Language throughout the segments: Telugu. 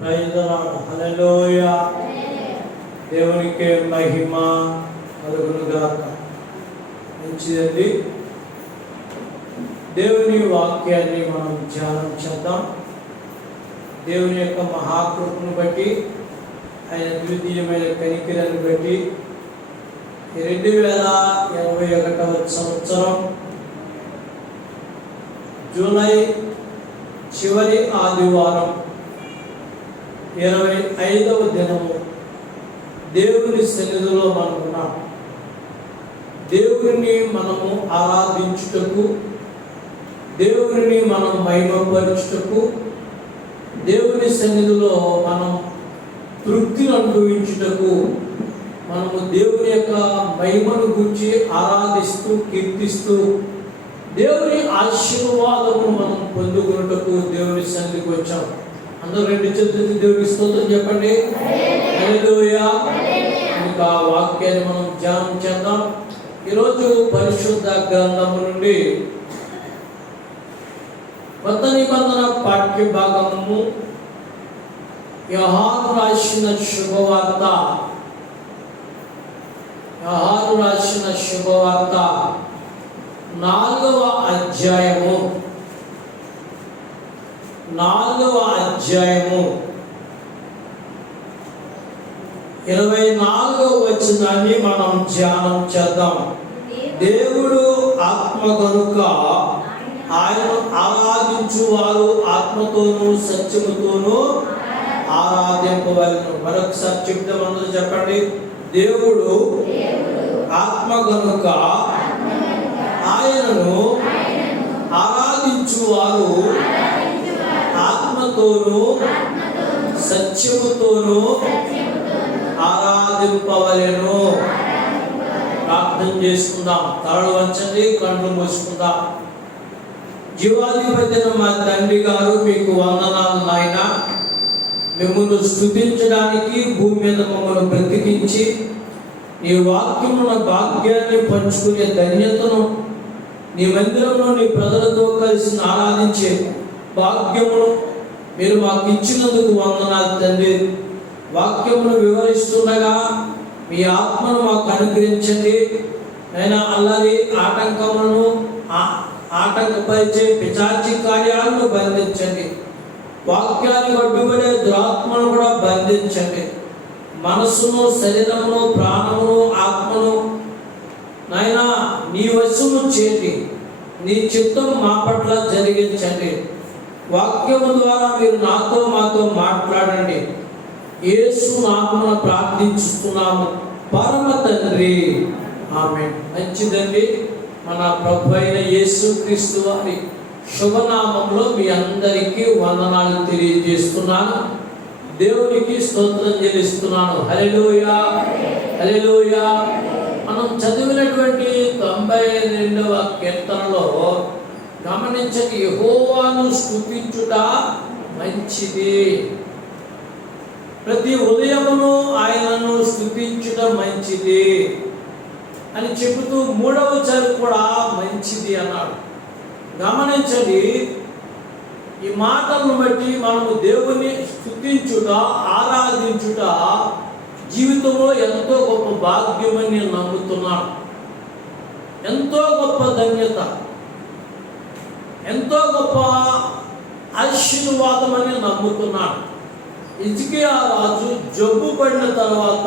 Praise the lord. హల్లెలూయా. దేవునికే మహిమ కలుగును గాక. మంచిదండి. దేవుని వాక్యాన్ని మనం ధ్యానం చేద్దాం. దేవుని యొక్క మహాకృపను బట్టి, ఆయన ద్వితీయమైన కనికరాన్ని బట్టి 2021వ సంవత్సరం జూలై చివరి ఆదివారం 25వ దినము దేవుని సన్నిధిలో మనం ఉన్నాం. దేవుని మనము ఆరాధించుటకు, దేవుని మనం మహిమపరచుటకు, దేవుని సన్నిధిలో మనం తృప్తిని అనుభవించుటకు, మనము దేవుని యొక్క మహిమను గురించి ఆరాధిస్తూ కీర్తిస్తూ దేవుని ఆశీర్వాదమును మనం పొందుకున్నటకు దేవుని సన్నిధికి వచ్చాం. అందరూ రెండు చేతులతో దేవునికి స్తోత్రం చెప్పండి. హల్లెలూయా. ఇంకా వాక్యాన్ని మనం ధ్యానం చేద్దాం. ఈరోజు పరిశుద్ధ గ్రంథము నుండి కొత్త నిబంధన పాఠ్య భాగము యోహాను రాసిన శుభవార్త 4వ అధ్యాయము 24వ వచనాన్ని మనం ధ్యానం చేద్దాం. దేవుడు ఆత్మ కనుక ఆయన ఆరాధించు వారు ఆత్మతోనూ సత్యముతోనూ ఆరాధింపవలెను. మరొకసారి చెప్తాం, అందరూ చెప్పండి. దేవుడు ఆత్మ కనుక ఆయనను ఆరాధించు వారు ఆత్మతోనూ సత్యముతోనూ ఆరాధింపవలెను. ప్రార్థన చేసుకుందాం. తలలు వంచండి, కళ్ళు మూసుకుందాం. జీవాధిపతి మా తండ్రి గారు, మీకు వందనాలు నాయన. మిమ్మల్ని స్తుతించడానికి భూమి మీద మమ్మల్ని బ్రతికించి నీ వాక్యమున భాగ్యాన్ని పంచుకునే ధన్యతను, నీ మందిరంలో నీ ప్రజలతో కలిసి ఆరాధించే భాగ్యమును మీరు మాకు ఇచ్చినందుకు వందనాలు తండ్రి. వాక్యమును వివరిస్తుండగా మీ ఆత్మను మాకు అనుగ్రహించండి. అయినా అల్లరి ఆటంకములను ఆటంకపరిచే పిశాచి కార్యాలను బంధించండి. వాక్యానికి అడ్డుపడే దురాత్మను కూడా బంధించండి. మనస్సును, శరీరమును, ప్రాణమును, ఆత్మను నాయనా నీ వశము చేయండి. నీ చిత్తం మా పట్ల జరిగించండి. వాక్యము ద్వారా మీరు నాతో మాతో మాట్లాడండి. యేసు నామమున ప్రార్థించుతున్నాము పరమ తండ్రి, ఆమేన్. మంచిదండి. మన ప్రభు అయిన యేసుక్రీస్తు వారి శుభనామంలో మీ అందరికీ వందనాలు తెలియజేస్తున్నాను. దేవునికి స్తోత్రం చెల్లిస్తున్నాను. హల్లెలూయా, హల్లెలూయా. మనం చదివినటువంటి 92వ కీర్తనలో గమనించక యెహోవాను స్తుతించుట మంచిది. ప్రతి ఉదయమును ఆయనను స్తుతించుట మంచిది అని చెబుతూ 3వ చరణం కూడా మంచిది అన్నాడు. గమనించండి, ఈ మాటలను బట్టి మనము దేవుని స్తుతించుట, ఆరాధించుట జీవితంలో ఎంతో గొప్ప భాగ్యమని నేను నమ్ముతున్నాను. ఎంతో గొప్ప ధన్యత, ఎంతో గొప్ప ఆశీర్వాదం అని నమ్ముతున్నాను. హిజ్కియా రాజు జబ్బు పడిన తర్వాత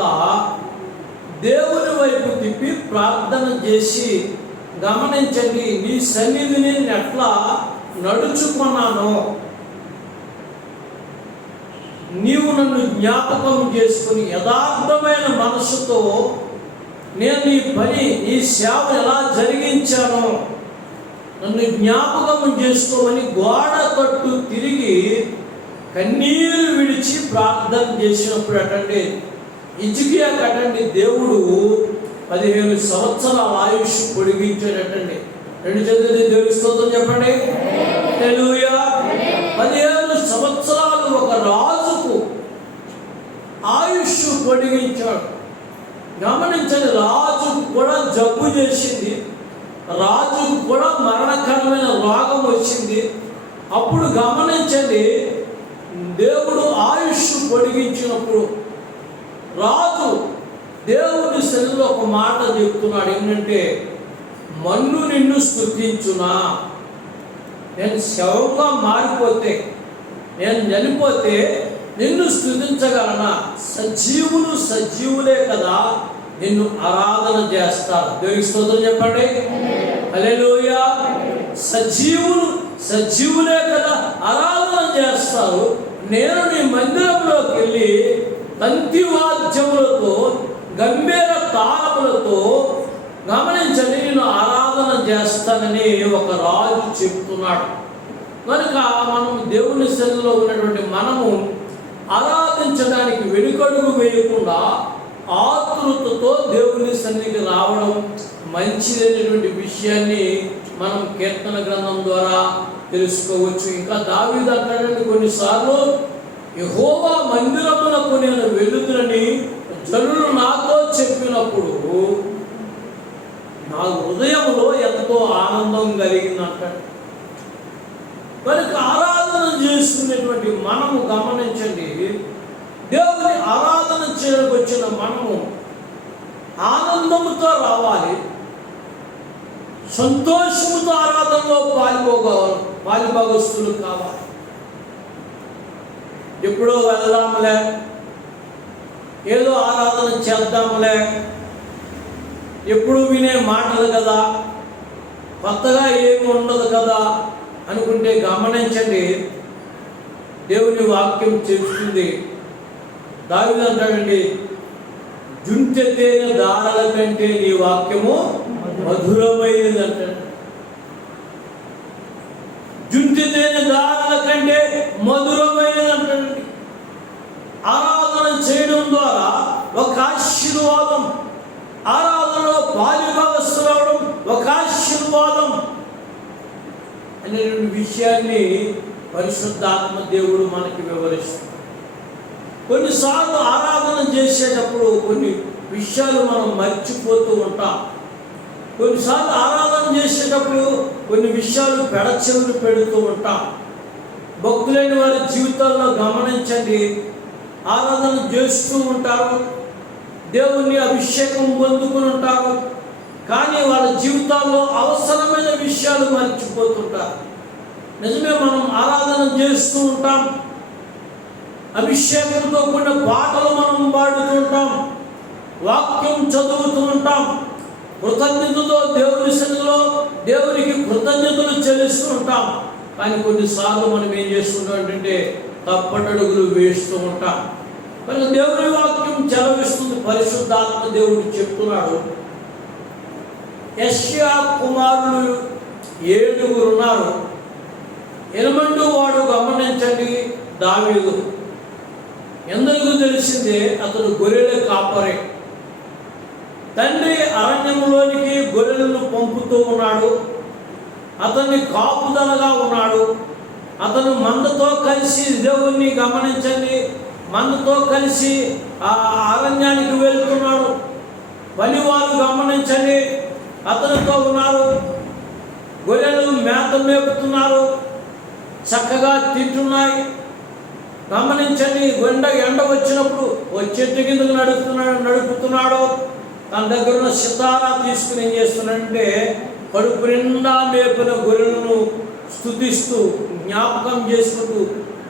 దేవుని వైపు తిప్పి ప్రార్థన చేసి, గమనించండి, నీ సన్నిధిని నేను ఎట్లా నడుచుకున్నానో నీవు నన్ను జ్ఞాపకం చేసుకుని యథార్థమైన మనసుతో నేను నీ పని, నీ సేవ ఎలా జరిగించానో నన్ను జ్ఞాపకం చేసుకోమని గోడ తట్టు తిరిగి కన్నీరు విడిచి ప్రార్థన చేసినప్పుడు అటండి హిజ్కియా కటండి దేవుడు 15 సంవత్సరాల ఆయుష్ పొడిగించాడటండి. రెండు చేతులతో దేవునికి స్తోత్రం చెప్పండి. హల్లెలూయా. 15 సంవత్సరాలు ఒక రాజుకు ఆయుష్ పొడిగించాడు. గమనించండి, రాజుకు కూడా జబ్బు చేసింది, రాజుకు కూడా మరణకరమైన రోగం వచ్చింది. అప్పుడు గమనించండి, దేవుడు ఆయుష్ పొడిగించినప్పుడు రాజు దేవుని సన్నిధిలో ఒక మాట చెప్తున్నాడు. ఏంటంటే, మన్ను నిన్ను స్తుతించునా? నేను శవంగా మారిపోతే, నేను చనిపోతే నిన్ను స్తుతించగలనా? సజీవులే కదా నిన్ను ఆరాధన చేస్తారు. దేవునికి స్తోత్రం చెప్పండి. హల్లెలూయా. సజీవులే కదా ఆరాధన చేస్తారు. నేను నీ మందిరంలోకి వెళ్ళి తంతి వాద్యములతో, గంభీర తాళములతో, గమనించండి, నేను ఆరాధన చేస్తానని ఒక రాజు చెప్తున్నాడు. కనుక మనం దేవుని సన్నిధిలో ఉన్నటువంటి మనము ఆరాధించడానికి వెనుకడుగు వేయకుండా ఆతృతతో దేవుని సన్నిధికి రావడం మంచిదైనటువంటి విషయాన్ని మనం కీర్తన గ్రంథం ద్వారా తెలుసుకోవచ్చు. ఇంకా దావీదు అంటాడంటే, కొన్నిసార్లు యెహోవా మందిరమునకు నేను వెలుతునని జనులు నాతో చెప్పినప్పుడు నా హృదయంలో ఎంతో ఆనందం కలిగిందంటాడు. కనుక ఆరాధన చేసుకునేటువంటి మనము గమనించండి, దేవుని ఆరాధన చేయడానికి వచ్చిన మనము ఆనందముతో రావాలి, సంతోషముతో ఆరాధనలో పాలిభాగస్తులు కావాలి. ఎప్పుడో వెళ్దాములే, ఏదో ఆరాధన చేద్దాములే, ఎప్పుడు వినే మాటలు కదా, కొత్తగా ఏమి ఉండదు కదా అనుకుంటే గమనించండి, దేవుని వాక్యం చెప్తుంది. దావీదు అంటాడండి, జుంటె తేనె దారాల కంటే నీ వాక్యము మధురమైనది అంటాడు. జుంటె తేనె దారాల కంటే మధురమైనది అంటాడండి. ఆరాధన చేయడం ద్వారా ఒక ఆశీర్వాదం, ఆరాధనలో పాలిభాగస్తులు అవడం ఒక ఆశీర్వాదం అనేటువంటి విషయాన్ని పరిశుద్ధాత్మ దేవుడు మనకి వివరిస్తాడు. కొన్నిసార్లు ఆరాధన చేసేటప్పుడు కొన్ని విషయాలు మనం మర్చిపోతూ ఉంటాం. కొన్నిసార్లు ఆరాధన చేసేటప్పుడు కొన్ని విషయాలు పెడచెవులు పెడుతూ ఉంటాం. భక్తులైన వారి జీవితాల్లో గమనించండి, ఆరాధన చేస్తూ ఉంటారు, దేవుని అభిషేకం పొందుకుని ఉంటారు, కానీ వాళ్ళ జీవితాల్లో అవసరమైన విషయాలు మర్చిపోతుంటారు. నిజమే, మనం ఆరాధన చేస్తూ ఉంటాం, అభిషేకంతో కూడిన పాటలు మనం పాడుతుంటాం, వాక్యం చదువుతూ ఉంటాం, కృతజ్ఞతతో దేవుని సన్నిధిలో దేవునికి కృతజ్ఞతలు చెల్లిస్తూ ఉంటాం. కానీ కొన్నిసార్లు మనం ఏం చేస్తుంటామంటే తప్పటడుగులు వేస్తూ ఉంటాం. కానీ దేవుని వాక్యం చెలవిస్తుంది. పరిశుద్ధాత్మ దేవుడు చెప్తున్నాడు, యెషయా కుమారులు 7 ఉన్నారు. 8వ వాడు గమనించండి, దావీదు. ఎందుకు తెలిసిందే, అతడు గొర్రెల కాపరే. తండ్రి అరణ్యంలోనికి గొర్రెలను పంపుతూ ఉన్నాడు, అతన్ని కాపుదలగా ఉన్నాడు. అతను మందతో కలిసి, దేవుణ్ణి గమనించండి, మందతో కలిసి ఆ అరణ్యానికి వెళ్తున్నాడు. పనివారు గమనించండి, అతనితో ఉన్నారు. గొర్రెలు మేత మేపుతున్నారు, చక్కగా తింటున్నాయి. గమనించండి, ఎండ వచ్చినప్పుడు ఓ చెట్టు కిందకు నడుపుతున్నాడు. తన దగ్గర ఉన్న సితారా తీసుకుని ఏం చేస్తున్నాడంటే, కడుపు నిండా మేపిన గొర్రెలను స్తుతిస్తూ, జ్ఞాపకం చేసుకుంటూ,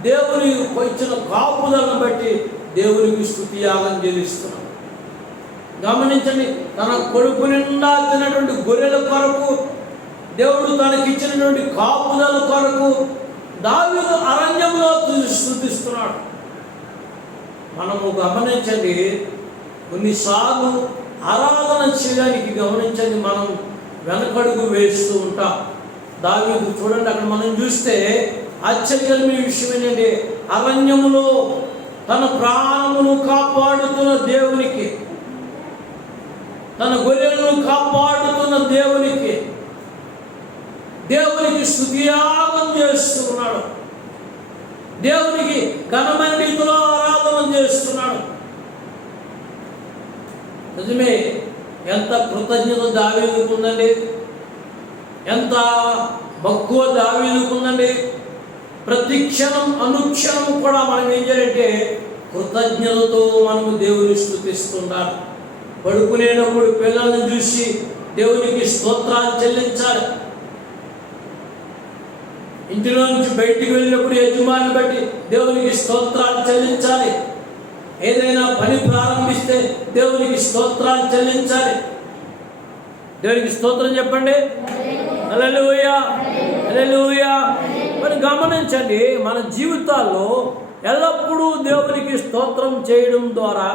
దేవుని ఇచ్చిన కాపుదలను బట్టి దేవునికి స్తుతి యాగం చెల్లిస్తున్నాడు. గమనించండి, తన కడుపు నిండా తిన్నటువంటి గొర్రెల కొరకు, దేవుడు తనకిచ్చినటువంటి కాపుదల కొరకు దావీదు అరణ్యంలో స్తుతిస్తున్నాడు. మనము గమనించండి, కొన్నిసార్లు ఆరాధన చేయడానికి గమనించండి మనం వెనకడుగు వేస్తూ ఉంటాం. దావీదు చూడండి, అక్కడ మనం చూస్తే ఆశ్చర్యకరమైన విషయం ఏంటంటే, అరణ్యములో తన ప్రాణమును కాపాడుతున్న దేవునికి, తన గొర్రెలను కాపాడుతున్న దేవునికి స్తుతియాగం చేస్తున్నాడు. దేవునికి ఘనమైన రీతిలో ఆరాధన చేస్తున్నాడు. నిజమే, ఎంత కృతజ్ఞత దావీదుకు ఉందండి, ఎంత మక్కువ దావీదుకు ఉందండి. ప్రతి క్షణం అనుక్షణం కూడా మనం ఏం చేయాలంటే కృతజ్ఞతతో మనము దేవుని స్తుతిస్తున్నారు. పడుకునేటప్పుడు పిల్లల్ని చూసి దేవునికి స్తోత్రాలు చెల్లించాలి. ఇంటిలో నుంచి బయటికి వెళ్ళినప్పుడు యజమాని బట్టి దేవునికి స్తోత్రాలు చెల్లించాలి. ఏదైనా పని ప్రారంభిస్తే దేవునికి స్తోత్రాలు చెల్లించాలి. దేవునికి స్తోత్రం చెప్పండి. హల్లెలూయా, హల్లెలూయా. మరి గమనించండి, మన జీవితాల్లో ఎల్లప్పుడూ దేవునికి స్తోత్రం చేయడం ద్వారా,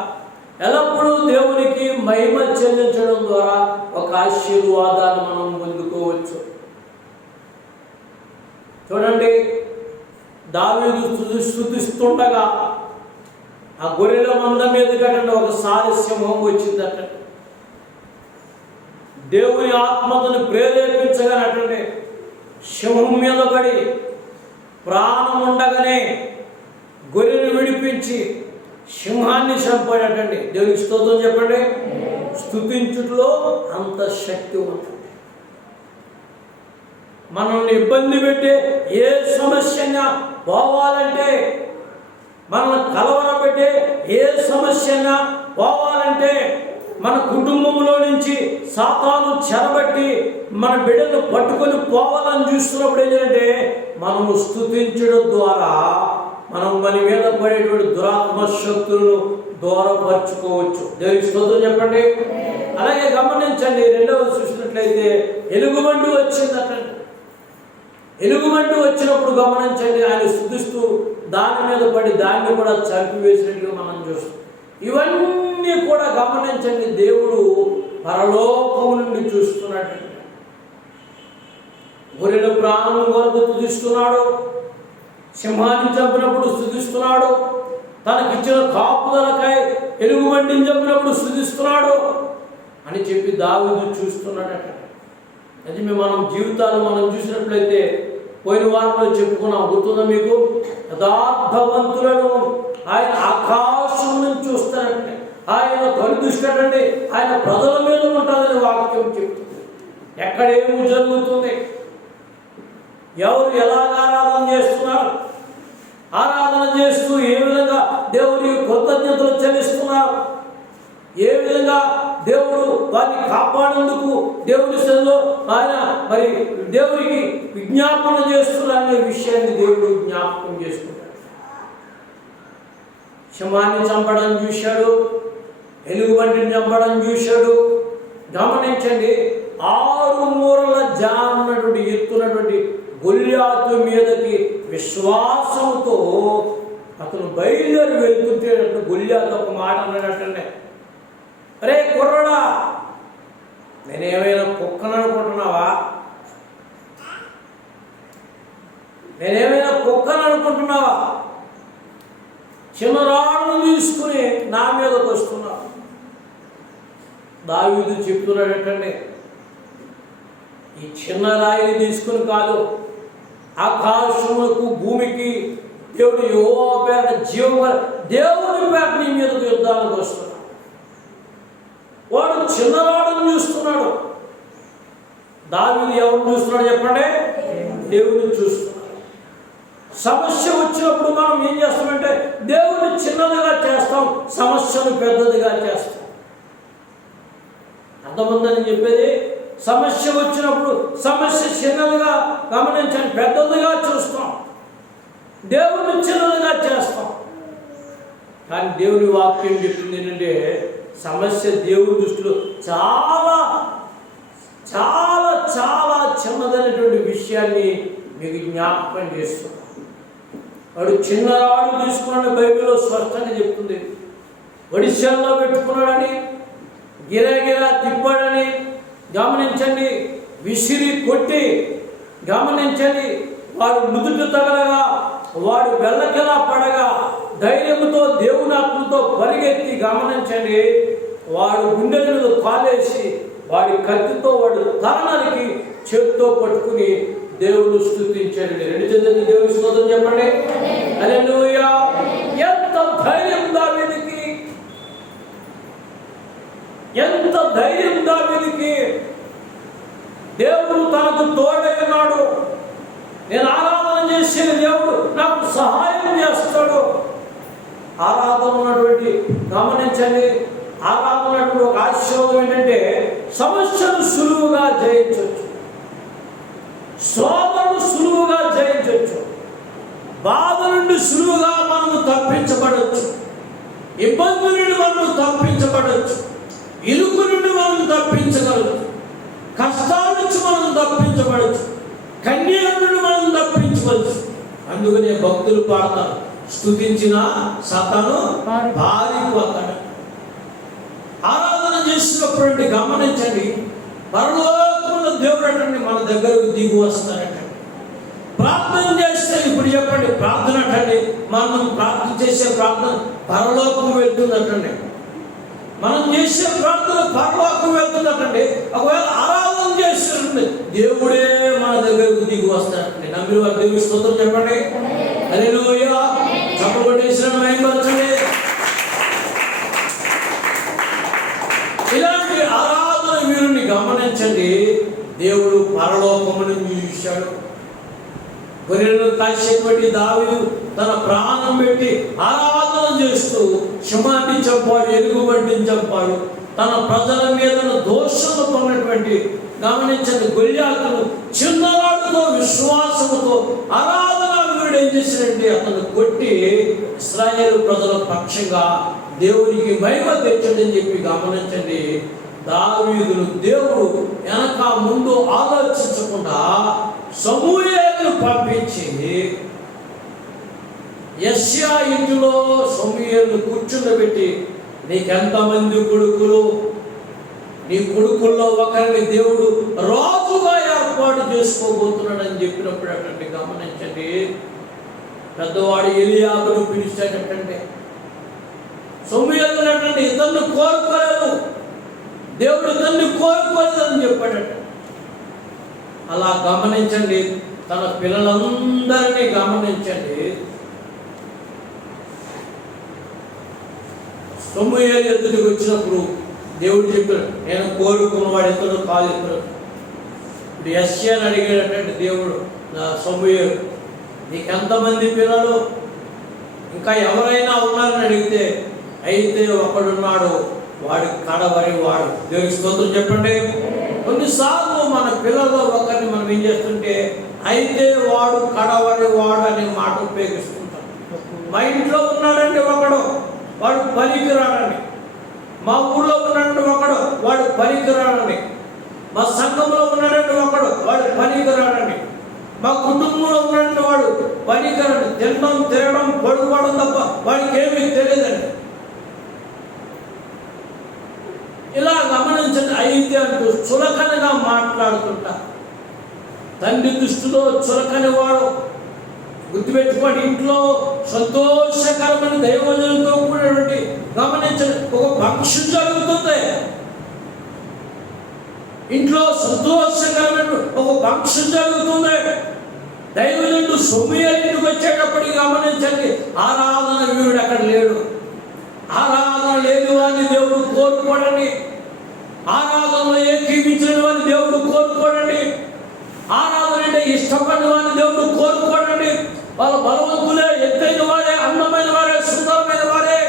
ఎల్లప్పుడూ దేవునికి మహిమ చెల్లించడం ద్వారా ఒక ఆశీర్వాదాన్ని మనం పొందుకోవచ్చు. చూడండి, దావీదు స్తుతిస్తుండగా ఆ గొర్రెల మంద మీద కట్టండి ఒకసారి సింహం వచ్చిందట. దేవుని ఆత్మతను ప్రేరేపించగానటండి సింహం మీద పడి ప్రాణం ఉండగానే గొర్రెను విడిపించి సింహాన్ని చంపాడటండి. దేవునికి స్తోత్రం చెప్పండి. స్తుతించుటలో అంత శక్తి ఉంటుంది. మనల్ని ఇబ్బంది పెట్టే ఏ సమస్యగా పోవాలంటే, మనల్ని కలవరపెట్టే ఏ సమస్యగా పోవాలంటే, మన కుటుంబంలో నుంచి సాతాను చెరబట్టి మన బిడ్డను పట్టుకొని పోవాలని చూస్తున్నప్పుడు ఏంటంటే మనము స్తుతించడం ద్వారా మనం మన మీద పడేటువంటి దురాత్మ శక్తులను దూరపరచుకోవచ్చు. దేవునికి స్తోత్రం చెప్పండి. అలాగే గమనించండి, రెండవది చూసినట్లయితే ఎలుగుబంటి వచ్చిందట. ఎలుగుబంటి వచ్చినప్పుడు గమనించండి, ఆయన స్తుతిస్తూ దాని మీద పడి దాన్ని కూడా చంపివేసినట్టుగా మనం చూస్తాం. ఇవన్నీ కూడా గమనించండి, దేవుడు పరలోకం నుండి చూస్తున్నాడు. గొర్రెల ప్రాణం కొరకు స్తుతిస్తున్నాడు, సింహాన్ని చంపినప్పుడు స్తుతిస్తున్నాడు, తనకిచ్చిన కాపుదలకై ఎలుగుబంటిని చంపినప్పుడు స్తుతిస్తున్నాడు అని చెప్పి దావీదు చూస్తున్నాడట. అది మనం జీవితాలు మనం చూసినట్లయితే పోయిన వారంలో చెప్పుకున్నాం, గుర్తుందా మీకు? యథార్థవంతులను ఆయన ఆకాశం నుంచి చూస్తారంటే, ఆయన కనుదృష్టండి ఆయన ప్రజల మీద ఉంటుందని వాక్యం చెప్తుంది. ఎక్కడేమో జరుగుతుంది, ఎవరు ఎలాగ ఆరాధన చేస్తున్నారు, ఆరాధన చేస్తూ ఏ విధంగా దేవునికి కృతజ్ఞతలు చెల్లిస్తున్నారు, ఏ విధంగా దేవుడు వారిని కాపాడేందుకు దేవుని సన్నిధిలో ఆయన మరి దేవునికి విజ్ఞాపన చేస్తున్నారనే విషయాన్ని దేవుడు జ్ఞాపకం చేసుకుంటాడు. సింహాన్ని చంపడం చూశాడు, ఎలుగుబంటిని చంపడం చూశాడు. గమనించండి, 6 మూరల జానటువంటి ఎత్తున్నటువంటి గొల్యాతు మీదకి విశ్వాసంతో అతను బయలుదేరి వెళ్తుంటే గొల్యాతు ఒక మాట అన్నాడటండి, అరే కుర్రడా, నేనేమైనా కుక్కను అనుకుంటున్నావా? నేనేమైనా కుక్కను అనుకుంటున్నావా? చిన్న రాళ్ళను తీసుకుని నా మీదకి వస్తున్నావు. దావీదు చెప్తున్నాడటండి, ఈ చిన్న రాయిని తీసుకుని కాదు, ఆకాశములకు భూమికి దేవుడు యెహోవా పేరట జీవన దేవుని పేరట నీ మీదకు యుద్ధానికి వస్తున్నాడు. వాడు చిన్నవాడని చూస్తున్నాడు. దావీదు ఎవరిని చూస్తున్నాడు చెప్పండి? దేవుని చూస్తున్నాడు. సమస్య వచ్చినప్పుడు మనం ఏం చేస్తామంటే దేవుని చిన్నదిగా చేస్తాం, సమస్యను పెద్దదిగా చేస్తాం. అంతమందని చెప్పేది, సమస్య వచ్చినప్పుడు సమస్య చిన్నదిగా గమనించండి, పెద్దదిగా చూస్తాం, దేవుని చిన్నదిగా చేస్తాం. కానీ దేవుని వాక్యం చెప్తుంది ఏంటంటే సమస్య దేవుని దృష్టిలో చాలా చాలా చాలా చిన్నదైనటువంటి విషయాన్ని మీకు జ్ఞాపకం చేస్తున్నాం. వాడు చిన్నవాడు తీసుకున్నాడు, బైబిల్లో స్పష్టంగా చెప్తుంది. ఒడిశాల్లో పెట్టుకున్నాడని, గిరాగిరా తిప్పాడని గమనించండి, విసిరి కొట్టి గమనించండి, వాడు నుదుటి తగలగా, వాడు వెళ్ళకిలా పడగా ధైర్యంతో దేవుని ఆత్మతో పరిగెత్తి గమనించండి, వాడు గుండెల మీద కాలేసి వాడి కత్తితో వాడు తరణానికి చేత్తో పట్టుకుని దేవుడు స్తుతించండి. 2 చేతులతో దేవుని స్తోత్రం చెప్పండి. హల్లెలూయా. ఎంత ధైర్యం దావీదుకి, ఎంత ధైర్యం దావీదుకి! దేవుడు తనకు తోడై ఉన్నాడు. నేను ఆరాధన చేసే దేవుడు నాకు సహాయం చేస్తాడు. ఆరాధన ఉన్నటువంటి గమనించండి, ఆరాధన ఉన్నటువంటి ఒక ఆశీర్వాదం ఏంటంటే సమస్యను సులువుగా జయించవచ్చు, శోధనను సులువుగా జయించవచ్చు, బాధ నుండి సులువుగా మనము తప్పించబడవచ్చు, ఇబ్బంది నుండి మనం తప్పించబడవచ్చు, ఇరుకు నుండి మనం తప్పించగలచ్చు, కష్టాల నుంచి మనం తప్పించబడచ్చు, కన్యల నుండి మనం తప్పించవచ్చు. అందుకనే భక్తులు పాడతారు, స్తుతించిన సాతాను పారిపోతాడు. ఆరాధన చేసినప్పుడు గమనించండి, పరలోకములో దేవుడు అంటండి మన దగ్గరకు దిగి వస్తారంటండి. ప్రార్థన చేస్తే ఇప్పుడు చెప్పండి, ప్రార్థన అంటండి, మనం ప్రార్థన చేసే ప్రార్థన పరలోకం వెళ్తుందటండి. మనం చేసే ప్రార్థన పరలోకం వెళ్తుందటండి. ఒకవేళ ఆరాధన చేస్తుంటే దేవుడే మన దగ్గరకు దిగి వస్తాడండి. నమ్మిన వారు దేవుడి స్తోత్రం చెప్పండి. హల్లెలూయా. చప్పకొట్టేసిన మహిమపరచండి. ఇలాంటి ఆరాధన వీరుని గమనించండి, దేవుడు పరలోకము నుంచి చూశాడు. గొర్రెలను కాసేపటి దావీదు తన ప్రాణం పెట్టి ఆరాధన చేస్తూ సింహాన్ని చంపాడు, ఎలుగుబంటిని చంపాడు. తన ప్రజల మీద దోషము కొన్నటువంటి గమనించండి గొల్యాతును చిన్నవాడితో విశ్వాసముతో ఆరాధన వీరుడు ఏం చేశాడంటే అతను కొట్టి ఇశ్రాయేలు ప్రజల పక్షంగా దేవునికి మహిమ తెచ్చాడని చెప్పి గమనించండి. దావీదును దేవుడు వెనక ముందు ఆలోచించకుండా సమూయేలును పంపించి యెషయా ఇంటిలో సమూయేలును కూర్చుండబెట్టి, నీకెంతమంది కొడుకులు, నీ కొడుకుల్లో ఒకరిని దేవుడు రాజుగా ఏర్పాటు చేసుకోబోతున్నాడని చెప్పినప్పుడు అటండి గమనించండి, పెద్దవాడు ఎలియాబును పిలిచాడటండి. సమూయేలు అంటే ఇతన్ని కోరుకోలేదు, దేవుడు ఇతన్ని కోరుకోలేదని చెప్పాడట. అలా గమనించండి, తన పిల్లలందరినీ గమనించండి. సమూయేలు ఎదుటికి వచ్చినప్పుడు దేవుడు చెప్పాడు, నేను కోరుకున్నవాడు ఎత్తడు కాలు ఎత్తడు. ఇప్పుడు యెషయాని అడిగాడటండి దేవుడు, సమూయేలు నీకెంతమంది పిల్లలు, ఇంకా ఎవరైనా ఉన్నారని అడిగితే, అయితే ఒకడున్నాడు, వాడి కడవరి వాడు. దేవుడికి స్తోత్రం చెప్పండి. కొన్నిసార్లు మన పిల్లల్లో ఒకరిని మనం ఏం చేస్తుంటే, అయితే వాడు కడవరి వాడు అనే మాట ఉపయోగిస్తుంటాం. మా ఇంట్లో ఉన్నాడండి ఒకడు, వాడు పనికిరాడని. మా ఊళ్ళో ఉన్నాడంటే ఒకడు, వాడు పనికిరాడని. మా సంఘంలో ఉన్నాడంటే ఒకడు, వాడు పనికిరాడని. మా కుటుంబంలో ఉన్నాడంటే వాడు పనికిరాడు. తినడం తిరగడం పడుకోవడం తప్ప వాడికి ఏమీ తెలియదండి. ఇలా గమనించండి. అయితే అంటూ చులకనగా మాట్లాడుతుంటా. తండ్రి దృష్టిలో చులకని వాడు. గుర్తుపెట్టుకోండి, ఇంట్లో సంతోషకరమైన దైవజనులతో కూడినటువంటి గమనించండి ఒక ఫంక్షన్ జరుగుతుంది. ఇంట్లో సంతోషకరమైన ఒక ఫంక్షన్ జరుగుతుంది. దైవజనుడు సమూయేలు ఇంటికి వచ్చేటప్పటికి గమనించండి, ఆరాధన వీరుడు అక్కడ లేడు. ఆరాధన లేని వాడిని దేవుడు కోరుకోడండి. ఆరాధనలో ఏకీపించిన వాడిని దేవుడు కోరుకోడండి. ఆరాధన అంటే ఇష్టపడిన వాడిని దేవుడు కోరుకోడండి. వాళ్ళ బలవంతులే, ఎత్తైన వారే, అందమైన వారే, సుందరమైన వారే,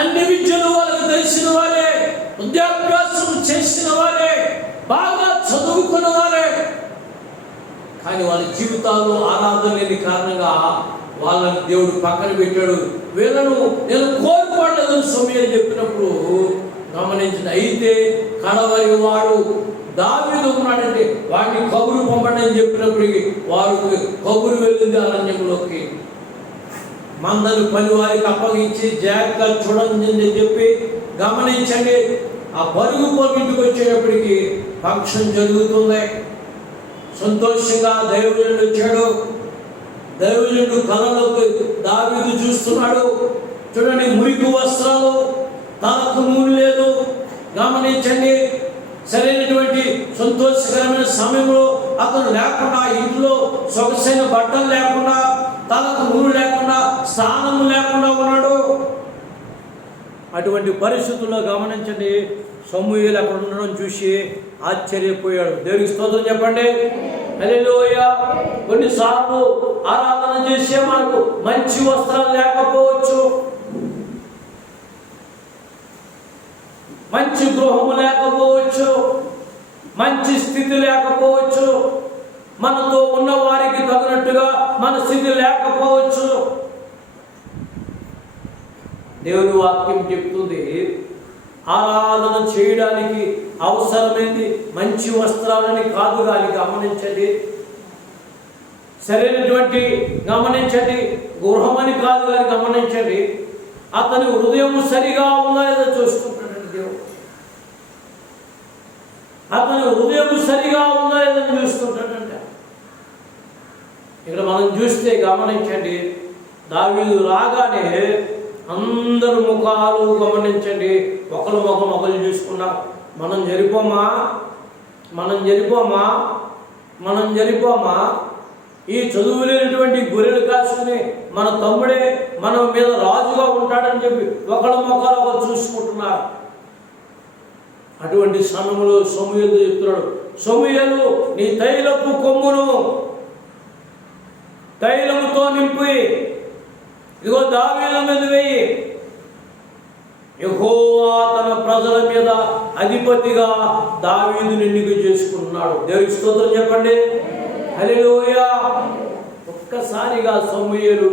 అన్ని విద్యలు వాళ్ళకి తెలిసిన వారే, విద్యాభ్యాసం చేసిన వారే, బాగా చదువుకున్న వారే, కానీ వాళ్ళ జీవితాల్లో ఆరాధన లేని కారణంగా వాళ్ళని దేవుడు పక్కన పెట్టాడు. వీళ్ళను నేను కోరుకోవట్లేదని సమూయేలు చెప్పినప్పుడు గమనించింది. అయితే కడవరి వాడు దావీదు ఉన్నాడంటే వాడిని కబురు పంపండి అని చెప్పినప్పటికీ వారు కబురు వెళ్ళింది అరణ్యంలోకి. మందను పని వారికి అప్పగించి జాగ్రత్తగా చూడండి అని చెప్పి గమనించండి. ఆ పరుగు ఇంటికి వచ్చేటప్పటికి ఫంక్షన్ జరుగుతుంది. సంతోషంగా దైవజనుడు వచ్చాడు. దైవజనుడు కళ్ళలోకి దావీదు చూస్తున్నాడు. చూడండి, మురికి వస్త్రాలు, తలకు నూనె లేదు. గమనించండి, సరైనటువంటి సంతోషకరమైన సమయంలో అతను లేకుండా, ఇంట్లో సొగసైన బట్టలు లేకుండా, తలకు నూనె లేకుండా, స్నానము లేకుండా ఉన్నాడు. అటువంటి పరిస్థితుల్లో గమనించండి, సమూయేలు అక్కడ ఉండడం చూసి ఆశ్చర్యపోయాడు. దేవుడికి స్తోత్రం చెప్పండి. హల్లెలూయా. కొన్నిసార్లు ఆరాధన చేసే మనకు మంచి వస్త్రాలు లేకపోవచ్చు, మంచి గృహము లేకపోవచ్చు, మంచి స్థితి లేకపోవచ్చు, మనతో ఉన్న వారికి తగినట్టుగా మన స్థితి లేకపోవచ్చు. దేవుని వాక్యం చెప్తుంది, ఆరాధన చేయడానికి అవసరమైంది మంచి వస్త్రాలని కాదు కానీ గమనించండి, సరైనటువంటి గమనించండి, గృహమని కాదు కానీ గమనించండి, అతని హృదయం సరిగా ఉందా లేదో చూసుకుంటాడండి దేవుడు. అతని హృదయం సరిగా ఉందా లేదని చూస్తుంటాడంట. ఇక్కడ మనం చూస్తే గమనించండి, దావీదు రాగానే అందరు ముఖాలు గమనించండి, ఒకరు ముఖం ఒకరు చూసుకున్నారు. మనం జరిపోమా ఈ చదువు లేనటువంటి గొర్రెలు కాసుకుని మన తమ్ముడే మన మీద రాజుగా ఉంటాడని చెప్పి ఒకళ్ళ ముఖాలు ఒకరు చూసుకుంటున్నారు. అటువంటి సమయంలో సమూయేలు చెప్తున్నాడు, సమూయేలు నీ తైలపు కొమ్మును తైలముతో నింపి ఇదిగో దావీదు మీద వేయి, యెహోవా తన ప్రజల మీద అధిపతిగా దావీదుని ఎన్నిక చేసుకుంటున్నాడు. దేవునికి స్తోత్రం చెప్పండి. హల్లెలూయా. ఒక్కసారిగా సమూయేలు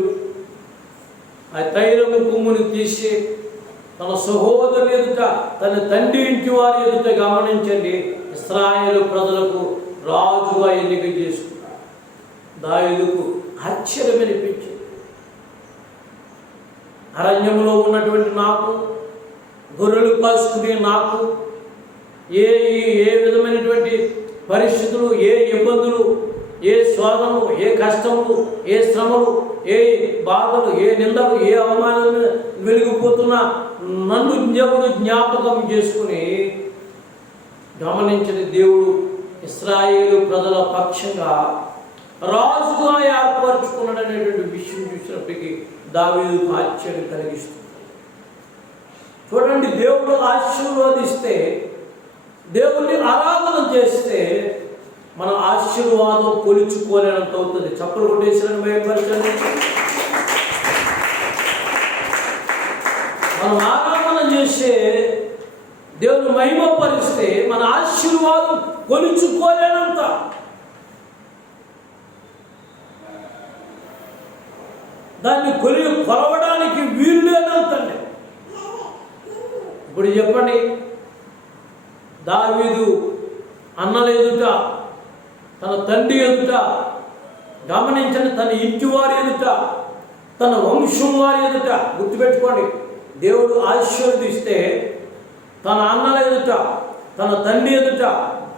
ఆ తైలము కొమ్ముని తీసి తన సహోదరులు ఎదుట, తన తండ్రి ఇంటి వారి ఎదుట గమనించండి, ఇశ్రాయేలు ప్రజలకు రాజుగా ఎన్నిక చేసుకున్నాడు. దావీదుకు ఆశ్చర్యం అనిపించింది. అరణ్యంలో ఉన్నటువంటి నాకు, గొర్రెలు కాసుకునే నాకు ఏ విధమైనటువంటి పరిస్థితులు, ఏ ఇబ్బందులు, ఏ శోధనలు, ఏ కష్టములు, ఏ శ్రమలు, ఏ బాధలు, ఏ నిందలు, ఏ అవమానాలు వెలిగిపోతున్నా నన్ను దేవుడు జ్ఞాపకం చేసుకుని గమనించిన దేవుడు ఇశ్రాయేలు ప్రజల పక్షంగా రాజుగా ఏర్పరచుకున్నాడనేటువంటి విషయం చూసినప్పటికీ దావీదుకు ఆశ్చర్యం కలిగిస్తుంది. చూడండి, దేవుడు ఆశీర్వదిస్తే, దేవుడిని ఆరాధన చేస్తే మన ఆశీర్వాదం కొలుచుకోలేనంత అవుతుంది. చప్పలు కొట్టేసిన భయపరచండి. మనం ఆరాధన చేసే దేవుని మహిమపరిస్తే మన ఆశీర్వాదం కొలుచుకోలేనంత. దాన్ని కొలవడానికి వీలు లేనంతండి. ఇప్పుడు చెప్పండి, దావీదు అన్నల ఎదుట, తన తండ్రి ఎదుట, గమనించండి, తన ఇంటి వారి ఎదుట, తన వంశం వారి ఎదుట, గుర్తుపెట్టుకోండి, దేవుడు ఆశీర్వదిస్తే తన అన్నల ఎదుట, తన తండ్రి ఎదుట,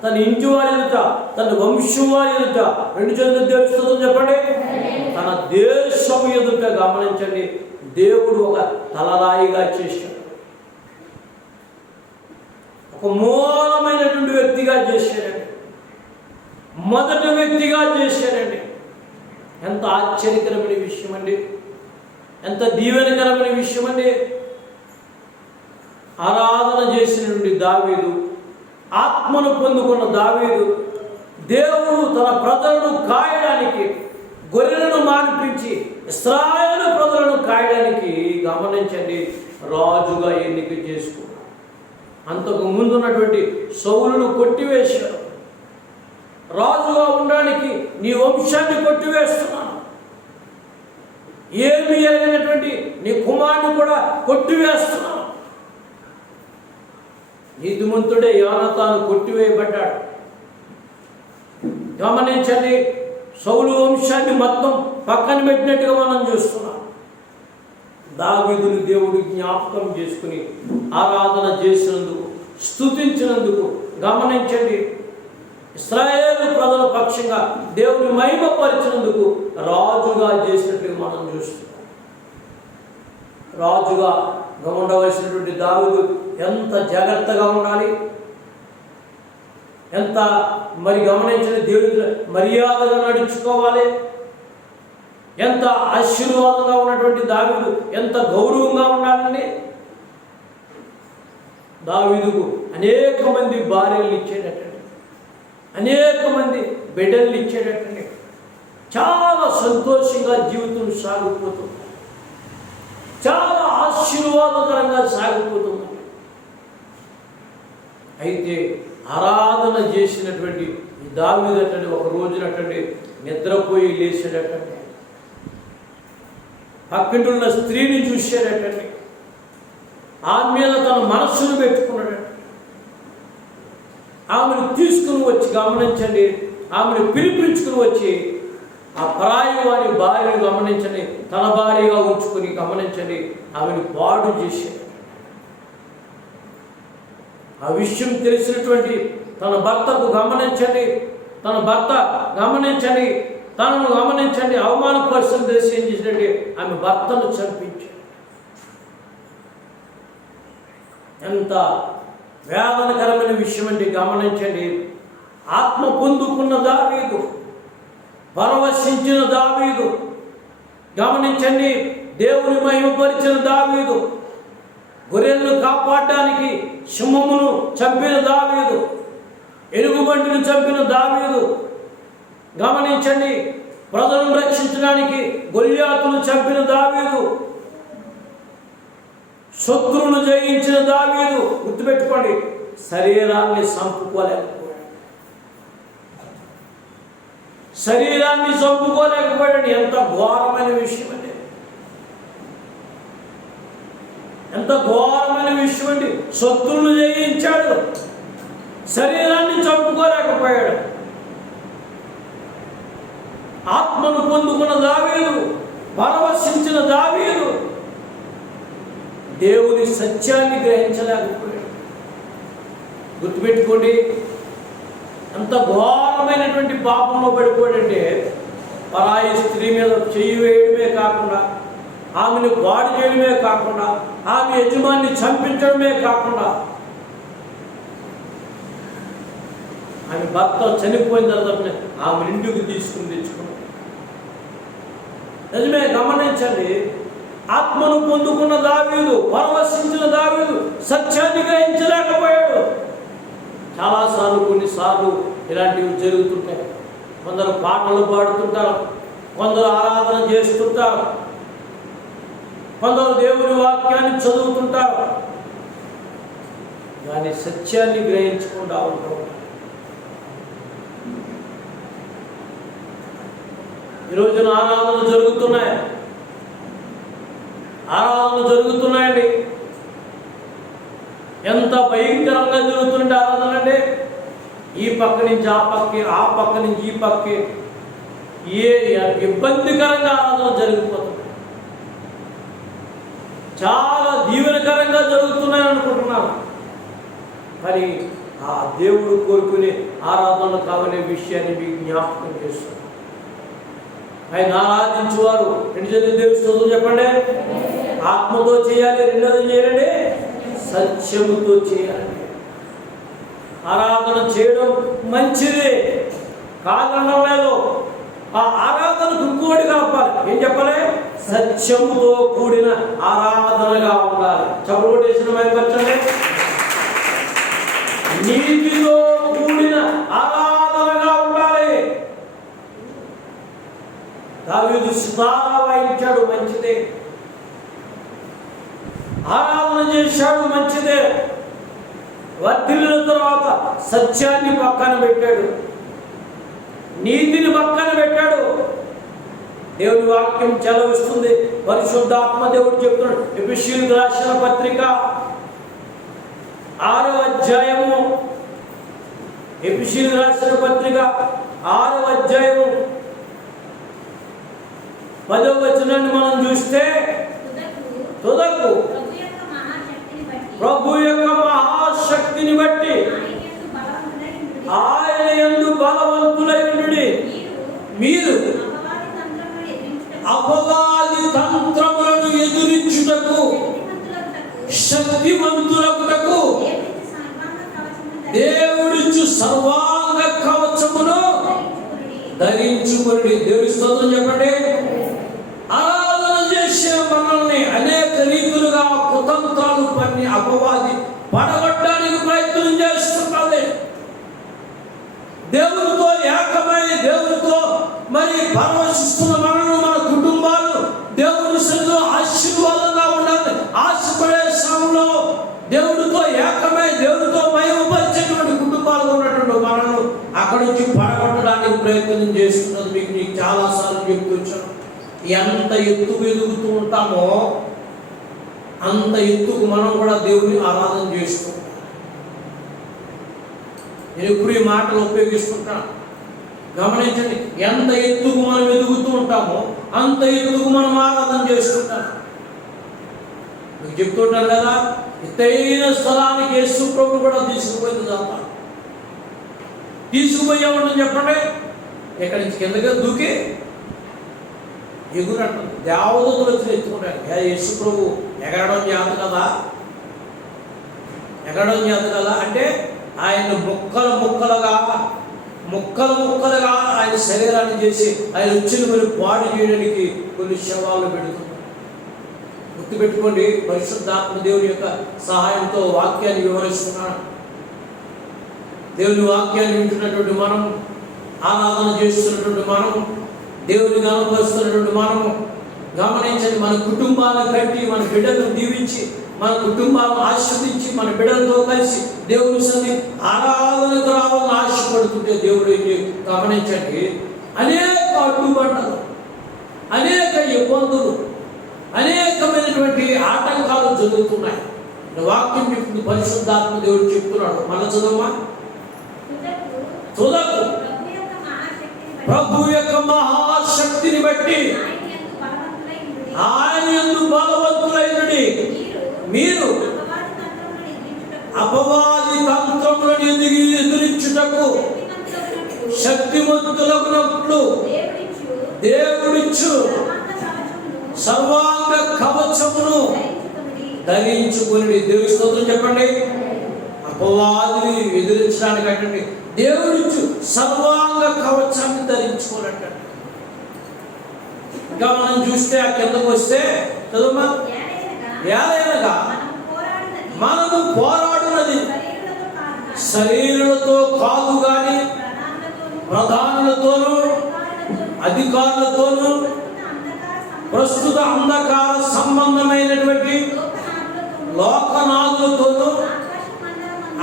తన ఇంటి వారి ఎదుట, తన వంశం వారి ఎదుట, రెండు చేతులు తెలుస్తుందని చెప్పండి, తన దేశం ఎదుట గమనించండి, దేవుడు ఒక తలరాయిగా చేశాడు, ఒక మూలమైనటువంటి వ్యక్తిగా చేశాడండి, మొదటి వ్యక్తిగా చేశాడండి. ఎంత ఆశ్చర్యకరమైన విషయం అండి, ఎంత దీవెనకరమైన విషయం అండి. ఆరాధన చేసినటువంటి దావీదు, ఆత్మను పొందుకున్న దావీదు, దేవుడు తన ప్రజలను కాయడానికి, గొర్రెలను మాన్పించి ఇశ్రాయేలు ప్రజలను కాయడానికి గమనించండి రాజుగా ఎన్నిక చేసుకున్నాడు. అంతకు ముందున్నటువంటి సౌలును కొట్టివేశాడు. రాజుగా ఉండడానికి నీ వంశాన్ని కొట్టివేస్తున్నాను, ఏమి అయినటువంటి నీ కుమారుని కూడా కొట్టివేస్తున్నాను. నీతిమంతుడే యోనాతాను కొట్టివేయబడ్డాడు. గమనించండి, సౌలు వంశాన్ని మొత్తం పక్కన పెట్టినట్టుగా మనం చూస్తున్నాం. దావీదుని దేవుడు జ్ఞాపకం చేసుకుని ఆరాధన చేసినందుకు, స్తుతించినందుకు గమనించండి, ఇశ్రాయేలు ప్రజల పక్షంగా దేవుని మహిమపరిచినందుకు రాజుగా చేసినట్టుగా మనం చూస్తున్నాం. రాజుగా ఉండవలసినటువంటి దావీదు ఎంత జాగ్రత్తగా ఉండాలి, ఎంత మరి గమనించిన దేవుడి మర్యాదగా నడుచుకోవాలి, ఎంత ఆశీర్వాదంగా ఉన్నటువంటి దావీదు ఎంత గౌరవంగా ఉండాలండి. దావీదుకు అనేక మంది భార్యలు ఇచ్చేటట్టండి, అనేక మంది బిడ్డల్ని ఇచ్చేటట్టండి. చాలా సంతోషంగా జీవితం సాగిపోతుంది, చాలా ఆశీర్వాదకరంగా సాగిపోతుంది. అయితే ఆరాధన చేసినటువంటి దావీదటండి ఒక రోజునటండి నిద్రపోయి లేచాడటండి. పక్కింటున్న స్త్రీని చూశాడటండి. ఆమె మీద తన మనస్సును పెట్టుకున్నాడట. ఆమెను తీసుకుని వచ్చి గమనించండి, ఆమెను పిలిపించుకుని వచ్చి ఆ పరాయి వారి భార్యను గమనించండి, తన భార్యగా ఉంచుకొని గమనించండి, ఆమెను పాడు చేశాడు. ఆ విషయం తెలిసినటువంటి తన భర్తకు గమనించండి, తన భర్త గమనించండి, తనను గమనించండి, అవమానపరిచిన తెలిసి ఏం చేసినట్టు ఆమె భర్తను చంపించాడు. ఎంత వేదనకరమైన విషయం అంటే గమనించండి. ఆత్మ పొందుకున్న దావీదు, పరవశించిన దావీదు, గమనించండి, దేవుని మహిమపరిచిన దావీదు, గొర్రెలను కాపాడడానికి సింహమును చంపిన దావీదు, ఎలుగుబంటిని చంపిన దావీదు, గమనించండి, ప్రజలను రక్షించడానికి గొల్యాతును చంపిన దావీదు, శత్రువును జయించిన దావీదు. గుర్తుపెట్టుకోండి, శరీరాన్ని చంపుకోలేకపోయాడు. శరీరాన్ని చంపుకోలేకపోయాడు. ఎంత ఘోరమైన విషయం అండి, ఎంత ఘోరమైన విషయం అండి. శత్రువును జయించాడు, శరీరాన్ని చంపుకోలేకపోయాడు. ఆత్మను పొందుకున్న దావీదు, పరవశించిన దావీదు, దేవుని సత్యాన్ని గ్రహించలేకపోయాడు. గుర్తుపెట్టుకోండి, ఎంత ఘోరమైనటువంటి పాపంలో పడిపోయాడంటే, పరాయి స్త్రీ మీద చెయ్యి వేయడమే కాకుండా, ఆమెను పాడు చేయడమే కాకుండా, ఆమె యజమాన్ని చంపించడమే కాకుండా, ఆమె భర్త చనిపోయిన తర్వాత ఆమె ఇంటికి తీసుకుని తెచ్చుకున్నాడు. నిజమే, గమనించండి, ఆత్మను పొందుకున్న దావీదు, పరవశించిన దావీదు సత్యాన్ని గ్రహించలేకపోయాడు. చాలాసార్లు, కొన్నిసార్లు ఇలాంటివి జరుగుతుంటాయి. కొందరు పాటలు పాడుతుంటారు, కొందరు ఆరాధన చేస్తుంటారు, కొందరు దేవుని వాక్యాన్ని చదువుతుంటారు, కానీ సత్యాన్ని గ్రహించకుండా ఉంటారు. ఈరోజున ఆరాధనలు జరుగుతున్నాయి, ఆరాధనలు జరుగుతున్నాయండి. ఎంత భయంకరంగా జరుగుతుంటే ఆరాధన అంటే, ఈ పక్క నుంచి ఆ పక్కే, ఆ పక్క నుంచి ఈ పక్కే, ఇబ్బందికరంగా ఆరాధన జరిగిపోతుంది. చాలా దీవెనకరంగా జరుగుతున్నాయి అనుకుంటున్నాను, కానీ ఆ దేవుడు కోరుకునే ఆరాధనలు కావనే విషయాన్ని మీకు జ్ఞాపకం చేస్తున్నాను. ఆయన ఆరాధించేవారు రెండు చేతులు దేవుని స్తోత్రం చెప్పండి. ఆత్మతో చేయాలి, రెండోది చేయాలండి సత్యముతో చేయాలి. ఆరాధన చేయడం మంచిది కాదనడం లేదు. ఆ ఆరాధనకు ఇంకోటి కావాలి, ఏం చెప్పాలి? సత్యముతో కూడిన ఆరాధనగా ఉండాలి. చపలోటేసిన మైపరచండి. నీతితో కూడిన ఆరాధనగా ఉండాలి. దావీదు సితారా వాయించాడు, మంచిదే. ఆరాధన చేశాడు, మంచిదే. వర్ధిల్లిన తర్వాత సత్యాన్ని పక్కన పెట్టాడు, నీతిని పక్కన పెట్టాడు. దేవుని వాక్యం చెలవిస్తుంది, పరిశుద్ధాత్మ దేవుడు చెప్తున్నాడు. ఎఫెసీయులకు రాసిన పత్రిక 6వ అధ్యాయము, ఎఫెసీయులకు రాసిన పత్రిక 6వ అధ్యాయము 10వ వచనాన్ని మనం చూస్తే, తుదకు ప్రభు యొక్క మహాశక్తిని బట్టి ఆయన యందు బలవంతులైనడి మీరు అపవాది తంత్రములను ఎదురించుటకు శక్తివంతులకు దేవుడిచ్చు సర్వాంగ కవచమును ధరించుకుని. దేవుడి స్తోత్రం చెప్పండి. ఆరాధన చేసే మనల్ని అనేక రీతులుగా కుతంత్రాలు పన్ని అపవాది పడగొట్టడానికి ప్రయత్నం చేస్తున్నది. దేవుడితో ఏకమై నేను చేస్తున్నది మీకు నీకు చాలాసార్లు చెప్తున్నాను. ఎంత ఎత్తుకు ఎదుగుతూ ఉంటామో అంత ఎత్తుకు మనం కూడా దేవుని ఆరాధన చేస్తూ ఉంటాం. నేను ఇప్పుడు ఈ మాటలు ఉపయోగిస్తుంటాను, గమనించండి. ఎంత ఎత్తుకు మనం ఎదుగుతూ ఉంటామో అంత ఎత్తుకు మనం ఆరాధన చేస్తుంటాం. మీకు చెప్తుంటాను కదా, ఎత్తైన స్థలానికి యేసు ప్రభు కూడా తీసుకుపోయింది తప్ప తీసుకుపోయామని చెప్పండి. ఎక్కడి నుంచి కిందగా దూకి ఎగురంటుంది. దేవదూతలు వచ్చి ఎత్తుకుంటారు. యేసు ప్రభు ఎగరడం చేత కదా, ఎగరడం చేత కదా అంటే ఆయన ముక్కలు ముక్కలుగా ఆయన శరీరాన్ని చేసి ఆయన వచ్చిన మరి పాడు చేయడానికి కొన్ని శవాలు పెడుతున్నారు. గుర్తుపెట్టుకోండి, పరిశుద్ధాత్మ దేవుని యొక్క సహాయంతో వాక్యాన్ని వివరిస్తున్నాడు. దేవుని వాక్యాన్ని వింటున్నటువంటి మనం, ఆరాధన చేస్తున్నటువంటి మనం, దేవుని గణపరుస్తున్నటువంటి మనము గమనించండి. మన కుటుంబాలను కట్టి, మన బిడ్డలను దీవించి, మన కుటుంబాలను ఆశీర్వదించి, మన బిడ్డలతో కలిసి దేవుని సన్ని ఆరాధనకు రావాలని ఆశపడుతుంటే దేవుడు గమనించండి, అనేక అడ్డుబండలు, అనేక ఇబ్బందులు, అనేకమైనటువంటి ఆటంకాలు జరుగుతున్నాయి. వాక్యం చెప్తుంది, పరిశుద్ధాత్మ దేవుడు చెప్తున్నాడు. మన చదువా తుదకు ప్రభు యొక్క మహాశక్తిని బట్టి ఆయన యందు బలవంతులైనడి మీరు అపవాది తంత్రములను ఎదిరించుటకు శక్తిమంతులగునట్లు దేవుడిచ్చు సర్వాంగ కవచమును ధరించుకుని. దేవుడి స్తోత్రం చెప్పండి. అపవాదిని ఎదిరించడానికి అంటండి దేవుడిచ్చు సర్వాంగ కవచాన్ని ధరించుకోనంట. ఇంకా మనం చూస్తే ఆ కిందకు వస్తే చదువుమా, ఏలైనగా మనము పోరాడున్నది శరీరులతో కాదు గాని ప్రధానులతోనూ అధికారులతోనూ ప్రస్తుత అంధకార సంబంధమైనటువంటి లోకనాథులతోనూ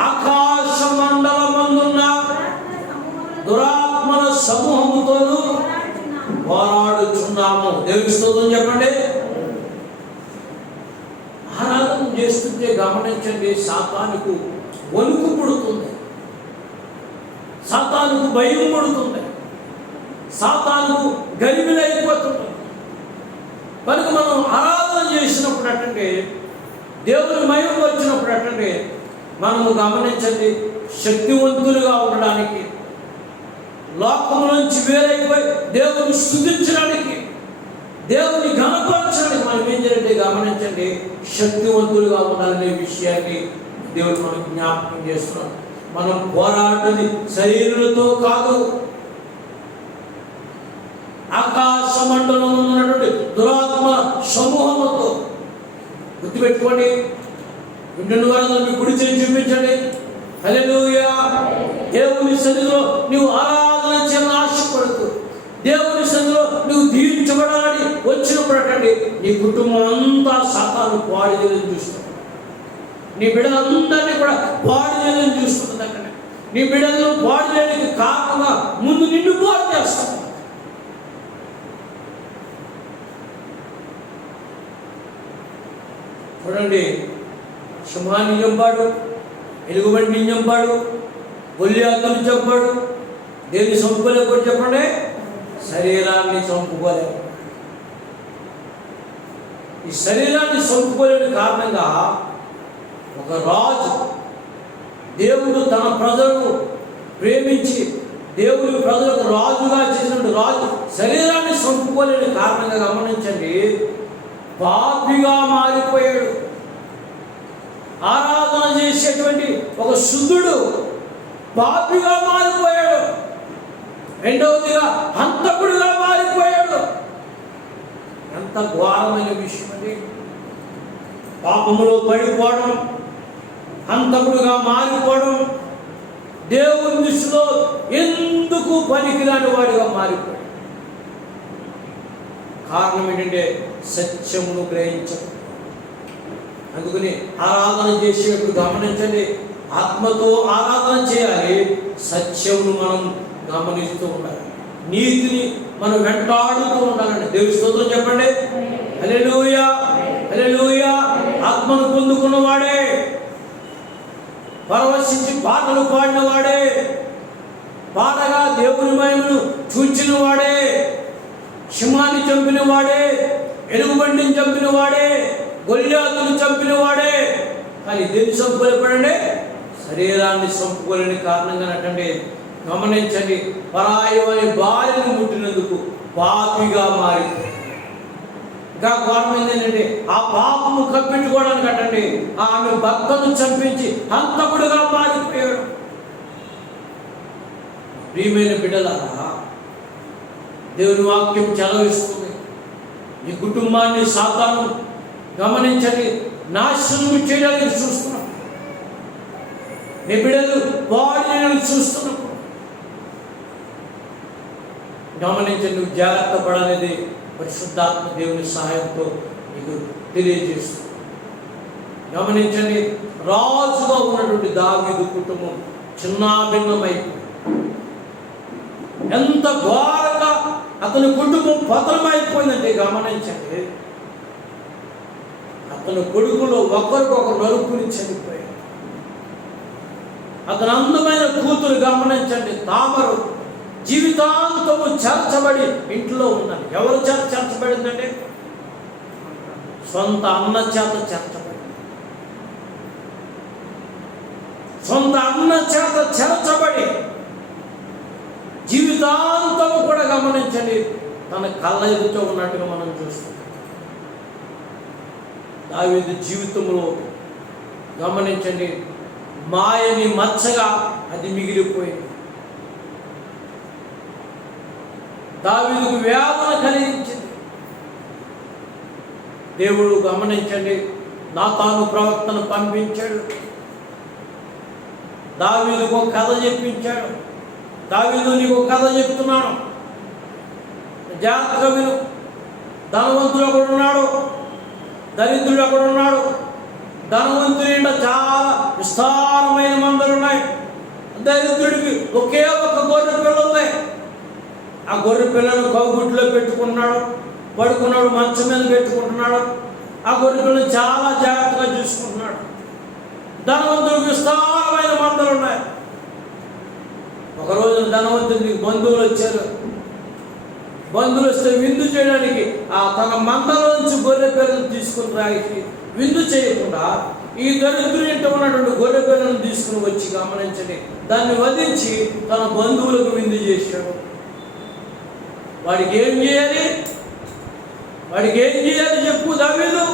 ఆకాశ మండలమందున్న దురాత్మల సమూహముతోనూ పోరాడుచున్నాము. దేవుని స్తోత్రం చెప్పండి. ఆరాధన చేస్తుంటే గమనించండి, సాతానుకు వణుకు పుడుతుంది, సాతానుకు భయం పుడుతుంది, సాతానుకు గరిబిలైపోతుంది. కనుక మనం ఆరాధన చేసినప్పుడు అంటే, దేవుని మహిమ వచ్చినప్పుడు అంటే మనము గమనించండి, శక్తివంతులుగా ఉండడానికి, లోకం నుంచి వేరైపోయి దేవుని స్తుతించడానికి, దేవుని ఘనపరచడానికి మనం ఏం చేయాలంటే గమనించండి, శక్తివంతులుగా ఉండాలనే విషయాన్ని దేవుడు మనకు జ్ఞాపకం చేస్తున్నాడు. మనం పోరాటది శరీరులతో కాదు, ఆకాశ మండలంలో ఉన్నటువంటి దురాత్మ సమూహంతో. గుర్తుపెట్టుకోండి. ఇంటి వారు మీ కుడి చేసి చూపించండి. హల్లెలూయా. దేవుని సన్నిధిలో నువ్వు ఆరాధన చేయాలని ఆశపడుతూ, దేవుని సన్నిధిలో నువ్వు దీవించబడాలని వచ్చినప్పుడు అటండి నీ కుటుంబం అంతా సాతాను పాడు చేయాలని చూస్తుంది. నీ బిడ్డలందరినీ కూడా పాడు చేయాలని చూస్తుంది. అక్కడ నీ బిడ్డలను పాడు చేయడానికి కారణంగా ముందు నిన్ను పాడు చేస్తాను. చూడండి, సింహాన్ని చంపాడు, ఎలుగుబంటిని చంపాడు, గొల్లియాతుని చంపాడు. దేన్ని చంపుకోలేకపోతే చెప్పండి, శరీరాన్ని చంపుకోలేము. ఈ శరీరాన్ని చంపుకోలేని కారణంగా ఒక రాజు, దేవుడు తన ప్రజలను ప్రేమించి దేవుని ప్రజలకు రాజుగా చేసినటువంటి రాజు శరీరాన్ని చంపుకోలేని కారణంగా గమనించండి, పాపిగా మారిపోయాడు. ఆరాధన చేసేటువంటి ఒక శుద్ధుడు పాపిగా మారిపోయాడు. రెండవదిగా హంతకుడిగా మారిపోయాడు. ఎంత ఘోరమైన విషయం అది. పాపములో పడిపోవడం, హంతకుడిగా మారిపోవడం, దేవుని దృష్టిలో ఎందుకు పనికిరాని వాడిగా మారిపోయాడు. కారణం ఏంటంటే సత్యమును గ్రహించడం. అందుకని ఆరాధన చేసేటప్పుడు గమనించండి, ఆత్మతో ఆరాధన చేయాలి, సత్యమును మనం గమనిస్తూ ఉండాలి. నీతిని మనం వెంటాడుతూ ఉండాలండి. దేవుని స్తోత్రం చెప్పండి. హల్లెలూయా, హల్లెలూయా. ఆత్మను పొందుకున్నవాడే, పరవశించి పాటలు పాడినవాడే, పాటగా దేవుని మహిమను చూచిన వాడే, సింహాన్ని చంపిన వాడే, ఎలుగుబండిని చంపిన వాడే, గొల్లియాతును చంపిన వాడే. కానీ దేన్ని చంపుకోలేపడండి? శరీరాన్ని చంపుకోలేని కారణంగా నటండి. గమనించండి, పరాయమని భార్యను ముట్టినందుకు పాపిగా మారి, ఇంకా ఘోరమైంది ఏంటంటే ఆ పాపము కప్పించుకోవడానికి అటండి ఆమె భర్తను చంపించి హంతకుడుగా మారిపోయాడు. ప్రియమైన బిడ్డలారా, దేవుని వాక్యం చలవిస్తుంది. ఈ కుటుంబాన్ని సాతాను గమనించండి నాశనం చేయడానికి చూస్తున్నాం. నీ బిడ్డలు వాడిని చూస్తున్నప్పుడు గమనించండి, నువ్వు జాగ్రత్త పడాలనేది పరిశుద్ధాత్మ దేవుని సహాయంతో నీకు తెలియజేస్తుంది. గమనించండి, రాజుగా ఉన్నటువంటి దావీదు కుటుంబం చిన్నాభిన్నమైపోయింది. ఎంత ఘోరంగా అతని కుటుంబం పతనమైపోయిందంటే గమనించండి, అతని కొడుకులో ఒకరికొకరు నలుగురి చనిపోయారు. అతని అందమైన కూతురు గమనించండి తామరు జీవితాంతము చేర్చబడి ఇంట్లో ఉన్నది. ఎవరు చేత చేర్చబడిందంటే? సొంత అన్న చేత చేర్చబడింది. సొంత అన్న చేత చేర్చబడి జీవితాంతము కూడా గమనించండి తన కళ్ళ ఎదుట ఉన్నట్టుగా మనం చూస్తాం. దావీదు జీవితంలో గమనించండి మాయని మచ్చగా అది మిగిలిపోయింది. దావీదుకు వేదన కలిగించింది. దేవుడు గమనించండి నాతాను ప్రవక్తను పంపించాడు. దావీదుకు ఒక కథ చెప్పించాడు. దావీదు నీకు ఒక కథ చెప్తున్నాను, జాగ్రత్తగా విను. ధనవంతుడు ఒకడు ఉన్నాడు, దరిద్రుడు ఒకడు ఉన్నాడు. ధనవంతుడి చాలా విస్తారమైన మందలు ఉన్నాయి. దరిద్రుడికి ఒకే ఒక గొర్రె పిల్ల ఉంది. ఆ గొర్రె పిల్లను కౌగుట్లో పెట్టుకున్నాడు, పడుకున్నాడు, మంచం మీద పెట్టుకుంటున్నాడు. ఆ గొర్రె పిల్లను చాలా జాగ్రత్తగా చూసుకుంటున్నాడు. ధనవంతుడికి విస్తారమైన మందలు ఉన్నాయి. ఒకరోజు ధనవంతుడికి బంధువులు వచ్చారు. బంధువులు వస్తే విందు చేయడానికి తన మందలోంచి గొర్రె పిల్లను తీసుకుని రాయి విందు చేయకుండా ఈ దరిద్రుడి ఇంట ఉన్నటువంటి గొర్రె పిల్లను తీసుకుని వచ్చి గమనించండి దాన్ని వధించి తన బంధువులకు విందు చేశాడు. వాడికి ఏం చేయాలి? వాడికి ఏం చేయాలి చెప్పు దావీదు?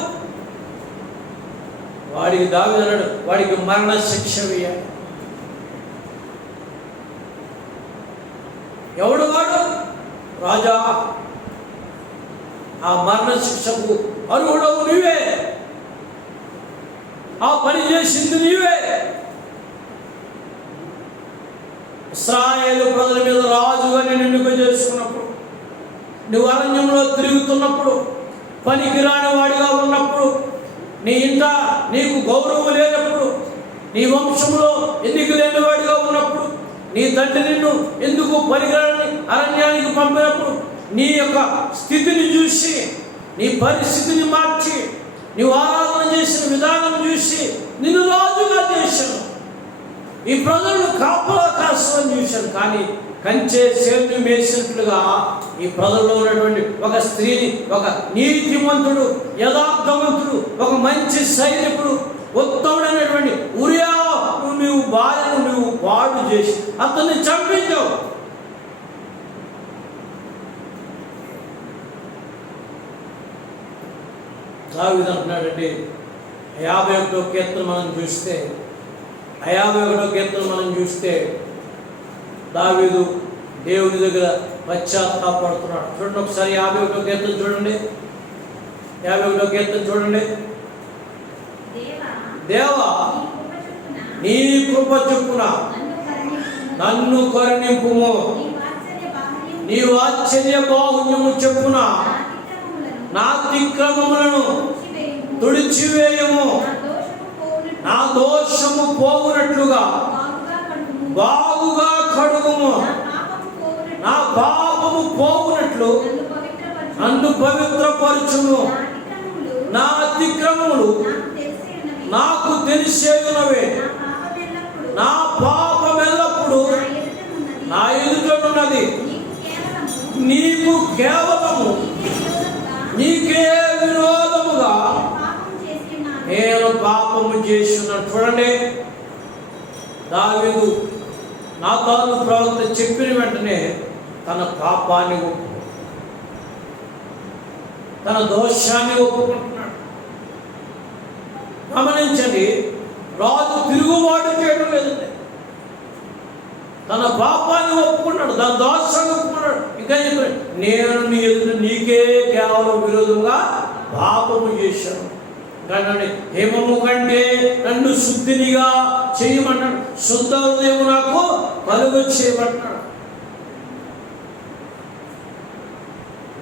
వాడికి దావీదు అన్నాడు వాడికి మరణ శిక్ష వేయాలి. ఎవడు వాడు? రాజా, ఆ మరణ శిక్షకు అర్హుడవు నీవే, ఆ పని చేసింది నీవే. ఇశ్రాయేలు ప్రజల మీద రాజుగా నేను ఎన్నిక చేసుకున్నప్పుడు, నువ్వు అరణ్యంలో తిరుగుతున్నప్పుడు, పనికిరాని వాడిగా ఉన్నప్పుడు, నీ ఇంట నీకు గౌరవం లేనప్పుడు, నీ వంశంలో ఎన్నిక లేని వాడిగా ఉన్నప్పుడు, నీ తండ్రి నిన్ను ఎందుకు పనికిరాని అరణ్యానికి పంపినప్పుడు నీ యొక్క స్థితిని చూసి, నీ పరిస్థితిని మార్చి, నీవు ఆరాధన చేసిన విధానం చూసి నిన్ను రాజుగా చేశాను. ఈ ప్రజలను కాపలా కాస్తామని చూశాను. కానీ కంచే సేను మేసినట్లుగా ఈ ప్రజల్లో ఉన్నటువంటి ఒక స్త్రీని, ఒక నీతిమంతుడు, యథార్థవంతుడు, ఒక మంచి సైనికుడు, ఉత్తముడైనటువంటి ఉరియా నువ్వు భార్యను నువ్వు పాడు చేసి అతన్ని చంపించావు. దావీదు అంటున్నాడండి 51వ కీర్తన మనం చూస్తే దావీదు దేవుని దగ్గర పశ్చాత్తాపడుతున్నాడు. చూడండి ఒకసారి 51వ కీర్తన చూడండి. 51వ కీర్తన చూడండి. దేవా నీ కృప చొప్పున నన్ను కరుణింపుము, నీ వాత్సల్య బాహుళ్యము చొప్పున నా అతిక్రమములను తుడిచివేయము, నా దోషము పోవునట్లుగా బాగుగా కడుగుము, నా పాపము పోవునట్లు నన్ను పవిత్రపరచును. నా అతిక్రమములు నాకు తెలిసేయున్నవే. నా పాపం ఎల్లప్పుడు నా ఎదుటనున్నది. నీకు కేవలము నీకే విరోధముగా నేను పాపము చేస్తున్నాను. చూడండి, దావీదు నాతాను ప్రవక్త చెప్పిన వెంటనే తన పాపాన్ని తన దోషాన్ని ఒప్పుకుంటున్నాడు. గమనించండి, రాజు తిరుగుబాటు చేయడం లేదండి. తన పాపాన్ని ఒప్పుకున్నాడు, దాని దోషాన్ని ఒప్పుకున్నాడు. ఇంకా చెప్పాడు, నేను నీ ఎదుట నీకే కేవలం విరోధంగా పాపము చేశాను. కానీ హేమము కంటే నన్ను శుద్ధినిగా చేయమన్నాడు. శుద్ధ హృదయం నాకు కలుగ చేయమన్నాడు.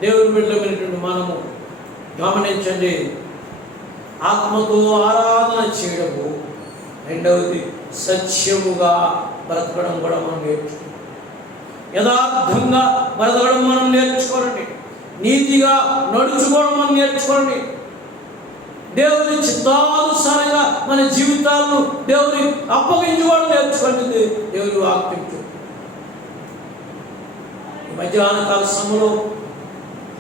దేవుని బిడ్డలమైనటువంటి మనము గమనించండి, ఆత్మతో ఆరాధన చేయడము, రెండవది సత్యముగా బ్రతకడం కూడా మనం నేర్చుకోవాలి. యథార్థంగా బ్రతకడం మనం నేర్చుకోండి. నీతిగా నడుచుకోవడం మనం నేర్చుకోండి. దేవుని చిత్తానుసారంగా మన జీవితాలను దేవుని అప్పగించుకోవడం నేర్చుకోండి. దేవుని వాక్యం ఈ మధ్యాహ్న కాల సమయంలో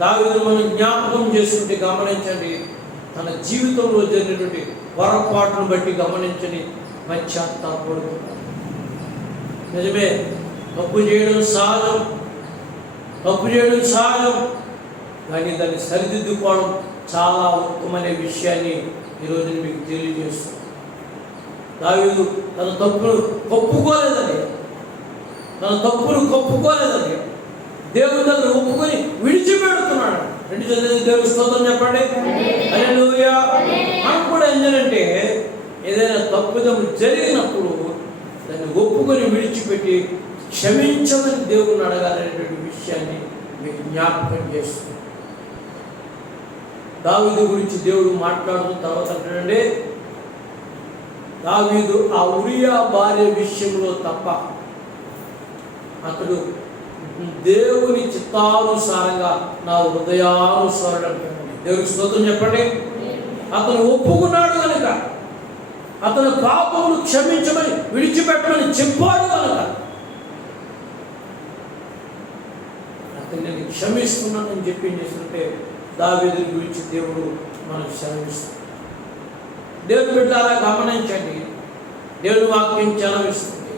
దావీదు మనం జ్ఞాపకం చేసుకుంటే గమనించండి, తన జీవితంలో జరిగినటువంటి పొరపాటును బట్టి గమనించని పశ్చాత్తాపడుతున్నాడు. నిజమే, తప్పు చేయడం సహజం, కానీ దాన్ని సరిదిద్దుకోవడం చాలా ఉత్తమనే విషయాన్ని ఈరోజు మీకు తెలియజేస్తున్నాను. దావీదు తన తప్పును ఒప్పుకోలేదండి. దేవుని దగ్గర ఒప్పుకొని విడిచిపెడుతున్నాడు. రెండు చదివి దేవుని స్తోత్రం చెప్పండి. హల్లెలూయా. మనం కూడా ఏంటంటే, ఏదైనా తప్పుదం జరిగినప్పుడు దాన్ని ఒప్పుకొని విడిచిపెట్టి క్షమించమని దేవుని అడగాలనేటువంటి విషయాన్ని మీకు జ్ఞాపకం చేస్తుంది. దావీదు గురించి దేవుడు మాట్లాడుతూ తర్వాత అంటాడండి, దావీదు ఆ ఉరియా భార్య విషయంలో తప్ప అతడు దేవుని చిత్తానుసారంగా నా హృదయానుసారం. దేవునికి స్తోత్రం చెప్పండి. అతను ఒప్పుకున్నాడు కనుక, అతను పాపమును క్షమించమని విడిచిపెట్టమని చెప్పాడు కనుక అతను నేను క్షమిస్తున్నానని చెప్పి ఏం చేస్తుంటే దావీదు గురించి దేవుడు మనకు సెలవిస్తాడు. దేవుని బిడ్డలారా గమనించండి, దేవుని వాక్యం సెలవిస్తుంది.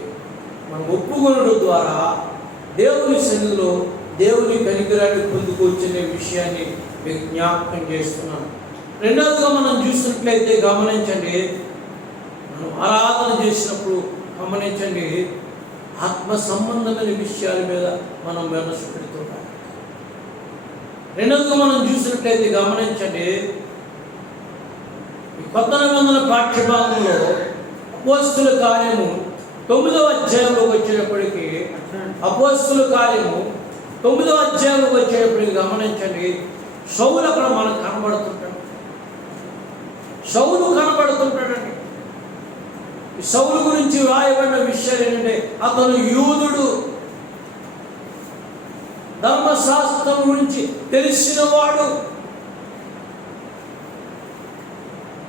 మనం ఒప్పుకొనడం ద్వారా దేవుని సన్నిధిలో దేవుని కనికరాన్ని పొందుకొచ్చే విషయాన్ని మీకు జ్ఞాపకం చేస్తున్నాను. రెండవదిగా మనం చూసినట్లయితే గమనించండి, మనం ఆరాధన చేసినప్పుడు గమనించండి, ఆత్మ సంబంధమైన విషయాల మీద మనం మనసు పెడుతుంటాం. రెండవదిగా మనం చూసినట్లయితే గమనించండి, ఈ కొత్త నిబంధన పాఠ్యభాగంలో అపోస్తుల కార్యము 9వ అధ్యాయంలోకి వచ్చేటప్పటికి, అపోస్తుల కార్యము 9వ అధ్యాయంలోకి వచ్చేటప్పటికి గమనించండి, సౌలు అక్కడ మనకు కనబడుతుంటాడు. సౌలు కనబడుతుంటాడండి. ఈ సౌలు గురించి రాయబడిన విషయాలు ఏంటంటే, అతను యూదుడు, ధర్మశాస్త్రం గురించి తెలిసినవాడు,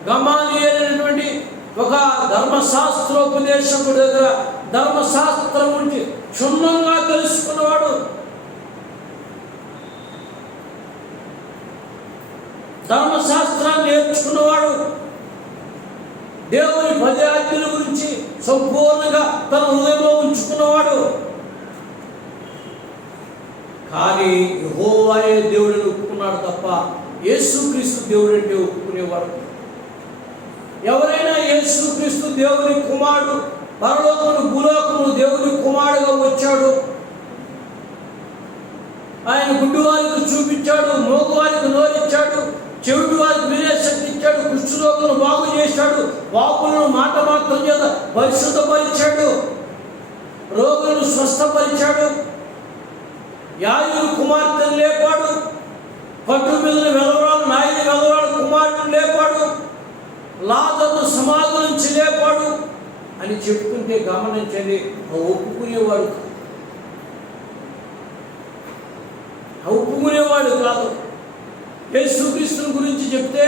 గమాలియేలు అనేటువంటి ఒక ధర్మశాస్త్రోపదేశకుడి దగ్గర ధర్మశాస్త్రం గురించి క్షుణ్ణంగా తెలుసుకున్నవాడు, ధర్మశాస్త్రాన్ని నేర్చుకున్నవాడు, దేవుని 10 ఆజ్ఞల గురించి సంపూర్ణంగా తన హృదయంలో ఉంచుకున్నవాడు. కానీ యెహోవాయే దేవుడిని ఒప్పుకున్నాడు తప్ప యేసుక్రీస్తు దేవుడంటే ఒప్పుకునేవాడు. ఎవరైనా యేసుక్రీస్తు దేవుని కుమారుడు, పరలోకమును భూలోకమును దేవుని కుమారుడుగా వచ్చాడు, ఆయన గుడ్డివారికి చూపించాడు, మోగువారికి నోరిచ్చాడు, చెవిటి వారికి వినే శక్తి ఇచ్చాడు, కుష్ఠరోగులను బాగు చేశాడు, పాపులను మాట మాత్రం చేత పరిశుద్ధపరిచాడు, రోగులను స్వస్థపరిచాడు, యాయుడు కుమార్తెను లేపాడు, పట్టు మీద వెదవరాలు నాయుడు వెదవరాలు కుమారుడు లేపాడు, లాజరు సమాధి నుంచి లేపాడు అని చెప్పుకుంటే గమనించండి, ఒప్పుకునేవాడు. ఒప్పుకునేవాడు కాదు. యేసుక్రీస్తుని గురించి చెప్తే,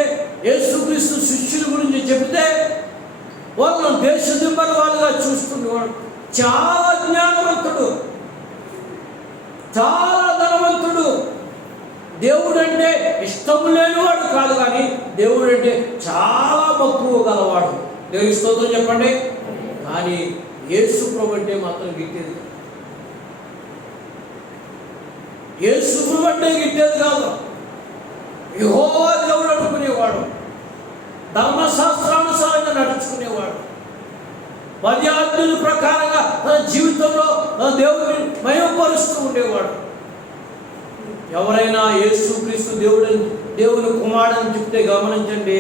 యేసుక్రీస్తు శిష్యుల గురించి చెప్తే వాళ్ళను దేశ దిమ్మల వాళ్ళుగా చూసుకునేవాడు. చాలా జ్ఞానవంతుడు, చాలా ధనవంతుడు. దేవుడు అంటే ఇష్టం లేనివాడు కాదు, కానీ దేవుడు అంటే చాలా మక్కువ గలవాడు. దేవుని స్తోత్రం చెప్పండి. కానీ యేసు ప్రభు అంటే మాత్రం గిట్టేది కాదు. యేసు ప్రభు అంటే గిట్టేది కాదు. యెహోవా దేవుడు అనుకునేవాడు, ధర్మశాస్త్రానుసారంగా నడుచుకునేవాడు, 10 ఆజ్ఞల ప్రకారంగా తన జీవితంలో దేవుడిని మహిమపరుస్తూ ఉండేవాడు. ఎవరైనా యేసుక్రీస్తు దేవుని కుమారుడని చెప్తే గమనించండి,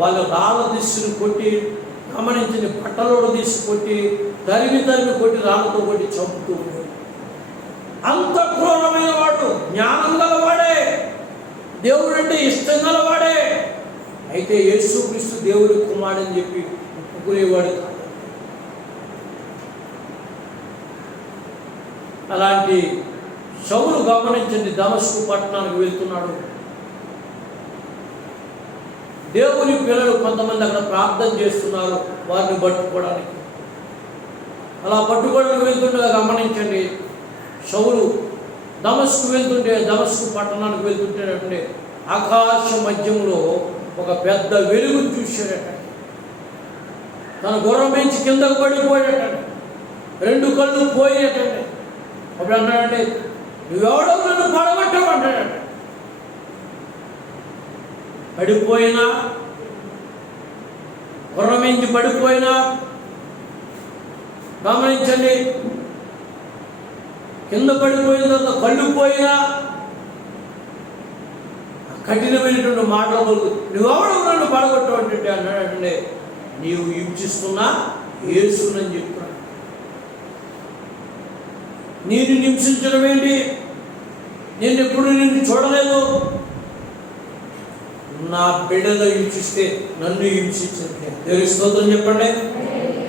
వాళ్ళు రాళ్ళ దిశను కొట్టి, గమనించండి, బట్టలోడు దిశ కొట్టి, తరిమి కొట్టి, రాళ్ళతో కొట్టి చంపుతూ ఉండేవాడు. అంత క్రూరమైన వాడు, జ్ఞానం గలవాడే, దేవుడు అంటే ఇష్టం గలవాడే. అయితే యేసుక్రీస్తు దేవుని కుమారుడని చెప్పి ఒప్పుకునేవాడు కాదు. అలాంటి సౌలు గమనించండి, దమస్కు పట్టణానికి వెళ్తున్నాడు. దేవుని పిల్లలు కొంతమంది అక్కడ ప్రార్థన చేస్తున్నారు వారిని పట్టుకోవడానికి. అలా పట్టుకోవడానికి వెళ్తుండగా గమనించండి, సౌలు దమస్కు పట్టణానికి వెళ్తుంటే ఆకాశ మధ్యంలో ఒక పెద్ద వెలుగు చూశాడట. తన గుర్రం పెంచి కిందకు పడిపోయాడటండి, 2 కళ్ళు పోయేటండి. అప్పుడు అన్నాడంటే, నువ్వెవడో నన్ను పడగొట్టమంటాడట. పడిపోయినా, గుర్రం పెంచి పడిపోయినా, గమనించండి, కింద పడిపోయిన తర్వాత కళ్ళు పోయినా కఠినమైనటువంటి మాటలు, నువ్వెవడో నన్ను పడగొట్టమంటే అన్నాడంటే, నీవు హింసిస్తున్నా యేసునని చెప్తున్నాడు. నేను హింసించడం ఏంటి? నేను ఎప్పుడు నిన్ను చూడలేదు. నా బిడ్డలు హింసిస్తే నన్ను హింసించట్లే. దేవుని స్తోత్రం చెప్పండి.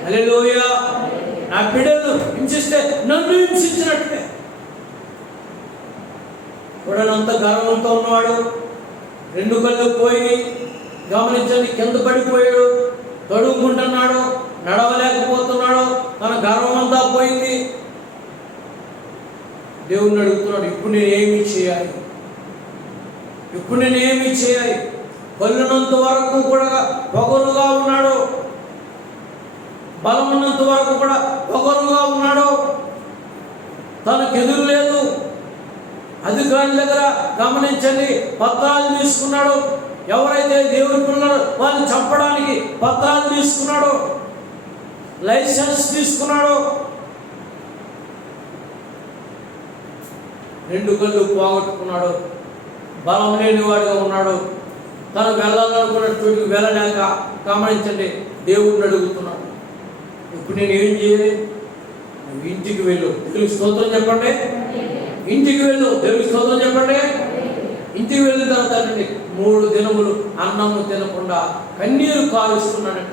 హల్లెలూయా. నా బిడ్డలు హింసిస్తే నన్ను హింసించినట్లే. చూడనంత గర్వంతో ఉన్నవాడు, 2 కళ్ళు పోయి, గమనించండి, కింద పడిపోయాడు, తడుముకుంటున్నాడు, నడవలేకపోతున్నాడు, తన గర్వం అంతా పోయింది. దేవుణ్ణి అడుగుతున్నాడు, ఇప్పుడు నేనేమి చేయాలి? ఇప్పుడు నేనేమి చేయాలి? కొల్లినంత వరకు కూడా పొగరుగా ఉన్నాడు, బలం ఉన్నంత వరకు కూడా పొగరుగా ఉన్నాడు, తనకు ఎదురు లేదు. అధికారుల దగ్గర గమనించండి, పత్రాలు తీసుకున్నాడు. ఎవరైతే దేవుని పిల్లలు వాళ్ళని చంపడానికి పత్రాలు తీసుకున్నాడు, లైసెన్స్ తీసుకున్నాడు. 2 కళ్ళు పోగొట్టుకున్నాడు, బలం లేనివాడుగా ఉన్నాడు. తను వెళ్ళాలనుకున్న చోటుకి వెళ్ళలేక గమనించండి, దేవుడిని అడుగుతున్నాడు, ఇప్పుడు నేను ఏం చేయాలి? నువ్వు ఇంటికి వెళ్ళు. దేవునికి స్తోత్రం చెప్పండి. ఇంటికి వెళ్ళు. దేవునికి స్తోత్రం చెప్పండి. ఇంటికి వెళ్ళిన తర్వాత 3 దినములు అన్నము తినకుండా కన్నీరు కాలుస్తున్నాడట.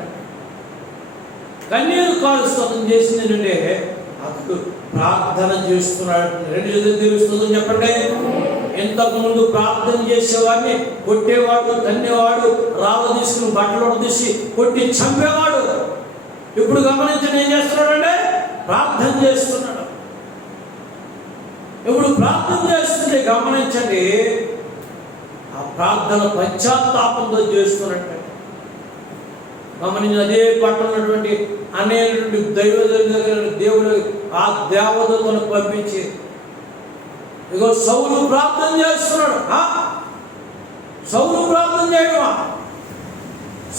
కన్నీరు కాలుస్తూ అతను చేసింది ఏంటంటే, అతడు ప్రార్థన చేస్తున్నాడు. 2 దేవునికి స్తోత్రం చెప్పండి. ఇంతకుముందు ప్రార్థన చేసేవాడిని కొట్టేవాడు, తన్నేవాడు, రాళ్ళు తీసుకుని బట్టలు తీసి కొట్టి చంపేవాడు. ఇప్పుడు గమనించండి, ఏం చేస్తున్నాడంటే ప్రార్థన చేస్తున్నాడు. ఇప్పుడు ప్రార్థన చేస్తుంటే గమనించండి, ఆ ప్రార్థన పశ్చాత్తాపంతో చేస్తున్నట్టు. గమనించి అదే పట్టణటువంటి అనేటువంటి దేవుడు ఆ దేవతలను పంపించి, ఇగో సౌలు ప్రార్థన చేస్తున్నాడు. సౌలు ప్రార్థన చేయడమా?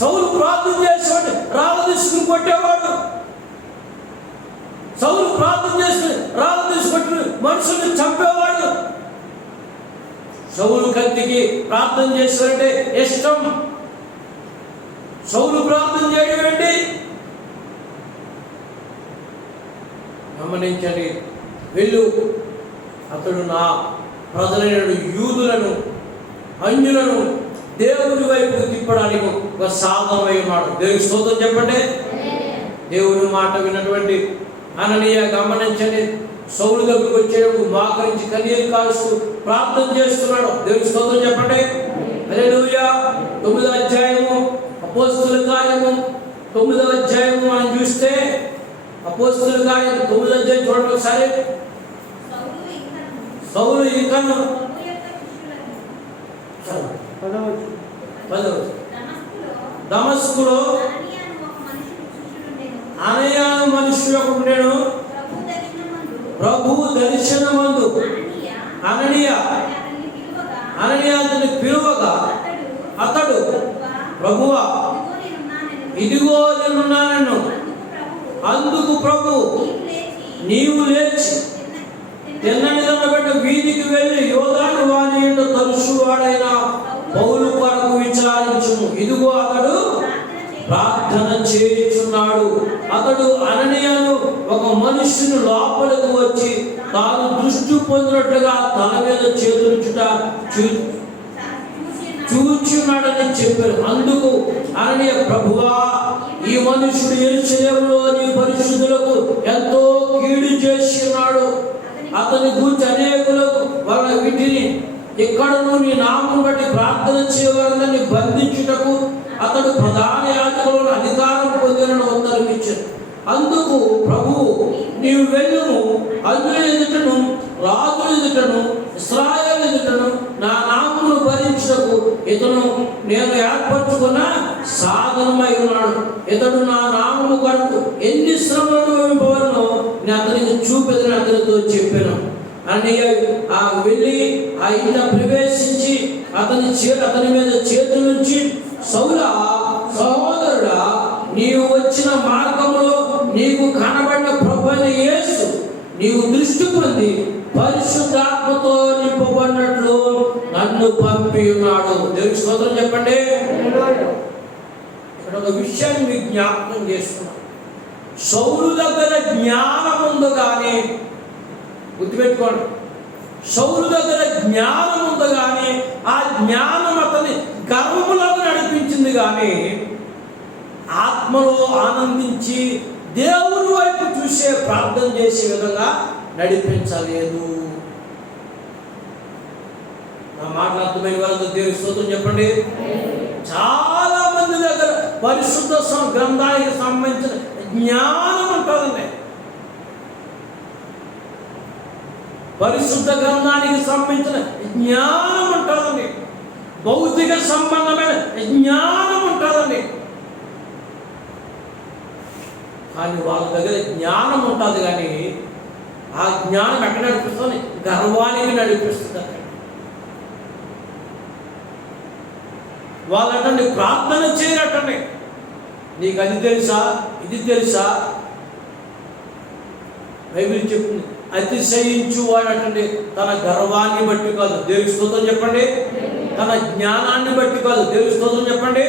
సౌలు ప్రార్థన చేసేవాడు రాళ్ళు తీసుకుని కొట్టేవాడు. సౌలు ప్రార్థన చేసుకుని రాళ్ళు తీసుకొచ్చి మనుషుల్ని చంపేవాడు. సౌలు కత్తికి ప్రార్థన చేశారంటే ఇష్టం. సౌలు ప్రార్థన చేయడం ఏంటి? గమనించండి, వెళ్ళు, అతడు నా ప్రజలైన యూదులను, అన్యులను దేవుని వైపు తిప్పడానికి ఒక సాధనమై ఉన్నాడు. దేవుని స్తోత్రం చెప్పండి. దేవుని మాట విన్నటువంటి అననీయ గమనించండి, సౌలు దగ్గరికి వచ్చేటప్పుడు మోకరించి కన్నీరు కారుస్తూ ప్రార్థన చేస్తున్నాడు. దేవుని స్తోత్రం చెప్పండి. హల్లెలూయా. 9వ అధ్యాయము అపోస్తలుల కార్యము 9వ అధ్యాయము మనం చూస్తే అపోస్తలుల కార్యము 9వ అధ్యాయం చూడండి ఒకసారి. సౌలు ఇంకను దమస్కులో అననీయ మనుష్యుడు ఉండెను. ప్రభు దర్శనమందు అననీయ అతన్ని పిలువగా అతడు, ప్రభువా ఇదిగో నేనున్నాను. అందుకు ప్రభు, నీవు లేచి తిన్నని దండబెట్ట వీధికి వెళ్ళి యోర్దాను వాని యందు తరచువాడైన పౌలు కొరకు విచారించుము. ఇదిగో అతడు ప్రార్థన చేయుచున్నాడు. అతడు అననీయను ఒక మనుష్యుని లోపలికి వచ్చి తాను దృష్టి పొందినట్లుగా తల మీద చేతులుచుట చూచున్నాడని చెప్పారు. అందుకు అననీయ, ప్రభువా ఈ మనుషుడు యెరూషలేములోని పరిశుద్ధులకు ఎంతో కీడు చేసి ఉన్నాడు. అతని గురించి అనేకులకు వాళ్ళ వీటిని ఇక్కడను నీ నామం బట్టి ప్రార్థన చేయవాలని బంధించుటకు అతడు ప్రధాన యాజకులను అధికారం పొందిన ఉత్తరం ఇచ్చాడు. అందుకు ప్రభువు, నీవు వెళ్ళుము, అన్యుల ఎదుటను రాజుల ఎదుటను ఇశ్రాయేలు ఎదుటను నా నామమును భరించుటకు ఇతను నేను ఏర్పరచుకున్న సాధనమై ఉన్నాడు. ఇతడు నా నామము కొరకు ఎన్ని శ్రమలు అనుభవింపవలనో నేను అతనికి చూపెదని అతనితో చెప్పాను. అని వెళ్ళి ఆ ఇంట ప్రవేశించి అతని మీద చేతులుంచి, సౌలా సహోదరుడా, నీవు వచ్చిన మార్గంలో నీకు కనబడిన ప్రభువైన యేసు నీవు దృష్టి పొంది పరిశుద్ధాత్మతో నింపబడినట్లు నన్ను పంపి ఉన్నాడు. దేవుని స్తోత్రం చెప్పండి. ఇక్కడ ఒక విషయాన్ని మీకు జ్ఞాపకం చేస్తున్నాను. సౌలు దగ్గర జ్ఞానం ఉంది కానీ, గుర్తుపెట్టుకోండి, సౌలు దగ్గర జ్ఞానం ఉంది కానీ ఆ జ్ఞానం అతని గర్వములోకి నడిపించింది కానీ ఆత్మలో ఆనందించి దేవుని వైపు చూసే ప్రార్థన చేసే విధంగా నడిపించలేదు. నా మాటలు అర్థమైన వాళ్ళతో దేవుని స్తోత్రం చెప్పండి. చాలా మంది దగ్గర పరిశుద్ధ గ్రంథానికి సంబంధించిన జ్ఞానం ఉంటుందండి. పరిశుద్ధ గ్రంథానికి సంబంధించిన జ్ఞానం ఉంటుందండి. భౌతిక సంబంధమైన జ్ఞానం ఉంటుందండి. కానీ వాళ్ళ దగ్గర జ్ఞానం ఉంటుంది కానీ ఆ జ్ఞానం ఎక్కడ నడిపిస్తుంది? గర్వానికి నడిపిస్తుంది. అక్కడ వాళ్ళటండి ప్రార్థన చేయరటండి. నీకు అది తెలుసా, ఇది తెలుసా? బైబిల్ చెప్తుంది, అతిశయించు వాడటండి తన గర్వాన్ని బట్టి కాదు. దేవుని స్తోత్రం చెప్పండి. తన జ్ఞానాన్ని బట్టి కాదు. దేవుని స్తోత్రం చెప్పండి.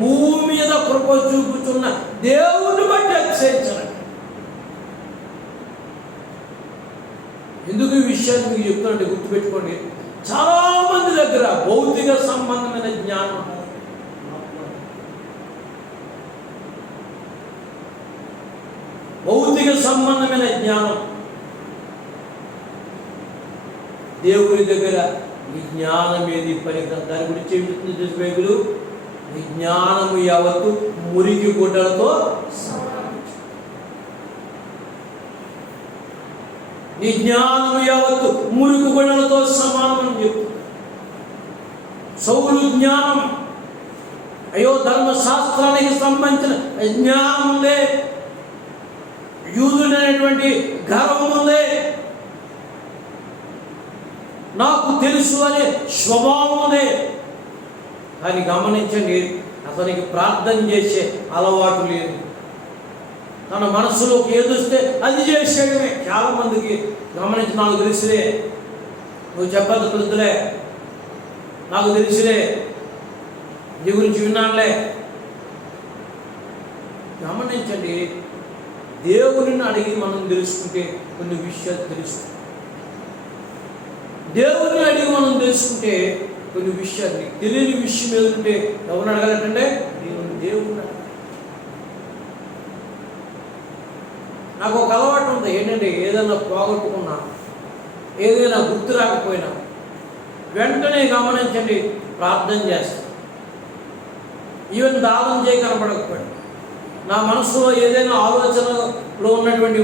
భూమి మీద కృప చూపుతున్న దేవుని బట్టి అతిశయించాలి. ఎందుకు ఈ విషయాన్ని మీకు చెప్తానంటే గుర్తుపెట్టుకోండి. చాలా మంది దగ్గర భౌతిక సంబంధమైన జ్ఞానం, భౌతిక సంబంధమైన జ్ఞానం, దేవుని దగ్గర ఈ జ్ఞానం ఏది పనికిరాదు. దాని గురించి ఏం చెప్తుంది బైబిల్? ఈ జ్ఞానము యావత్తు మురికి గుడ్డలతో నీ జ్ఞానము యావత్తు మురికి గుడ్డలతో సమానం అని చెప్తుంది. సౌలు జ్ఞానం, అయ్యో ధర్మశాస్త్రానికి సంబంధించిన జ్ఞానం ఉందే, యూదుడైనటువంటి గర్వం ఉందే, నాకు తెలుసు అనే స్వభావం ఉందే. కానీ గమనించండి, అతనికి ప్రార్థన చేసే అలవాటు లేదు. తన మనసులోకి ఏదొస్తే అది చేసేయడమే. చాలా మందికి గమనించి, నాకు తెలుసులే, నువ్వు చెప్పదు వద్దులే, నాకు తెలుసులే, నీ గురించి విన్నానులే. గమనించండి, దేవుడిని అడిగి మనం తెలుసుకుంటే కొన్ని విషయాలు తెలుసు. దేవుడిని అడిగి మనం తెలుసుకుంటే కొన్ని విషయాలు తెలియని విషయం ఏదంటే ఎవరిని అడగాలంటే దేవుడిని. నాకు ఒక అలవాటు ఉంది. ఏంటంటే ఏదైనా పోగొట్టుకున్నా, ఏదైనా గుర్తు రాకపోయినా వెంటనే గమనించండి, ప్రార్థన చేస్తాను. ఈవెన్ దానం చేయ కనపడకపోయినా, నా మనసులో ఏదైనా ఆలోచనలో ఉన్నటువంటి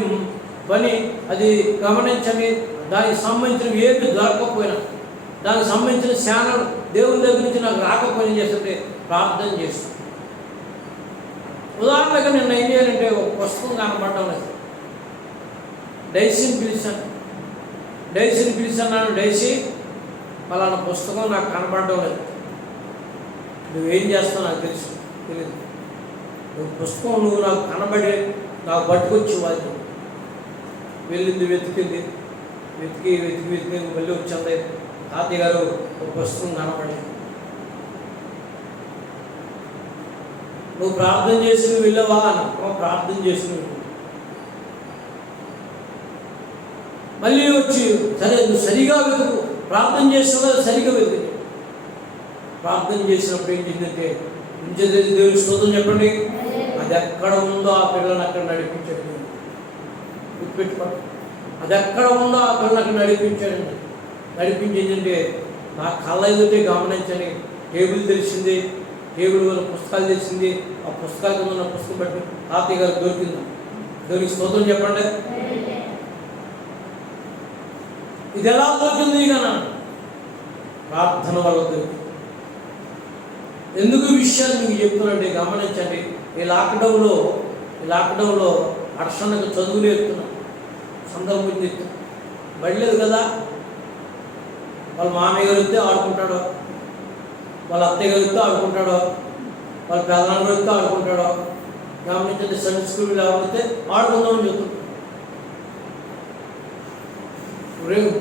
పని అది గమనించండి, దానికి సంబంధించిన ఏమి దొరకకపోయినా, దానికి సంబంధించిన ఛానల్ దేవుని దగ్గర నుంచి నాకు రాకపోయినా చేస్తుంటే ప్రార్థన చేస్తాను. ఉదాహరణగా నేను ఏం చేయాలంటే ఒక పుస్తకం కనపడడం లేదు, డైసీని పిలిచాను, డైసీ పలానా పుస్తకం నాకు కనపడడం లేదు, నువ్వేం చేస్తావు నాకు తెలియదు, నువ్వు పుస్తకం నువ్వు నాకు కనబడి నాకు పట్టుకొచ్చి వాళ్ళు వెళ్ళింది, వెతికి మళ్ళీ వచ్చింది, తాతయ్య గారు ఒక పుస్తకం కనబడలేదు. నువ్వు ప్రార్థన చేసి నువ్వు వెళ్ళవా అని, ప్రార్థన చేసి నువ్వు మళ్ళీ వచ్చి సరే నువ్వు సరిగా వెతుకు, ప్రార్థన చేసావు కదా సరిగా వెతుకు. ప్రార్థన చేసినప్పుడు ఏం చేసిందంటే దేవుని స్తోత్రం చెప్పండి, అది ఎక్కడ ఉందో ఆ పిల్లలను అక్కడ నడిపించండి. గుర్తుపెట్టుకోండి, అది ఎక్కడ ఉందో ఆ పిల్లలను అక్కడ నడిపించాడండి. నడిపించిందంటే నా కళ్ళ ఎదుటే గమనించని టేబుల్ తెలిసింది, టేబుల్ వల్ల పుస్తకాలు తెలిసింది, ఆ పుస్తకాల కింద ఉన్న పుస్తకం బట్టి తాతయ్య గారు దొరికింది. దేవునికి స్తోత్రం చెప్పండి. ఇది ఎలా దొరికింది? ఇక ప్రార్థన వల్ల దొరికింది. ఎందుకు విషయాలు మీకు చెప్తున్నాండి, గమనించండి. ఈ లాక్డౌన్లో హర్షణకు చదువు నేర్పుతున్నాం, సందర్భం చెప్తున్నాం. బడిలేదు కదా, వాళ్ళ మామయ్య గారు వస్తే ఆడుకుంటాడో, వాళ్ళ అత్తయ్య గారు వస్తే ఆడుకుంటాడో, వాళ్ళ పెదనాన్న గారు వస్తే ఆడుకుంటాడో. గమనించండి, సండే స్కూల్ లేకపోతే ఆడుకుందామని చెప్తున్నాం.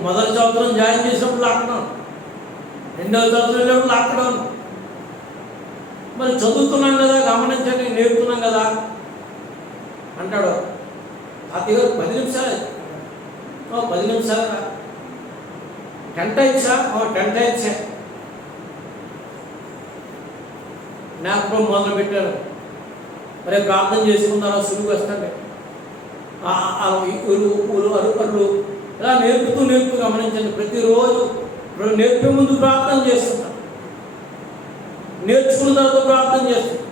మొదటి సంవత్సరం జాయిన్ చేసినప్పుడు లాక్డౌన్, రెండవ సంవత్సరం వెళ్ళినప్పుడు లాక్డౌన్. మరి చదువుతున్నాం కదా, గమనించండి, నేర్పుతున్నాం కదా అంటాడు. తాతయ్య గారు 10 నిమిషాలు 10 నిమిషాలు 10 టైమ్స్ 10 టైమ్స్ నాకు మొదలు పెట్టారు. మరి ప్రార్థన చేసుకున్నారా, సులువు వస్తాండి అరుకర్లు ఇలా నేర్పుతూ గమనించండి. ప్రతిరోజు నేర్పే ముందు ప్రార్థన చేస్తుంటాను, నేర్చుకున్న తర్వాత ప్రార్థన చేస్తాను,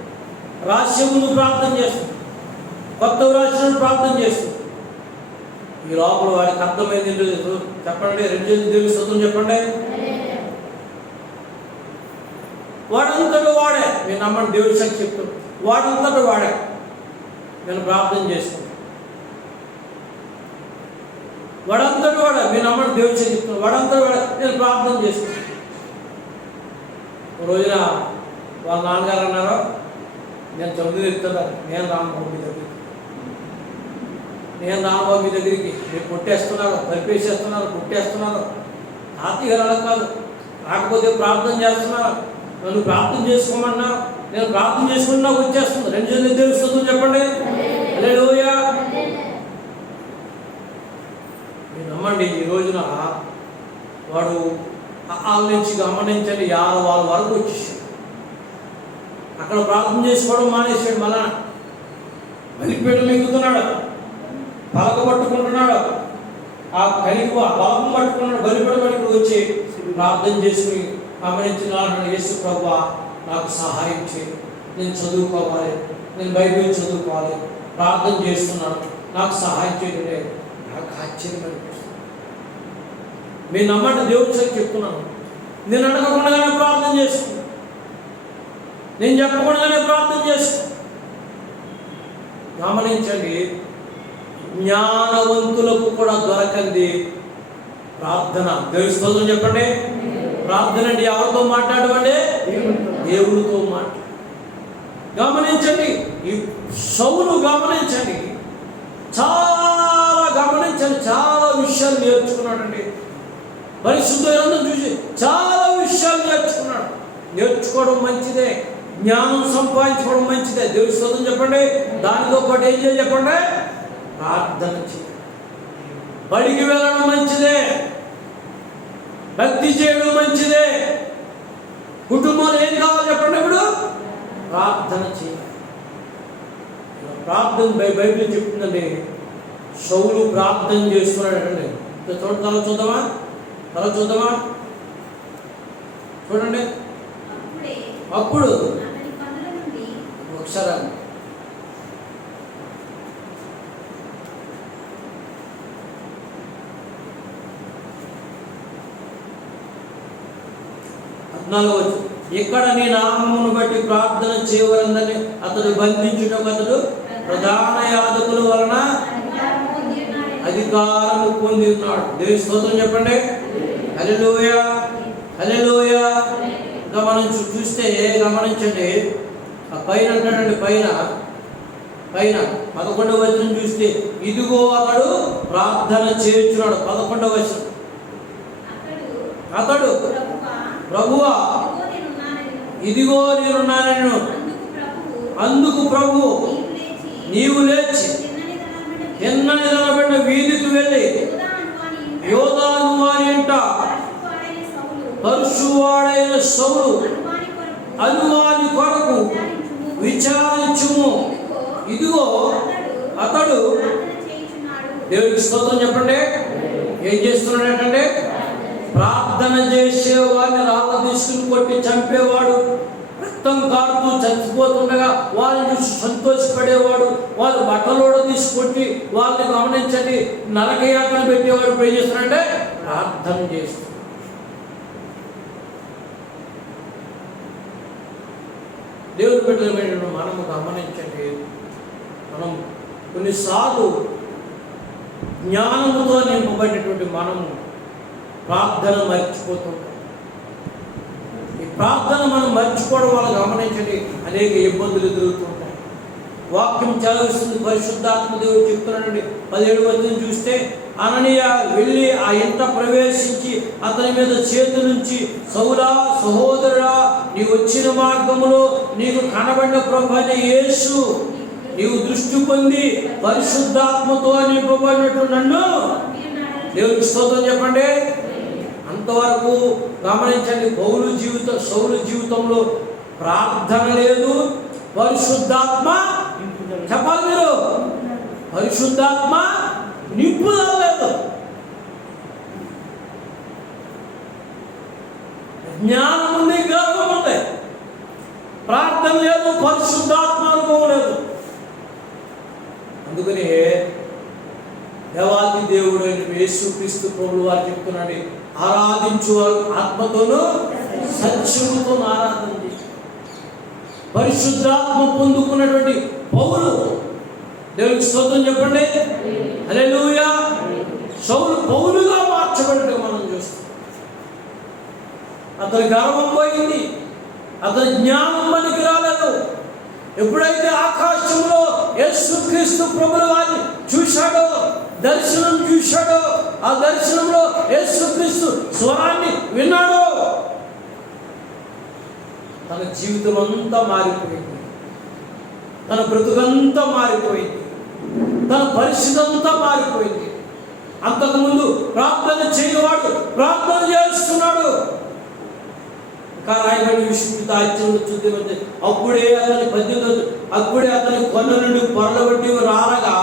రాసే ముందు ప్రార్థన చేస్తాను, కొత్త రాసినప్పుడు ప్రార్థన చేస్తాను. ఈ లోపల వాడికి అర్థమైంది చెప్పండి, 2 దేవుని స్తోత్రం చెప్పండి. వాడంతటా వాడే, మీరు నమ్మండి, దేవుడి శక్తి చెప్తాను, వాడంతటా వాడే నేను ప్రార్థన చేస్తాను. వాడంతటా వాడే, మీరు నమ్మండి, దేవుడి శక్తి చెప్తాను, వాడంతటా వాడే నేను ప్రార్థన చేస్తాను. ఒక రోజున వాళ్ళ నాన్నగారు అన్నారు, నేను చదువు చెప్తున్నాను, నేను రామబాబు మీ దగ్గరికి మీరు కొట్టేస్తున్నారు, కలిపేసేస్తున్నారు, కొట్టేస్తున్నారు. తాతయ్య గారు అలా కాదు, రాకపోతే ప్రార్థన చేస్తున్నారు, నన్ను ప్రార్థన చేసుకోమన్నారు, నేను ప్రార్థన చేసుకుని నాకు వచ్చేస్తుంది. 2 తెలుస్తుంది చెప్పండి. హల్లెలూయా. మీరు నమ్మండి, ఈ రోజున వాడు వాళ్ళ నుంచి గమనించండి 50 వాళ్ళ వరకు వచ్చేసాడు. అక్కడ ప్రార్థన చేసుకోవడం మానేసాడు, మళ్ళా బలిపీఠం మింగుతున్నాడు, పలక పట్టుకుంటున్నాడు, ఆ కలిగి బలకం పట్టుకున్నాడు, బలిపీఠం పట్టుకుని వచ్చి ప్రార్థన చేసుకుని గమనించిన యేసు ప్రభువా నాకు సహాయం చేయి, నేను చదువుకోవాలి, నేను బైబిల్ చదువుకోవాలి, ప్రార్థన చేస్తున్నాను, నాకు సహాయం చేయండి. నాకు ఆశ్చర్యం అనిపిస్తుంది. మీరు నమ్మండి, దేవుడి సరికి చెప్తున్నాను. నేను అడగకుండానే ప్రార్థన చేసుకున్నాను, నేను చెప్పకుండానే ప్రార్థన చేసుకున్నాను. గమనించండి, జ్ఞానవంతులకు కూడా దొరకంది ప్రార్థన. దేవుడి స్తోత్రం చెప్పండి. ప్రార్థన అంటే ఎవరితో మాట్లాడమండి? దేవుడితో మాట్లాడు. గమనించండి, ఈ సౌలు గమనించండి, చాలా విషయాలు నేర్చుకున్నాడండి. పరిశుద్ధ గ్రంథం చూసి చాలా విషయాలు నేర్చుకున్నాడు. నేర్చుకోవడం మంచిదే, జ్ఞానం సంపాదించుకోవడం మంచిదే. దేవుడి స్తోత్రం చెప్పండి. దానితో పాటు ఏం చేయాలి చెప్పండి? ప్రార్థన చేయాలి. బడికి వెళ్ళడం మంచిదే, భక్తి చేయడం మంచిదే. కుటుంబంలో ఏం కావాలి చెప్పండి? ఇప్పుడు ప్రార్థన చేయాలి. ప్రార్థన బైబిల్ చెప్తుందండి, సౌలు ప్రార్థన చేస్తున్నాడండి. తల చూద్దామా చూడండి. అప్పుడు ఒకసారి 14 ఇక్కడ నీ నామమును బట్టి ప్రార్థన చేయవలనని అతడు బంధించుటకు అతడు ప్రధాన యాజకుల వలన అధికారము పొంది ఉన్నాడు. దేవుని స్తోత్రం చెప్పండి. హల్లెలూయా, హల్లెలూయా. ఇంకా మనం చూస్తే గమనించండి, ఆ పైన అంటాడండి, పైన 11వ వచనం చూస్తే ఇదిగో అతడు ప్రార్థన చేయుచున్నాడు. 11వ వచనం, అతడు ప్రభువా ఇదిగో నేనున్నానెను. అందుకు ప్రభు నీవు లేచి ఎన్నని నిలబడిన వీధికి వెళ్ళి యోధా అనువాని ఇంట పరుషువాడైన సౌలు అనువాని కొరకు విచారించుము. ఇదిగో అతడు, దేవునికి స్తోత్రం చెప్పండి, ఏం చేస్తున్నాడంటే ప్రార్థన చేసేవాడిని రాళ్ళ తీసుకుని కొట్టి చంపేవాడు, రక్తం కారుతూ చచ్చిపోతుండగా వాళ్ళని చూసి సంతోషపడేవాడు, వాళ్ళు బట్టలోడ తీసుకొట్టి వాళ్ళని గమనించండి నరకయాతన పెట్టేవాడు. ఏం చేస్తున్నాడంటే ప్రార్థన చేస్తున్నాడు. దేవుని బిడ్డలమైన మనము గమనించండి, మనం కొన్నిసార్లు జ్ఞానముతో నింపబడినటువంటి మనము ప్రార్థన మర్చిపోతుంటాం. ఈ ప్రార్థన మనం మర్చిపోవడం వల్ల గమనించండి అనేక ఇబ్బందులు ఎదురుతుంటాయి. వాక్యం చదివిస్తుంది, పరిశుద్ధాత్మ దేవుడు చెప్తున్నాడండి. 17వ వచనం చూస్తే అననీయ వెళ్ళి ఆ ఇంట ప్రవేశించి అతని మీద చేతులుంచి సౌలా సహోదరుడా, నీ వచ్చిన మార్గములో నీకు కనబడిన ప్రభు అయిన యేసు నీవు దృష్టి పొంది పరిశుద్ధాత్మతో నింపబడినట్టు నన్ను, దేవునికి స్తోత్రం చెప్పండి. అంతవరకు గమనించండి, సౌలు జీవితంలో ప్రార్థన లేదు, పరిశుద్ధాత్మ చెప్పాలి మీరు, పరిశుద్ధాత్మ నింపుదల లేదు. జ్ఞానం ఉంది, గర్వం ఉంది, ప్రార్థన లేదు, పరిశుద్ధాత్మ అనుభవం లేదు. అందుకని దేవాది దేవుడు యేసుక్రీస్తు ప్రభువు వారు చెప్తున్నాడు, ఆరాధించు ఆత్మతోనూ సత్యముతోనూ ఆరాధన చేసి పరిశుద్ధాత్మ పొందుకున్నటువంటి పౌలు, దేవునికి స్తోత్రం చెప్పండి, హల్లెలూయా. సౌలు పౌలుగా మార్చబడినట్టు మనం చూస్తాం. అతని గర్వం పోయింది, అతని జ్ఞానం మనకి రాలేదు. ఎప్పుడైతే ఆకాశంలో యేసుక్రీస్తు ప్రభుల వారిని చూశాడో, దర్శనం చూశాడో, ఆ దర్శనంలో యేసుక్రీస్తు స్వరాన్ని విన్నాడో, తన జీవితం అంతా మారిపోయింది, తన బ్రతుకంతా మారిపోయింది, తన పరిస్థితి అంతా మారిపోయింది. అంతకుముందు ప్రార్థన చేయవాడు ప్రార్థన చేస్తున్నాడు. రాయబడి విశ్వపిత చూద్దామంటే అప్పుడే అతని 18 అప్పుడే అతని కొన్న నుండి పొరలబట్టి రారగా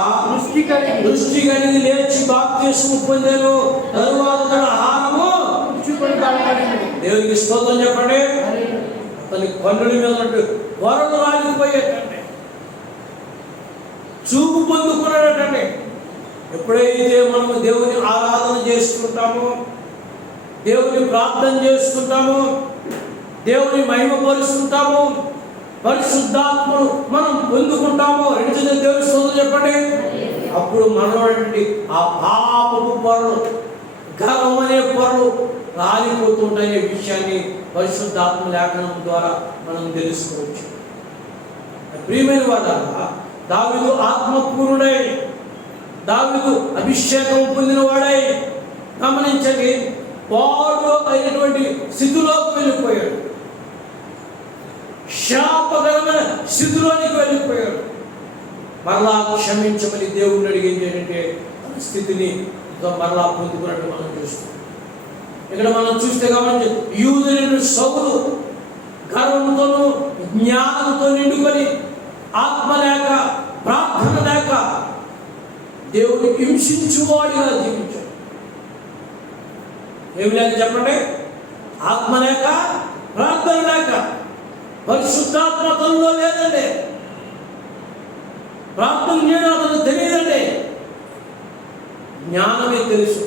దృష్టి కలిగి లేచి బాప్తిస్మము పొందాను. తరువాత తన ఆహారము దేవునికి స్తోత్రం చెప్పండి. అతని కన్నుల మీద పొరలు రాలిపోయేటండి, చూపు పొందుకున్నాడటండి. ఎప్పుడైతే మనము దేవుని ఆరాధన చేసుకుంటామో, దేవుని ప్రార్థన చేసుకుంటామో, దేవుని మహిమపరుస్తుంటాము, పరిశుద్ధాత్మను మనం పొందుకుంటాము, దేవుని స్తోత్రం చెప్పండి. అప్పుడు మనలోని ఆ పాపపు పొరలు, గర్వం అనే పొరలు రాలిపోతుంటాయనే విషయాన్ని పరిశుద్ధాత్మ లేఖనం ద్వారా మనం తెలుసుకోవచ్చు. ప్రియమైన వాడా, దావీదు ఆత్మపూర్ణుడై, దావీదు అభిషేకం పొందిన వాడై, గమనించండి, పాడు అయినటువంటి స్థితిలోకి వెళ్ళిపోయాడు, శాపకరమైన స్థితిలోనికి వెళ్ళిపోయాడు. మరలా క్షమించమని దేవుడిని అడిగింది ఏంటంటే తన స్థితిని మరలా పొందుకున్నట్టు మనం చూస్తాం. ఇక్కడ మనం చూస్తే గమనించి యూదుని సౌలు గర్వంతోనూ జ్ఞానంతో నిండుకొని ఆత్మ లేక, ప్రార్థన లేక దేవుని హింసించువాడిగా జీవించాడు. ఏమి లేక చెప్పండి? ఆత్మ లేక, ప్రార్థన లేక, పరిశుద్ధాత్మ అతనిలో లేదండి. ప్రార్థన చేయడం అతను తెలియదండి, జ్ఞానమే తెలుసు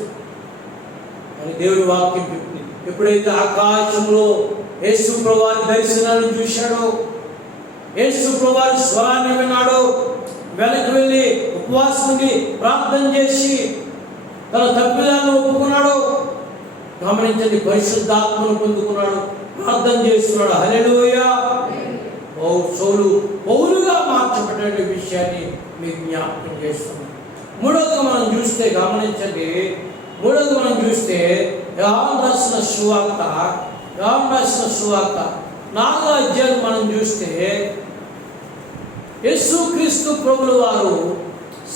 అని దేవుని వాక్యం చెప్పింది. ఎప్పుడైతే ఆకాశంలో యేసు ప్రభువారి దర్శనాన్ని చూశాడో, యేసు ప్రభువారి స్వరాన్ని విన్నాడో, వెనక్కి వెళ్ళి ఉపవాసం ఉండి ప్రార్థన చేసి తన తప్పిదాన్ని ఒప్పుకున్నాడు. గమనించండి, పరిశుద్ధాత్మను పొందుకున్నాడు, ప్రార్థన చేస్తున్నాడు. హల్లెలూయా! సౌలు పౌలుగా మార్చబడే విషయాన్ని మీకు జ్ఞాపకం చేస్తున్నాను. మూడవది మనం చూస్తే, గమనించండి, మూడవది మనం చూస్తే యోహాను రాసిన సువార్త 4వ అధ్యాయం మనం చూస్తే యేసుక్రీస్తు ప్రభుల వారు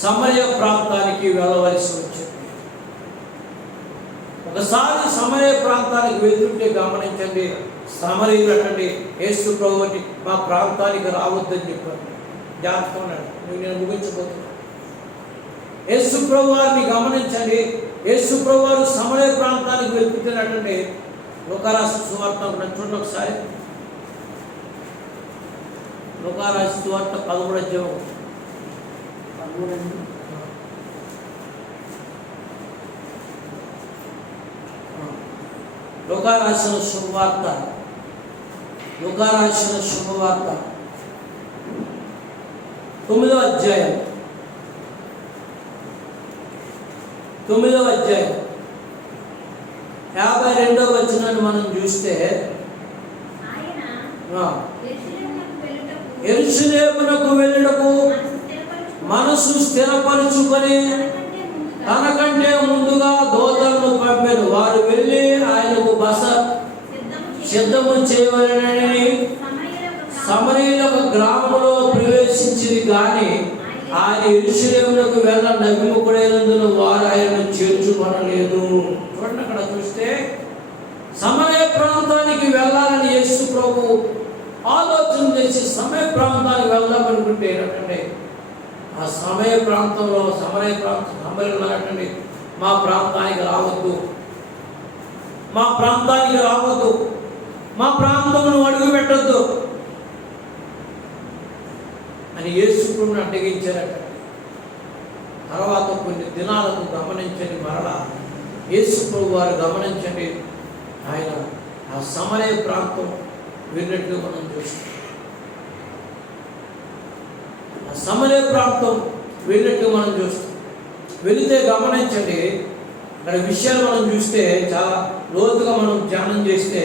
సమరయ ప్రాంతానికి వెళ్ళవలసి వచ్చింది. ఒకసారి సమరయ ప్రాంతానికి వెళ్తుంటే గమనించండి, సమరయులు అంటండి యేసు ప్రభుని మా ప్రాంతానికి రావద్దని చెప్పారు. జాగ్రత్త ఉన్నాడు. నేను ముగించబోతున్నాను. యేసు ప్రభు వారిని గమనించండి, యేసు ప్రభు వారు సమరయ ప్రాంతానికి వెళ్తున్నట్టండి. లూకా రాసిన సువార్త చూడండి ఒకసారి. లూకా రాసిన సువార్త 13వ అధ్యాయం. లూకా రాసిన శుభవార్త 9వ అధ్యాయం 52వ వచనాన్ని మనం చూస్తే, యెరూషలేమునకు వెళ్ళుటకు మనసు స్థిరపరుచుకొని తనకంటే ముందుగా దూతలను పంపెను. వారు వెళ్ళి ఆయనకు బస సిద్ధము చేయవలెనని సమరయుల గ్రామంలో ప్రవేశించింది. కానీ ఆయన యెరూషలేమునకు వెళ్ళ నమ్మికుడైనందున వారు ఆయనను చేర్చుకొనలేదు. చూడండి, అక్కడ చూస్తే సమరయ ప్రాంతానికి వెళ్ళాలని యేసు ప్రభు ఆలోచన చేసి సమరయ ప్రాంతానికి వెళ్దామనుకుంటే ఏంటంటే, ఆ సమరయ ప్రాంతంలో సమరయులు అంటండి మా ప్రాంతానికి రావద్దు, మా ప్రాంతంలో అడుగు పెట్టద్దు అని యేసు ప్రభువుని అడ్డగించారట. తర్వాత కొన్ని దినాలకు గమనించండి, మరలా యేసు ప్రభు వారు గమనించండి, ఆయన ఆ సమరయ ప్రాంతం వెళ్ళినట్లు మనం చూస్తాం. ఆ సమరయ ప్రాంతం వెళ్ళినట్టు మనం చూస్తాం. వెళితే గమనించండి, అక్కడ విషయాలు మనం చూస్తే చాలా లోతుగా మనం ధ్యానం చేస్తే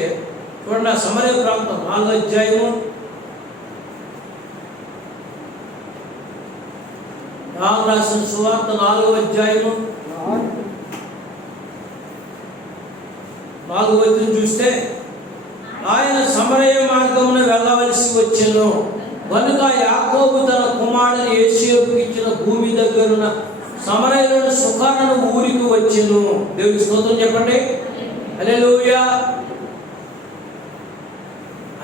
చూడండి. ఆ సమరయ ప్రాంతం 4వ అధ్యాయము 4వ రాసిన సువార్త 4వ అధ్యాయము 4వ వచనం చూస్తే, ఆయన సమరయ మార్గమున వెళ్ళవలసి వచ్చెను కనుక యాకోబు తన కుమారుని యోసేపుకు ఇచ్చిన భూమి దగ్గరున్న సమరయులను సుఖాలను ఊరికి వచ్చెను. దేవునికి స్తోత్రం చెప్పండి. హల్లెలూయా!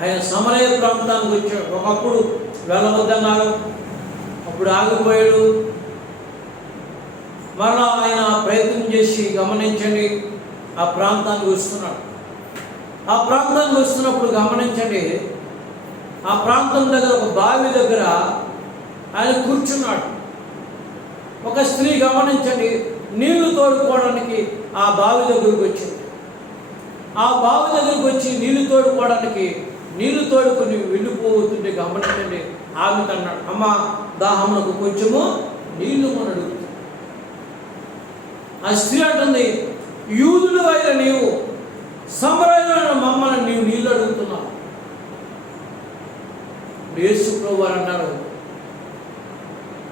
ఆయన సమరయ ప్రాంతానికి వచ్చాడు. ఒకప్పుడు వెళ్ళవద్దన్నారు, అప్పుడు ఆగిపోయాడు. మరలా ఆయన ప్రయత్నం చేసి గమనించండి ఆ ప్రాంతానికి వస్తున్నాడు. ఆ ప్రాంతానికి వస్తున్నప్పుడు గమనించండి, ఆ ప్రాంతం దగ్గర ఒక బావి దగ్గర ఆయన కూర్చున్నాడు. ఒక స్త్రీ గమనించండి నీళ్లు తోడుకోవడానికి ఆ బావి దగ్గరికి వచ్చింది. ఆ బావి దగ్గరికి వచ్చి నీళ్లు తోడుకోవడానికి నీళ్లు తోడుకొని వెళ్ళిపోతుంటే గమనించండి, ఆమె అన్నాడు, అమ్మ దాహమునకు కొంచెము నీళ్లు అని అడుగుతుంది. ఆ స్త్రీ అంటుంది, యూదులు అయిన నీవు సమరయులైన మమ్మల్ని నీవు నీళ్ళు అడుగుతున్నావు. యేసు ప్రభువు వారు అన్నారు,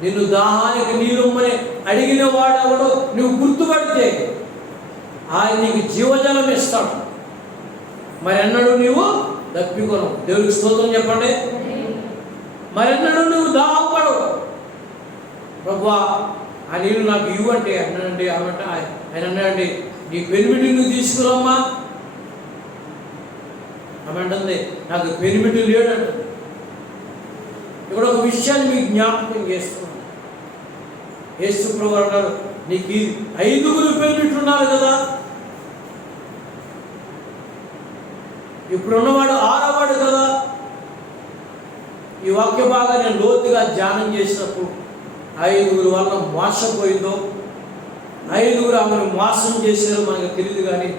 నిన్ను దాహానికి నీరుమ్మని అడిగిన వాడెవడో నువ్వు గుర్తుపడితే ఆయన నీకు జీవజలం ఇస్తాడు, మరెన్నడూ నీవు దప్పికొను. దేవునికి స్తోత్రం చెప్పండి. మరెన్నడూ నువ్వు దాహపడవు. ప్రభువా ఆ నీళ్ళు నాకు ఇవ్వండి అన్నాడండి. ఆయన అన్నాడండి, నీ పెనిమిటి నువ్వు తీసుకురమ్మా. ఆమె అంటుంది, నాకు పెనిమిటి లేడంట. ఇక్కడ ఒక విషయాన్ని మీకు జ్ఞాపకం చేస్తున్నాను. యేసు ప్రభువు అన్నారు, నీకు 5 పెళ్ళిట్టున్నారు కదా, ఇప్పుడున్నవాడు 6వాడు కదా. ఈ వాక్య భాగాన్ని నేను లోతుగా ధ్యానం చేసినప్పుడు 5 వల్ల మోసపోయిందో, 5 ఆమెను మోసం చేశారో మనకు తెలియదు. కానీ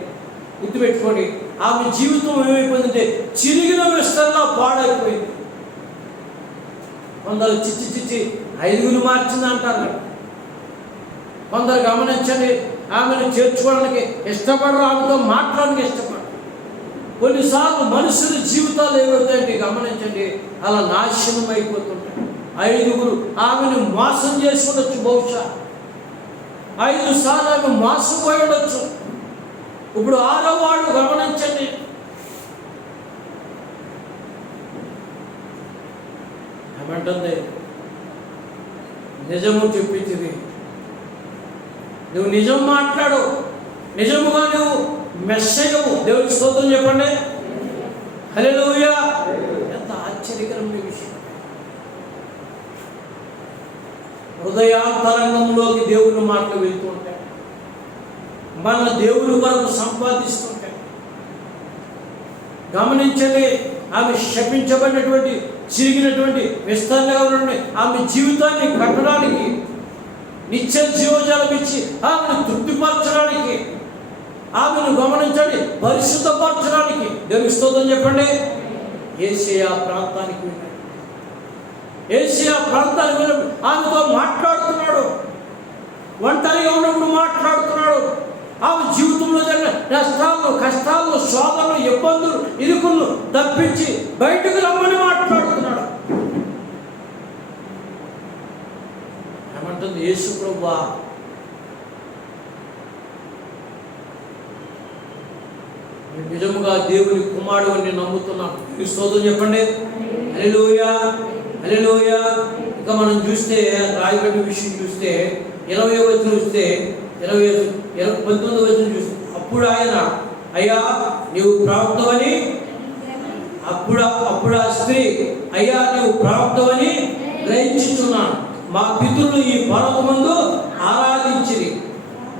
గుర్తుపెట్టుకోండి, ఆమె జీవితం ఏమైపోయిందంటే చిరిగిన విస్తరణ పాడైపోయింది. కొందరు చిచ్చి 5 మార్చింది అంటారు. కొందరు గమనించండి, ఆమెను చేర్చుకోవడానికి ఇష్టపడరు, ఆమెతో మాట్లాడడానికి ఇష్టపడరు. కొన్నిసార్లు మనుషుల జీవితాలు ఏమవుతాయండి గమనించండి, అలా నాశనం అయిపోతుంటాయి. 5 ఆమెను మోసం చేసి ఉండొచ్చు, బహుశా 5 సార్లు ఆమె మోసపోయి ఉండొచ్చు. ఇప్పుడు 6వాడు గమనించండి, ఏమంటుంది, నిజము చెప్పించింది, నువ్వు నిజం మాట్లాడు, నిజముగా నువ్వు మెస్సయ్యవు. దేవుడికి స్తోత్రం చెప్పండి, హల్లెలూయా. ఎంత ఆశ్చర్యకరమైన విషయం. హృదయాంతరంగంలోకి దేవుని మాటలు వెళ్తూ ఉంటాయి, మన దేవుని కొరకు సంపాదిస్తుంటాయి. గమనించండి, ఆమె శపించబడినటువంటి చిరిగినటువంటి విస్తరణగా ఉన్నటువంటి ఆమె జీవితాన్ని కట్టడానికి, నిత్య జీవజాలం ఇచ్చి ఆమెను తృప్తిపరచడానికి, ఆమెను గమనించండి పరిశుద్ధపరచడానికి. దేవుని స్తోత్రం చెప్పండి. ఏషియా ప్రాంతానికి వెళ్ళాడు. ఏషియా ప్రాంతానికి వెళ్ళినప్పుడు ఆమెతో మాట్లాడుతున్నాడు, ఒంటరిగా ఉన్నప్పుడు మాట్లాడుతున్నాడు. ఆమె జీవితంలో జరిగిన నష్టాలను, కష్టాలను, శోధనలు, ఇబ్బందులు, ఇరుకులను తప్పించి బయటకు రమ్మని మాట్లాడుతున్నాడు. ఏమంటుంది, యేసు ప్రభువా, నిజముగా దేవుని కుమారుడు అని నమ్ముతున్నాం. స్తోత్రం చెప్పండి, హల్లెలూయా, హల్లెలూయా. ఇంకా మనం చూస్తే రాయబడిన విషయం చూస్తే 20వ వచనం చూస్తే 19వ వచనం చూస్తే, అప్పుడు ఆయన, అయ్యా నీవు ప్రవక్తవని, అప్పుడు ఆ స్త్రీ, అయ్యా నీవు ప్రవక్తవని గ్రహించుచున్నాను. మా పితరులు ఈ పర్వతమందు ఆరాధించిరి,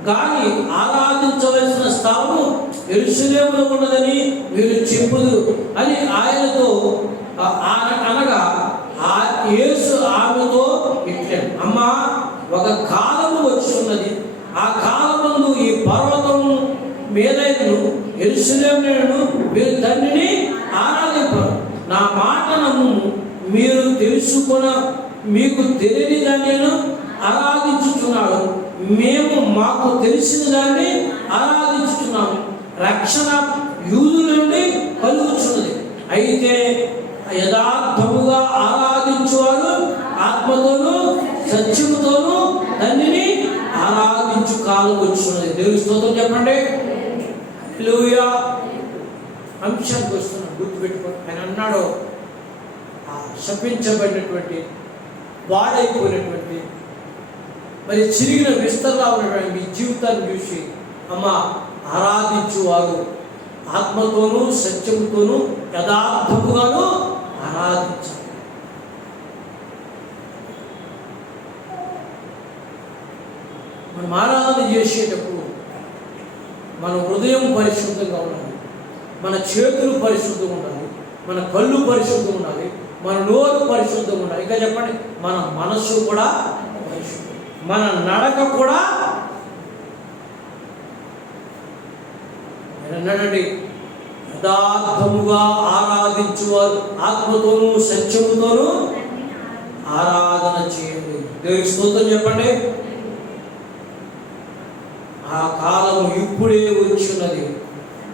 కానీ ఆరాధించవలసిన స్థలము యెరూషలేములో ఉన్నదని మీరు చెప్పుదురు అని ఆయనతో అనగా, యేసు ఆమెతో ఇట్టాడు, అమ్మా ఒక కాలము వచ్చున్నది, ఆ కాలమందు ఈ పర్వతము మీదను యెరూషలేమును మీరు తండ్రిని ఆరాధింపరు. నా మాట నమ్ము, మీరు మీకు తెలియని దాన్ని ఆరాధించుచున్నాడు, మేము మాకు తెలిసిన దాన్ని ఆరాధించుతున్నాము. రక్షణ యూదుల నుండి కలుగుతున్నది, అయితే యథార్థముగా ఆరాధించువారు ఆత్మతోనూ సత్యముతోనూ తండ్రిని ఆరాధించు కాలం వచ్చున్నది. దేవుని స్తోత్రం చెప్పండి, హల్లెలూయా. అంశానికి వస్తున్నాడు, గుర్తుపెట్టుకోండి. ఆయన అన్నాడు, ఆ శపించబడినటువంటి, పాడైపోయినటువంటి, మరి చిరిగిన విస్తరలా ఉన్నటువంటి మీ జీవితాన్ని చూసి, అమ్మ ఆరాధించువారు ఆత్మతోనూ సత్యముతోనూ యథార్థముగాను ఆరాధించాలి. మనం ఆరాధన చేసేటప్పుడు మన హృదయం పరిశుద్ధంగా ఉండాలి, మన చేతులు పరిశుద్ధంగా ఉండాలి, మన కళ్ళు పరిశుద్ధంగా ఉండాలి, మన నోరు పరిశుద్ధంగా ఉండాలి. ఇంకా చెప్పండి, మన మనస్సు కూడా పరిశుద్ధం, మన నడక కూడా. అన్నాడండి, యథార్థముగా ఆరాధించువారు ఆత్మతోనూ సత్యముతోనూ ఆరాధన చేయండి. దేవునికి స్తోత్రం చెప్పండి. ఆ కాలము ఇప్పుడే వచ్చినది,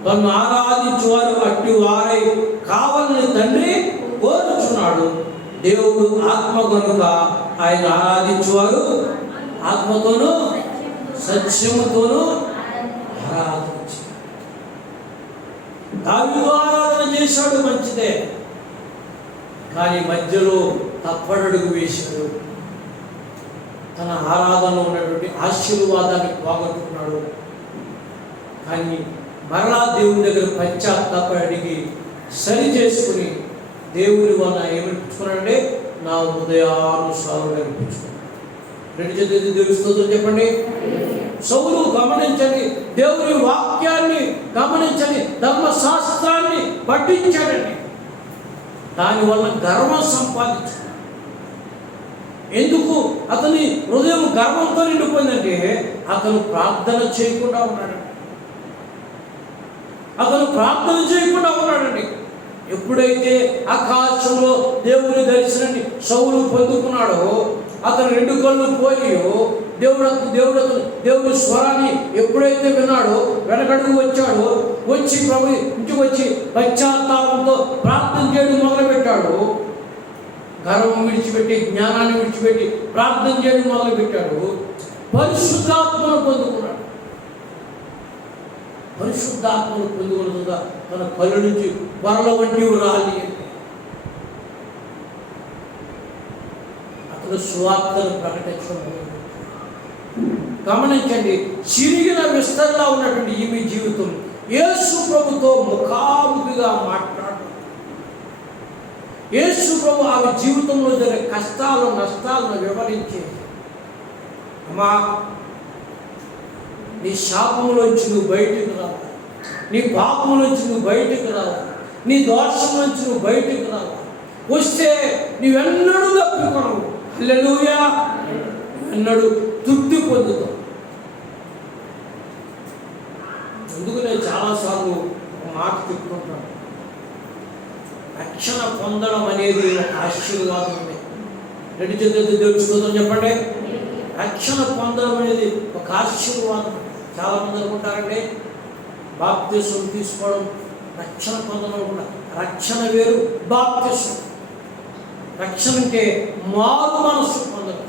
తను ఆరాధించువారు అట్టి వారై కావాలని తండ్రి కోరుచున్నాడు. దేవుడు ఆత్మ కనుక ఆయన ఆరాధించువారు ఆత్మతోనూ సత్యముతోనూ ఆరాధించారు. దావీదు ఆరాధన చేశాడు, మంచిదే, కానీ మధ్యలో తప్పడడుగు వేశాడు. తన ఆరాధనలో ఉన్నటువంటి ఆశీర్వాదాన్ని పోగొట్టుకున్నాడు. కానీ మరలా దేవుని దగ్గర పశ్చాత్తాపం అడిగి సరి చేసుకుని దేవుని వల్ల ఏమనిపించుకున్నాడంటే, నా హృదయానుసారులు అనిపించుకున్నాడు. రెండు చేతులు దేవుని స్తోత్రం చెప్పండి. సౌలు గమనించండి, దేవుని వాక్యాన్ని గమనించండి, ధర్మశాస్త్రాన్ని పఠించాడండి. దానివల్ల గర్వం సంపాదించాడు. ఎందుకు అతని హృదయం గర్వంతో నిండిపోయిందంటే అతను ప్రార్థన చేయకుండా ఉన్నాడండి. ఎప్పుడైతే ఆకాశంలో దేవుని దర్శనాన్ని సౌలు పొందుకున్నాడో, అతను 2 కళ్ళు పోయో, దేవుని స్వరాన్ని ఎప్పుడైతే విన్నాడో వెనకడుగు వచ్చాడో, వచ్చి ప్రభు ఇంటికి వచ్చి పశ్చాత్తాపంతో ప్రార్థన చేయడం మొదలుపెట్టాడు. గర్వం విడిచిపెట్టి, జ్ఞానాన్ని విడిచిపెట్టి ప్రార్థన చేయడం మొదలుపెట్టాడు. పరిశుద్ధాత్మను పొందుకున్నాడు. పరిశుద్ధాత్మను పొందుకున్నదా తన కళ్ళు నుంచి వరల వంటివి రాలి అతను సువార్తను ప్రకటించడం. గమనించండి, చిరిగిన విస్తరలా ఉన్నటువంటి ఈమె జీవితం యేసు ప్రభుతో ముఖాముఖిగా మాట్లాడు. యేసు ప్రభు ఆమె జీవితంలో జరిగే కష్టాలు నష్టాలను వివరించి, అమ్మా నీ శాపంలోంచి నువ్వు బయటికి రావాలి, నీ పాపంలోంచి నువ్వు బయటికి రావాలి, నీ దోషం నుంచి నువ్వు బయటికి రావాలి. వస్తే నీవెన్నడూ తప్పికొనవు. హల్లెలూయా. ఎన్నడూ తృప్తి పొందుతావు. అందుకు నేను చాలాసార్లు ఒక మాట చెప్పుకుంటాను, రక్షణ పొందడం అనేది ఒక ఆశీర్వాదం. రెండు చేతులతో దేవుని స్తోత్రం చెప్పండి. రక్షణ పొందడం అనేది ఒక ఆశీర్వాదం. చాలామంది అనుకుంటారండి బాప్తిసం తీసుకోవడం రక్షణ పొందడం కూడా. రక్షణ వేరు, బాప్తిసం. రక్షణ అంటే మారు మనసు పొందడం,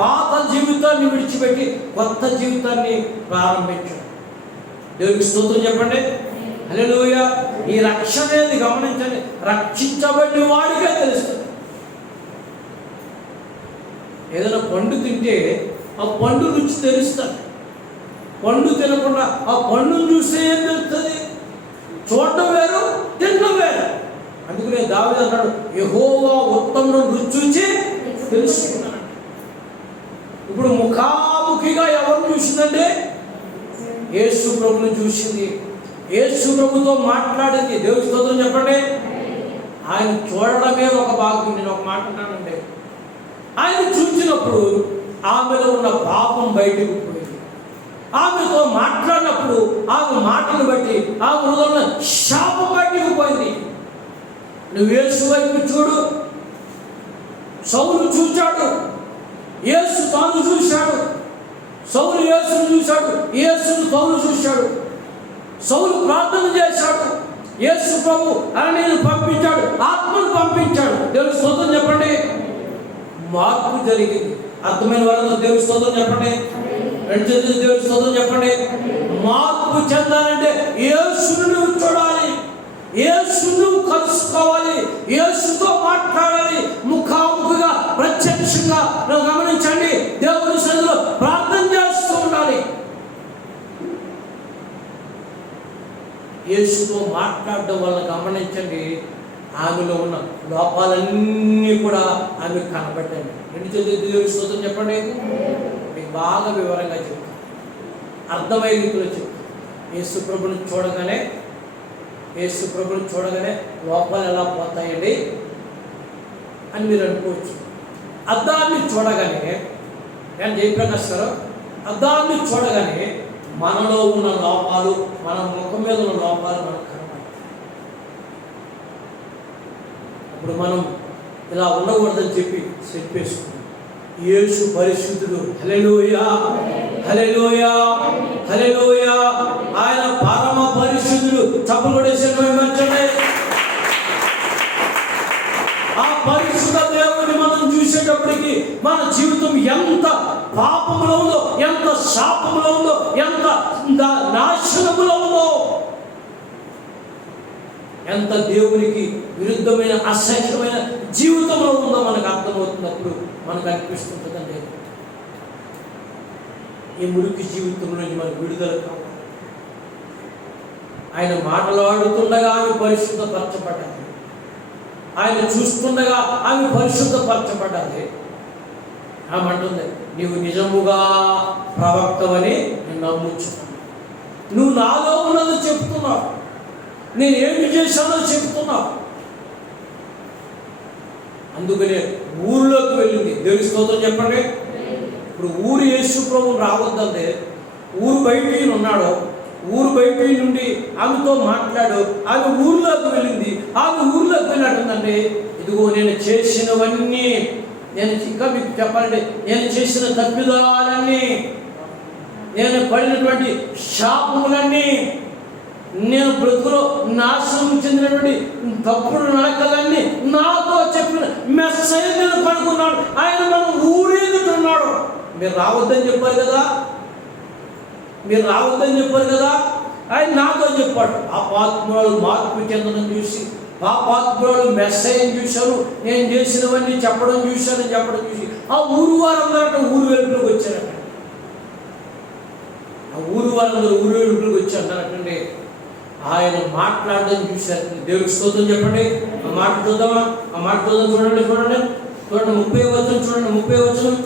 పాత జీవితాన్ని విడిచిపెట్టి కొత్త జీవితాన్ని ప్రారంభించడం. దేవునికి స్తోత్రం చెప్పండి. హల్లెలూయా. ఈ రక్షణ అనేది గమనించండి, రక్షించబడిన వాడికే తెలుస్తుంది. ఏదైనా పండు తింటే ఆ పండు రుచి తెలుస్తుంది. పండు తినకుండా ఆ పండును చూస్తే ఏం తెలుస్తుంది? చూడటం వేరు, తినడం వేరు. అందుకనే దావీదు అన్నాడు, యెహోవా ఉత్తమును రుచి చూచి తెలుసుకున్నాడు. ఇప్పుడు ముఖాముఖిగా ఎవరు చూసిందంటే యేసు ప్రభుని చూసింది, యేసు ప్రభుతో మాట్లాడింది. దేవుని స్తోత్రం చెప్పండి. ఆయన చూడడమే ఒక భాగ్యం. నేను ఒక మాట అంటానండి, ఆయన చూసినప్పుడు ఆమెలో ఉన్న పాపం బయటకు పోయింది. ఆమెతో మాట్లాడినప్పుడు ఆమె మాటలు బట్టి ఆమె హృదయంలో శాపం బయటకు పోయింది. నువ్వు యేసు వైపు చూడు. సౌలు చూచాడు, యేసు తాను చూశాడు. సౌలు యేసును చూశాడు, యేసును సౌలు చూశాడు. సౌలు ప్రార్థన చేశాడు, యేసు ప్రభు అరణ్యాన్ని పంపించాడు, ఆత్మను పంపించాడు. దేవుని స్తోత్రం చెప్పండి. మార్పు జరిగింది. అర్థమైన వాళ్ళతో దేవుని స్తోత్రం చెప్పండి. రెండు చేతులు దేవుని స్తోత్రం చెప్పండి. మార్పు చెందాలంటే యేసును నువ్వు చూడాలి, యేసును కలుసుకోవాలి, యేసుతో మాట్లాడాలి, ముఖాముఖిగా ప్రత్యక్షంగా నువ్వు గమనించండి. దేవుని సన్నిధిలో ప్రార్థన చేస్తూ ఉండాలి. యేసుతో మాట్లాడడం వల్ల గమనించండి, ఆమెలో ఉన్న లోపాలన్నీ కూడా ఆమె కనబడ్డాయి. రెండు చేతులు దేవుని స్తోత్రం చెప్పండి. మీకు బాగా వివరంగా చెప్తాను, అర్థమయ్యే రీతిలో చెప్తాను. యేసు ప్రభుని చూడగానే లోపాలు ఎలా పోతాయండి అని మీరు అనుకోవచ్చు. అద్దాన్ని చూడగానే, నేను జయప్రకాష్ గారు, అద్దాన్ని చూడగానే మనలో ఉన్న లోపాలు, మన ముఖం మీద ఉన్న లోపాలు మనకు కనబడతాయి. అప్పుడు మనం ఇలా ఉండకూడదని చెప్పేసుకున్నాం. యేసు పరిశుద్ధుడు. హల్లెలూయా, హల్లెలూయా, హల్లెలూయా. ఆయన పరమ పరిశుద్ధుడు. చప్పట్లు కొట్టేసి మెచ్చండి. ఆ పరిశుద్ధ దేవుని మనం చూసేటప్పటికి మన జీవితం ఎంత పాపంలో ఉందో, ఎంత శాపంలో ఉందో, ఎంత నాశనములో ఉందో, ఎంత దేవునికి విరుద్ధమైన అసహ్యమైన జీవితంలో ఉందో మనకు అర్థమవుతున్నప్పుడు మనకు అనిపిస్తుంటుందండి, ఈ మురికి జీవితంలో మనకు విడుదల కావాలి. ఆయన మాట్లాడుతుండగా ఆమె పరిశుద్ధపరచబడ్డాది, ఆయన చూస్తుండగా ఆమె పరిశుద్ధపరచబడ్డాది. ఆమె అంటుంది, నీవు నిజముగా ప్రవక్తవని నేను నమ్ముచున్నాను. నువ్వు నాలో ఉన్నది చెప్తున్నావు, నేను ఏమి చేశానో చెప్తున్నావు. అందుకనే ఊరిలోకి వెళ్ళింది. దేవుని స్తోత్రం చెప్పండి. ఇప్పుడు ఊరు యేసు ప్రభువు రావద్దంటే ఊరు బయట ఉన్నాడు. ఊరు బయట నుండి ఆమెతో మాట్లాడు. ఆమె ఊర్లోకి వెళ్ళింది. ఆమె ఊర్లోకి వెళ్ళాడుందండి. ఇదిగో నేను చేసినవన్నీ, నేను ఇంకా మీకు చెప్పాలంటే నేను చేసిన తప్పిదాలన్నీ, నేను పడినటువంటి శాపములన్నీ, నేను బ్రతుకులో నాశనం చెందినటువంటి తప్పుడు నడకలన్నీ నాతో చెప్పిన మెస్సయ్య నేను కనుక్కున్నాడు. ఆయన మనం ఊరేగుతున్నాడు. మీరు రావద్దని చెప్పారు కదా, మీరు రావద్దని చెప్పారు కదా, ఆయన నాతో చెప్పాడు. ఆ పాత్మలు మార్పు చెందడం చూసి, పాపాత్ముడు మెస్సయ్యని చూశాను, నేను చేసినవన్నీ చెప్పడం చూసి ఆ ఊరు వారందరూ ఊరు వెలుపులోకి వచ్చారట. ఆ ఊరు వారందరూ ఊరు వెలుపులోకి వచ్చారంటే ఆయన మాట్లాడడం చూశారు. దేవుడికి స్తోత్రం చెప్పండి. ఆ మాట చూద్దామా? ఆ మాట చూద్దాం. చూడండి 30వ వచనం చూడండి. 30వ వచనం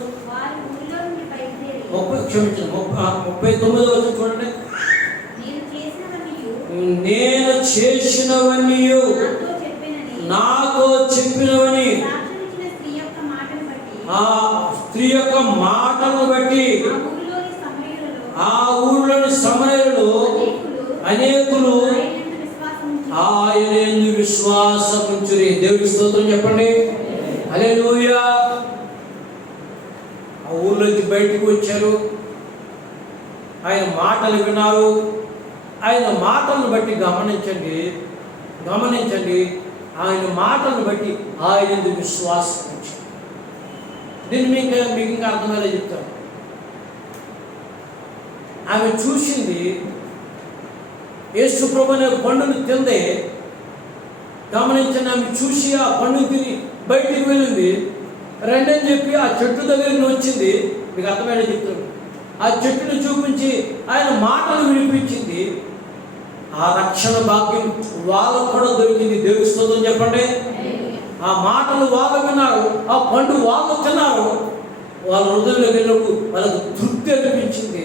39వ వచనం చూడండి. నేను చేసినవన్నీ నాతో చెప్పినవని ఆ స్త్రీ యొక్క మాటను బట్టి ఆ ఊరిలోని సమరయులు అనేకులు ఆయన యందు విశ్వాసముంచురి. దేవుడి స్తోత్రం చెప్పండి. హల్లెలూయా. ఆ ఊర్లోకి బయటకు వచ్చారు. ఆయన మాటలు విన్నారు. ఆయన మాటలను బట్టి గమనించండి. ఆయన మాటలను బట్టి ఆయన యందు విశ్వాసం ఉంచారు. దీన్ని మీకు ఇంకా అర్థమయ్యేలా చెప్తాను. ఆమె చూసింది యేసు ప్రభు అనే పండును తిందే. గమనించండి, ఆమె చూసి ఆ పండును తిని బయటికి వెళ్ళింది. రెండని చెప్పి ఆ చెట్టు దగ్గరికి వచ్చింది. మీకు అర్థమయ్యేలా చెప్తాను. ఆ చెట్టును చూపించి ఆయన మాటలు వినిపించింది. ఆ రక్షణ భాగ్యం వాళ్ళకు కూడా దొరికింది. దేవుని స్తోత్రం చెప్పండి. ఆ మాటలు వాళ్ళు విన్నారు, ఆ పండు వాళ్ళు తిన్నారు. వాళ్ళ హృదయంలో వెళ్ళినప్పుడు వాళ్ళకు తృప్తి అనిపించింది.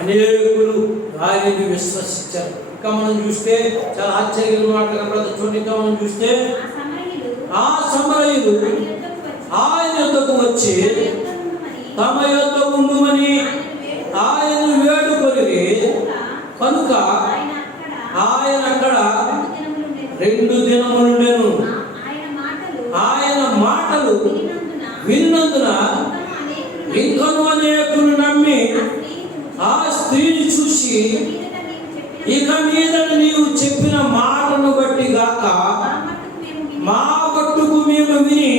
అనేకులు ఆయనని విశ్వసించారు. ఇంకా మనం చూస్తే చాలా ఆశ్చర్యమైన మాటలు కనబడుతుంది. చూడండి, ఇంకా మనం చూస్తే ఆ సమరయులు ఆయన యొద్దకు వచ్చి తమ యొద్ద ఉండుమని ఆయన వేడుకొని, కనుక ఆయన అక్కడ 2 దినములు ఉండెను. ఆయన మాటలు విన్నందున ఇంకను అనేకులు నమ్మి ఆ స్త్రీని చూసి, ఇక మీద నీవు చెప్పిన మాటను బట్టి గాక మా మట్టుకు మేము విని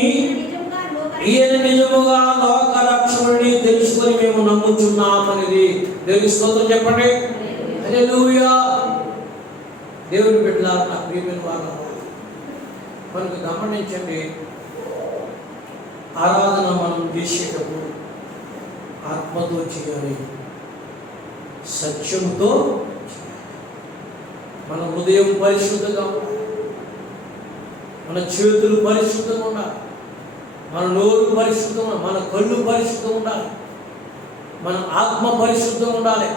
ఈయన నిజముగా లోక రక్షకుడిని తెలుసుకొని మేము నమ్ముచున్నామనేది. దేవుని స్తోత్రం చెప్పండి. హల్లెలూయా. దేవుని బిడ్డలారా, నా ప్రియమైన వారు, మనకు గమనించండి, ఆరాధన మనం చేసేటప్పుడు ఆత్మతో చేయాలి, సత్యంతో. మన హృదయం పరిశుద్ధంగా ఉండాలి, మన చేతులు పరిశుద్ధంగా ఉండాలి, మన నోరు పరిశుద్ధంగా ఉండాలి, మన కళ్ళు పరిశుద్ధంగా ఉండాలి, మన ఆత్మ పరిశుద్ధంగా ఉండాలి,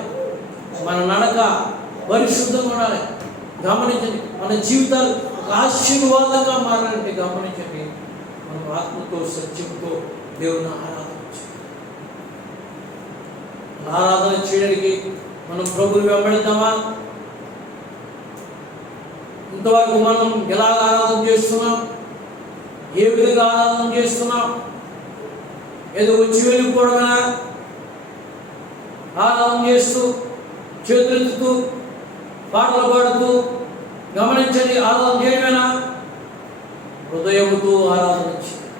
మన నడక పరిశుద్ధంగా ఉండాలి. గమనించండి, మన జీవితాలు ఒక ఆశీర్వాదంగా మారాలంటే గమనించండి, మనం ఆత్మతో సత్యంతో దేవుని ఆరాధన చేయడానికి మనం ప్రభుని వెంబడిద్దామా? ఇంతవరకు మనం ఎలా ఆరాధన చేస్తున్నాం? ఏ విధంగా ఆరాధన చేస్తున్నాం? ఏదో వచ్చి వెళ్ళిపోవడమేనా? ఆరాధన చేస్తూ చేతులెత్తుతూ పాటలు పాడుతూ గమనించండి, ఆరాధన చేయడమేనా? హృదయముతో ఆరాధన చేయాలి.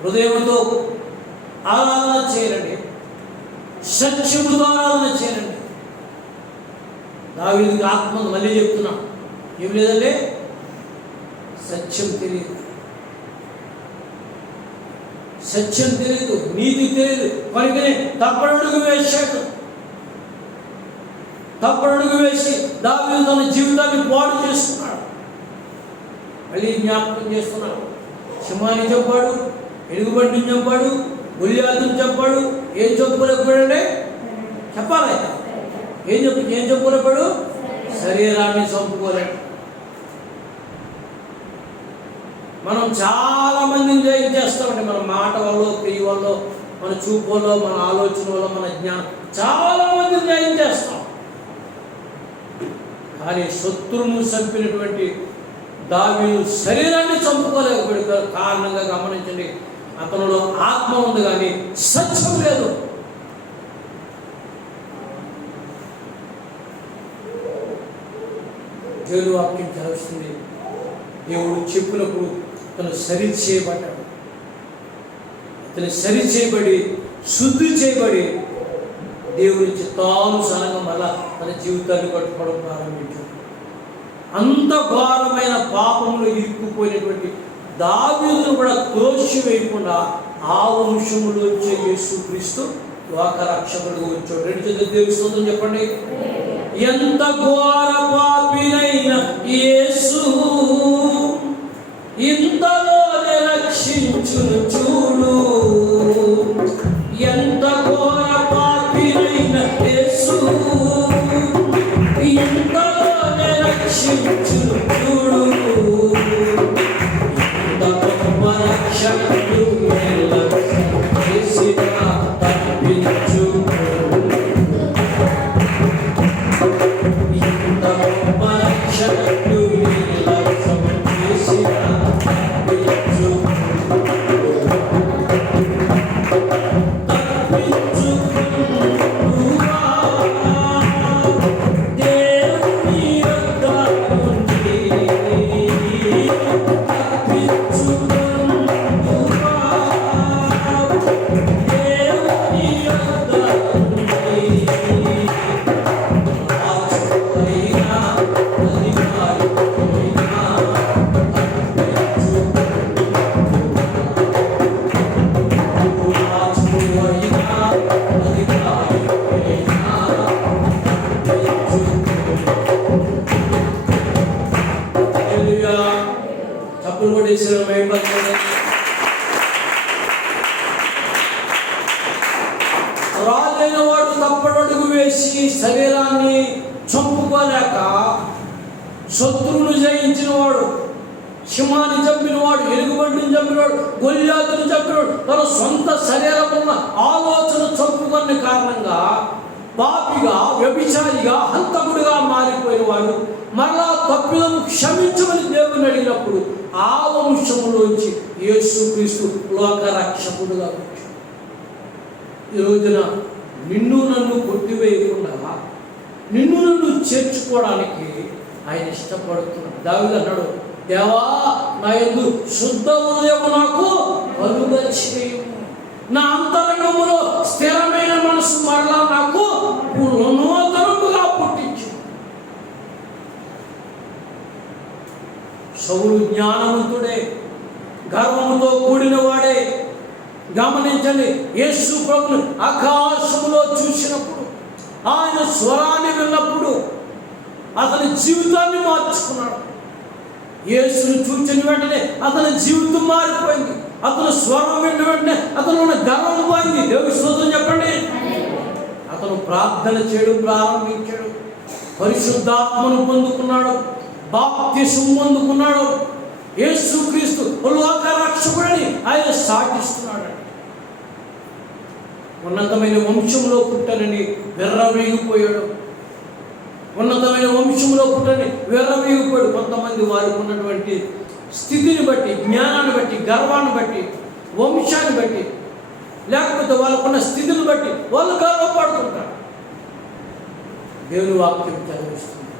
హృదయముతో ఆరాధన చేయండి, సత్యముతో ఆరాధన చేయండి. దావీదుకి ఆత్మ మళ్ళీ చెప్తున్నా, ఏం లేదంటే సత్యం తెలియదు, నీతి తెలియదు. కనుకనే తప్పడుగు వేసి దావీదు తన జీవితాన్ని పాడు చేసుకున్నాడు. మళ్ళీ జ్ఞాపకం చేస్తున్నాడు. సింహాన్ని చెప్పాడు, ఎలుగుబంటిని చంపాడు, గొల్లియాతుని చంపాడు. ఏం చంపుకోలేకపోయాడంటే చెప్పాలి, ఏం చంపుకోలేకపోయాడు? శరీరాన్ని చంపుకోలేడు. మనం చాలా మందిని జయించేస్తామండి. మన మాట వల్ల, క్రియ వల్ల, మన చూపు వల్ల, మన ఆలోచన వల్ల, మన జ్ఞానం, చాలా మందిని జయించేస్తాం. కానీ శత్రువును చంపినటువంటి దావీదు శరీరాన్ని చంపుకోలేకపోయాడు. కారణంగా గమనించండి, అతనిలో ఆత్మ ఉంది కానీ సత్యం లేదు. దేవుని వాక్యం చదివిస్తుంది. దేవుడు చెప్పినప్పుడు అతను సరి చేయబడ్డాడు. అతను సరి చేయబడి, శుద్ధి చేయబడి, దేవుని చిత్తానుసారంగా మళ్ళా తన జీవితాన్ని కట్టుకోవడం ప్రారంభించాడు. అంత ఘోరమైన పాపంలో ఇరుక్కుపోయినటువంటి దావీదును కూడా దోషి వేయకుండా ఆ వంశములోంచే యేసుక్రీస్తు లోకరక్షకుడుగా వచ్చాడు. రెండు చేతులు దేవుని స్తోత్రం చెప్పండి. ఎంత ఘోర పాపినైన యేసు ఇంతలోనే రక్షించును చూడు. ఎంత ఘోర పాపినైన యేసు ఇంతలోనే రక్షించును చూడు. ఇంత గొప్ప రక్షకుడు తప్పించు. ఇంత గొప్ప రక్షకుడు రాజైన వాడు తప్పడడుగు వేసి శరీరాన్ని చంపుకోలేక శత్రువును జయించిన వాడు, సింహాన్ని చంపినవాడు, ఎలుగుబంటిని చంపినవాడు, గొల్లియాతుని చంపినవాడు, తన సొంత శరీరం ఉన్న ఆలోచన చంపుకున్న కారణంగా పాపిగా, వ్యభిచారిగా, హంతకుడిగా మారిపోయిన వాడు మరలా తప్పిదము క్షమించమని దేవుని అడిగినప్పుడు ఆ వంశంలోంచి యేసుక్రీస్తు లోకరక్షకుడుగా వచ్చాడు. ఈ రోజున నిన్ను నన్ను కొట్టివేయకుండా నిన్ను నన్ను చేర్చుకోవడానికి ఆయన ఇష్టపడుతున్నాడు. దావీదు అన్నాడు, దేవా నా యందు శుద్ధ హృదయము నాకు కలుగ చేయు, నా అంతరంగములో స్థిరమైన మనసు మరలా నాకు నూతనముగా పుట్టించు. సౌలు జ్ఞానవంతుడే, గర్వముతో కూడిన వాడే. గమనించండి, యేసు ప్రభువును ఆకాశములో చూసినప్పుడు, ఆయన స్వరాన్ని విన్నప్పుడు అతని జీవితాన్ని మార్చుకున్నాడు. యేసును చూసిన వెంటనే అతని జీవితం మారిపోయింది. అతను స్వరం విన్న వెంటనే అతను ఉన్న గర్వం పోయింది. దేవుని స్తోత్రం చెప్పండి. అతను ప్రార్థన చేయడం ప్రారంభించాడు, పరిశుద్ధాత్మను పొందుకున్నాడు, బాప్తిసం పొందుకున్నాడు. యేసుక్రీస్తు లోకరక్షకుడని ఆయన సాటిస్తున్నాడు. ఉన్నతమైన వంశంలో పుట్టనని విర్రవీగిపోయాడు. ఉన్నతమైన వంశంలో పుట్టని విర్రవీగిపోయాడు. కొంతమంది వారికి ఉన్నటువంటి స్థితిని బట్టి, జ్ఞానాన్ని బట్టి, గర్వాన్ని బట్టి, వంశాన్ని బట్టి, లేకపోతే వాళ్ళకున్న స్థితిని బట్టి వాళ్ళు గర్వపడుతుంటారు. దేవుని వాక్యం చదివిస్తుంది,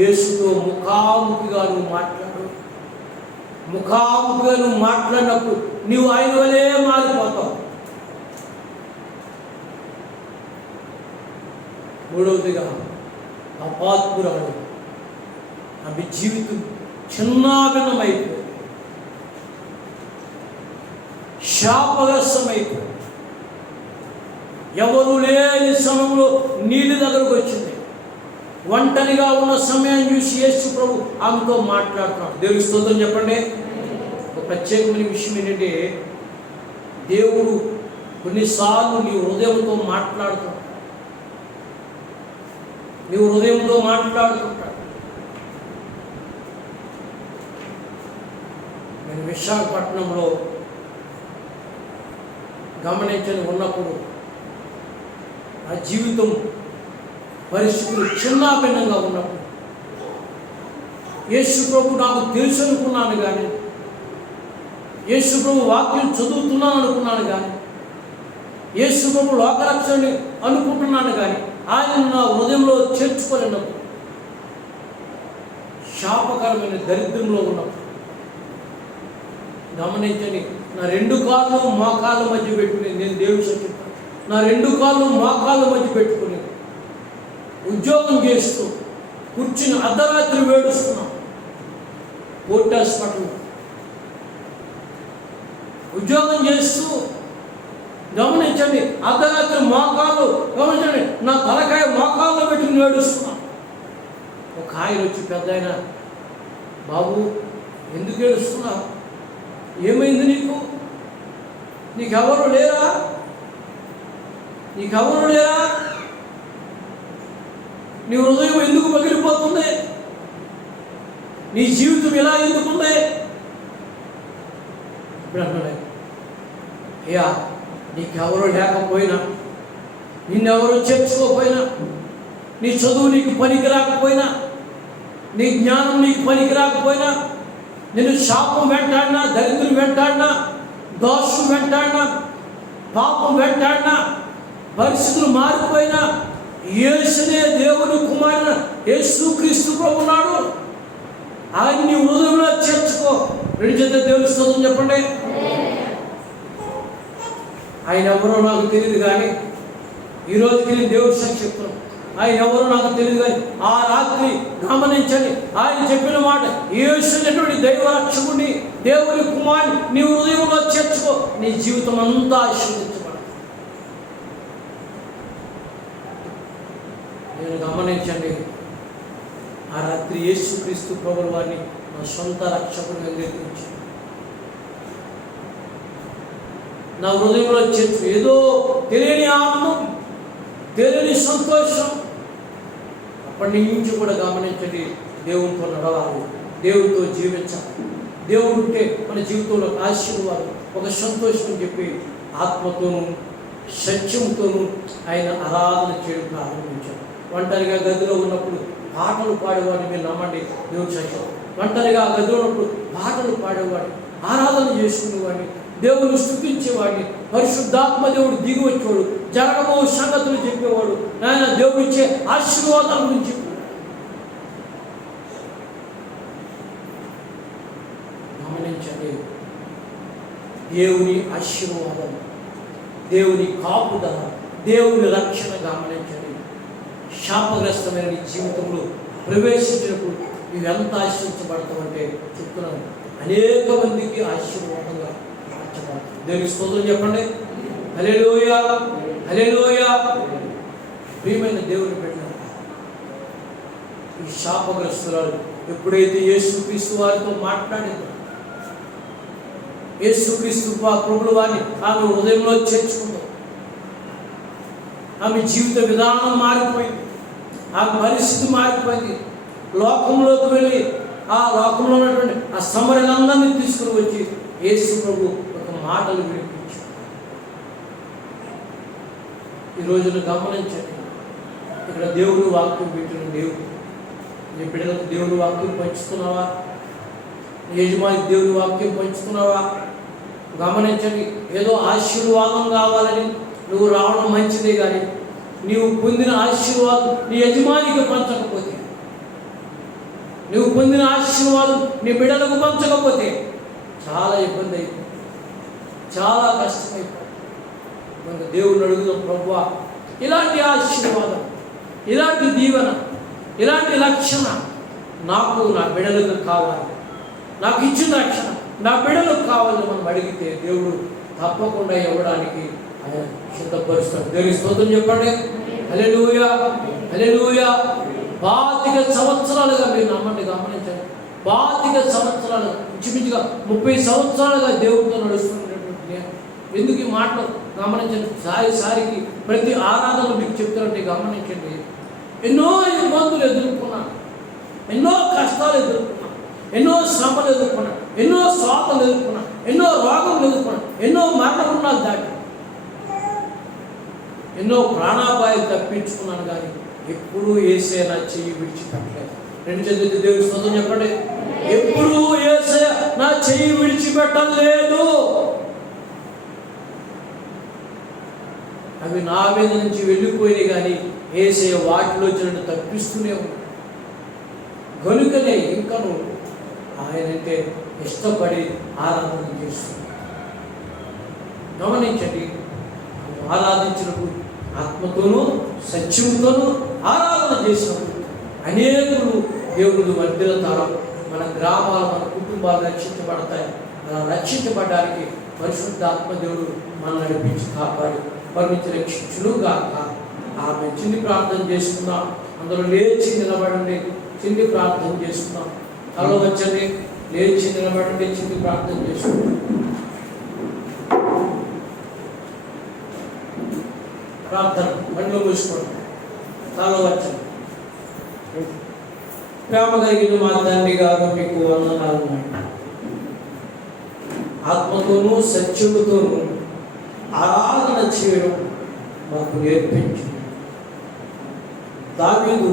యేసుతో ముఖాముఖిగా నువ్వు మాట్లాడు. ముఖాముఖిగా నువ్వు మాట్లాడినప్పుడు నీవు ఆయన వలే మారిపోతావు. మూడవదిగా అపాత్మురాలు, ఆమె జీవితం చిన్నాభిన్నమైపోయింది, శాపగ్రస్తమైపోయింది. ఎవరు లేని సమయంలో నీళ్ళ దగ్గరకు వచ్చింది. ఒంటరిగా ఉన్న సమయాన్ని చూసి యేసు ప్రభు ఆమెతో మాట్లాడుతున్నాడు. దేవుని స్తోత్రం చెప్పండి. ఒక ప్రత్యేకమైన విషయం ఏంటంటే, దేవుడు కొన్నిసార్లు నీ హృదయంతో మాట్లాడుతుంటాడు. నీవు హృదయంతో మాట్లాడుతుంటాడు. నేను విశాఖపట్నంలో గమనించని ఉన్నప్పుడు నా జీవితం పరిస్థితులు చిన్నాభిన్నంగా ఉన్నప్పుడు యేసు ప్రభు నాకు తెలుసు అనుకున్నాను, కానీ యేసు ప్రభు వాక్యం చదువుతున్నాను అనుకున్నాను, కానీ యేసు ప్రభు లోకరక్షణని అనుకుంటున్నాను, కానీ ఆయన నా హృదయంలో చేర్చుకోలేనప్పుడు, శాపకరమైన దరిద్రంలో ఉన్నప్పుడు గమనించని నా 2 కాళ్ళు మోకాళ్ళ మధ్య పెట్టుకుని, నేను దేవుని సత్యం, నా 2 కాళ్ళు మోకాళ్ళ మధ్య పెట్టుకుని ఉద్యోగం చేస్తూ కూర్చుని అర్ధరాత్రి వేడుస్తున్నాం. కోర్ట్ హాస్పిటల్ ఉద్యోగం చేస్తూ గమనించండి, అర్ధరాత్రి మోకాళ్ళు గమనించండి, నా తలకాయ మోకాల్లో పెట్టుకుని ఏడుస్తున్నాం. ఒక ఆయన వచ్చి, పెద్ద ఆయన, బాబు ఎందుకు ఏడుస్తున్నావు? ఏమైంది నీకు? నీకెవరు లేరా? నీకెవరు లేరా? నీ హృదయం ఎందుకు పగిలిపోతుంది? నీ జీవితం ఎలా ఎందుకుంది? ఇప్పుడు అన్నాడు, అయ్యా నీకెవరు లేకపోయినా, నిన్నెవరు చేర్చుకోకపోయినా, నీ చదువు నీకు పనికి రాకపోయినా, నీ జ్ఞానం నీకు పనికి రాకపోయినా, నేను శాపం వెంటాడినా, దరిద్రం వెంటాడినా, దోషం వెంటాడినా, పాపం వెంటాడినా, పరిస్థితులు మారిపోయినా, యేసునే దేవుని కుమారుడు యేసుక్రీస్తు ప్రభు ఉన్నాడు. ఆయన నీ హృదయంలో చేర్చుకో. 2 చేతుల దేవుని స్తోత్రం చెప్పండి. ఆయన ఎవరో నాకు తెలియదు, కానీ ఈరోజుకి నేను దేవుడి సాక్షి చెప్తున్నాను. ఆయన ఎవరో నాకు తెలియదు, కానీ ఆ రాత్రి గమనించండి, ఆయన చెప్పిన మాట, యేసునటువంటి దైవరక్షకుడిని, దేవుని కుమారుని నీ హృదయంలో చేర్చుకో, నీ జీవితం అంతా ఆశీర్వదించబడాలి. నేను గమనించండి, ఆ రాత్రి యేసుక్రీస్తు ప్రభువు వారిని నా సొంత రక్షకుడిని అంగీకరించాను. నా హృదయంలో చేర్చు. ఏదో తెలియని ఆనందం, తెలియని సంతోషం. అప్పటి నుంచి కూడా గమనించండి, దేవునితో నడవాలి, దేవునితో జీవించాలి. దేవుడు ఉంటే మన జీవితంలో ఆశీర్వాదం, ఒక సంతోషం అని చెప్పి ఆత్మతోనూ సత్యంతోనూ ఆయన ఆరాధన చేయడం ప్రారంభించారు. ఒంటరిగా గదిలో ఉన్నప్పుడు పాటలు పాడేవాడిని, మీరు నమ్మండి, దేవుని సత్యం. ఒంటరిగా గదిలో ఉన్నప్పుడు పాటలు పాడేవాడిని, ఆరాధన చేసుకునేవాడిని, దేవుని స్తుతించేవాడిని. పరిశుద్ధాత్మ దేవుడు దిగి వచ్చేవాడు, జరగబో సంగతులు చెప్పేవాడు, ఆయన దేవుడు ఇచ్చే ఆశీర్వాదాల గురించి గమనించండి. దేవుని ఆశీర్వాదం, దేవుని కాపుదల, దేవుని రక్షణ గమనించండి. శాపగ్రస్తమైన నీ జీవితంలో ప్రవేశించినప్పుడు నువ్వు ఎంత ఆశీర్వదించబడతావంటే చెప్తున్నాను, అనేక మందికి ఆశీర్వాదంగా మార్చబడతావు. దేవుని స్తోత్రం చెప్పండి. హల్లెలూయా, హల్లెలూయా. ప్రియమైన దేవుని బిడ్డలారా, ఈ శాపగ్రస్తురాలు ఎప్పుడైతే యేసుక్రీస్తు వారితో మాట్లాడిందో, యేసుక్రీస్తు ప్రభువు వారిని ఆమె హృదయంలో చేర్చుకుందో, ఆమె జీవిత విధానం మారిపోయింది, ఆమె పరిస్థితి మారిపోయింది. లోకంలోకి వెళ్ళి ఆ లోకంలో ఉన్నటువంటి ఆ సమరలందరినీ తీసుకుని వచ్చి యేసు ప్రభు ఒక మాటలు వినిపించారు. ఈ రోజున గమనించండి, ఇక్కడ దేవుడు వాక్యం పెట్టిన దేవుడు, నీ బిడ్డలకు దేవుడి వాక్యం పంచుతున్నావా? నీ యజమాని దేవుడి వాక్యం పంచుతున్నావా? గమనించండి, ఏదో ఆశీర్వాదం కావాలని నువ్వు రావడం మంచిదే, కానీ నీవు పొందిన ఆశీర్వాదం నీ యజమానికి పంచకపోతే, నువ్వు పొందిన ఆశీర్వాదం నీ బిడ్డలకు పంచకపోతే చాలా ఇబ్బంది అయిపోయింది, చాలా కష్టమైపోయింది. మనకు దేవుడిని అడుగుదాం, ప్రభువా ఇలాంటి ఆశీర్వాదం, ఇలాంటి దీవెన, ఇలాంటి రక్షణ నాకు నా బిడ్డలకు కావాలి, నాకు ఇచ్చిన రక్షణ నా బిడ్డలకు కావాలని మనం అడిగితే దేవుడు తప్పకుండా ఇవ్వడానికి ఆయన సిద్ధపరుస్తాడు. దేవుని స్తోత్రం చెప్పండి. హల్లెలూయా, హల్లెలూయా. 25 సంవత్సరాలుగా మీరు నమ్మండి, గమనించండి, 25 సంవత్సరాలుగా, ఇంచుమించుగా 30 సంవత్సరాలుగా దేవుడితో నడుస్తున్నటువంటి ఎందుకు ఈ మాటలు గమనించండి. సారికి ప్రతి ఆరాధన మీకు చెప్తారంటే గమనించండి. ఎన్నో ఇబ్బందులు ఎదుర్కొన్నాను, ఎన్నో కష్టాలు ఎదుర్కొన్నాను, ఎన్నో శ్రమలు ఎదుర్కొన్నాను, ఎన్నో శోతలు ఎదుర్కొన్నాను, ఎన్నో రోగములు ఎదుర్కొన్నాను, ఎన్నో మరణమున్నాలు దాటి, ఎన్నో ప్రాణాపాయాలు తప్పించుకున్నాను. కానీ ఎప్పుడూ యేసయ్య నా చెయ్యి విడిచిపెట్టలేదు. రెండు చేతులెత్తి దేవుని స్తోత్రం చెప్పండి. ఎప్పుడూ యేసయ్య నా చెయ్యి విడిచిపెట్టలేదు. అవి నా మీద నుంచి వెళ్ళిపోయినాయి, కానీ యేసయ్య వాటిలో నన్ను తప్పిస్తూనే ఉన్నాడు. కనుకనే ఇంకను ఆయనంటే ఇష్టపడి ఆరాధన చేస్తున్నాడు. గమనించండి, ఆరాధించినప్పుడు ఆత్మతోనూ సత్యంతోనూ ఆరాధన చేసినప్పుడు అనేకులు దేవుడు వర్ధిల్లుతారు. మన గ్రామాలు, మన కుటుంబాలు రక్షించబడతాయి. అలా రక్షించబడడానికి పరిశుద్ధాత్మ దేవుడు మనల్ని నడిపించి కాపాడి వారి నుంచి రక్షించును గాక. ఆమె చిన్ని ప్రార్థన చేసుకుందాం. అందరూ లేచి నిలబడండి, చిన్ని ప్రార్థన చేసుకుందాం. తల వచ్చండి, లేచి నిలబడండి, చిన్ని ప్రార్థన చేసుకుందాం. ప్రార్థన బండ్లు మూసుకోండి, తల వచ్చండి. ప్రేమ కలిగిన మా తండ్రి గారు మీకు వందనాలు. ఆత్మతోనూ సత్యముతోనూ ఆరాధన చేయడం మాకు నేర్పించు. దావీదు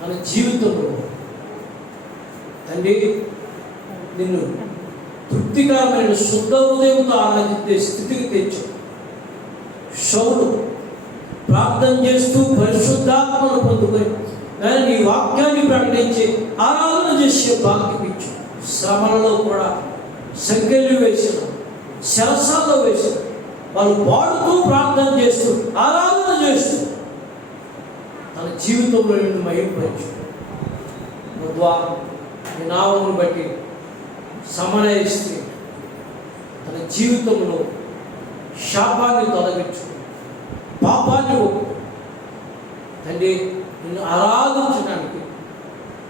తన జీవితంలో తండ్రి నిన్ను తృప్తికరమైన శుద్ధ హృదయంతో ఆరాధించే స్థితికి తెచ్చావు. సౌలు ప్రార్థన చేస్తూ పరిశుద్ధాత్మను పొందుకొని కానీ నీ వాక్యాన్ని ప్రకటించి ఆరాధన చేసే భాగ్యం ఇచ్చు. శ్రమలలో కూడా సంఖ్యలు వేసిన, శరసాల్లో వేసిన వాళ్ళు పాడుతూ ప్రార్థన చేస్తూ ఆరాధన చేస్తూ తన జీవితంలో నిన్ను మహింపరచు. ద్వారా నీ నామమును బట్టి సమరయ స్త్రీ తన జీవితంలో శాపాన్ని తొలగించు, పాపాన్ని తండ్రి నిన్ను ఆరాధించడానికి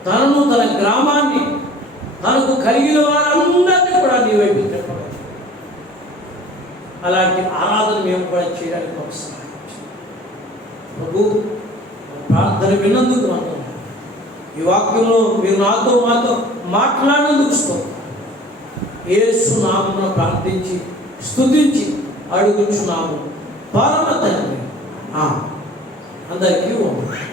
తనను, తన గ్రామాన్ని, తనకు కలిగిన వారందరినీ కూడా నీ వైపు తిప్పడం. అలాంటి ఆరాధన మేము కూడా చేయడానికి ఒక సహాయం ప్రభు. ప్రార్థన విన్నందుకు వందనాలు. ఈ వాక్యంలో మీరు నాతో మాతో మాట్లాడినందుకు స్తోత్రం. యేసు నామమున ప్రార్థించి స్తుతించి అడుగుచున్నాము పరమ తండ్రి. అందరికీ వందనాలు.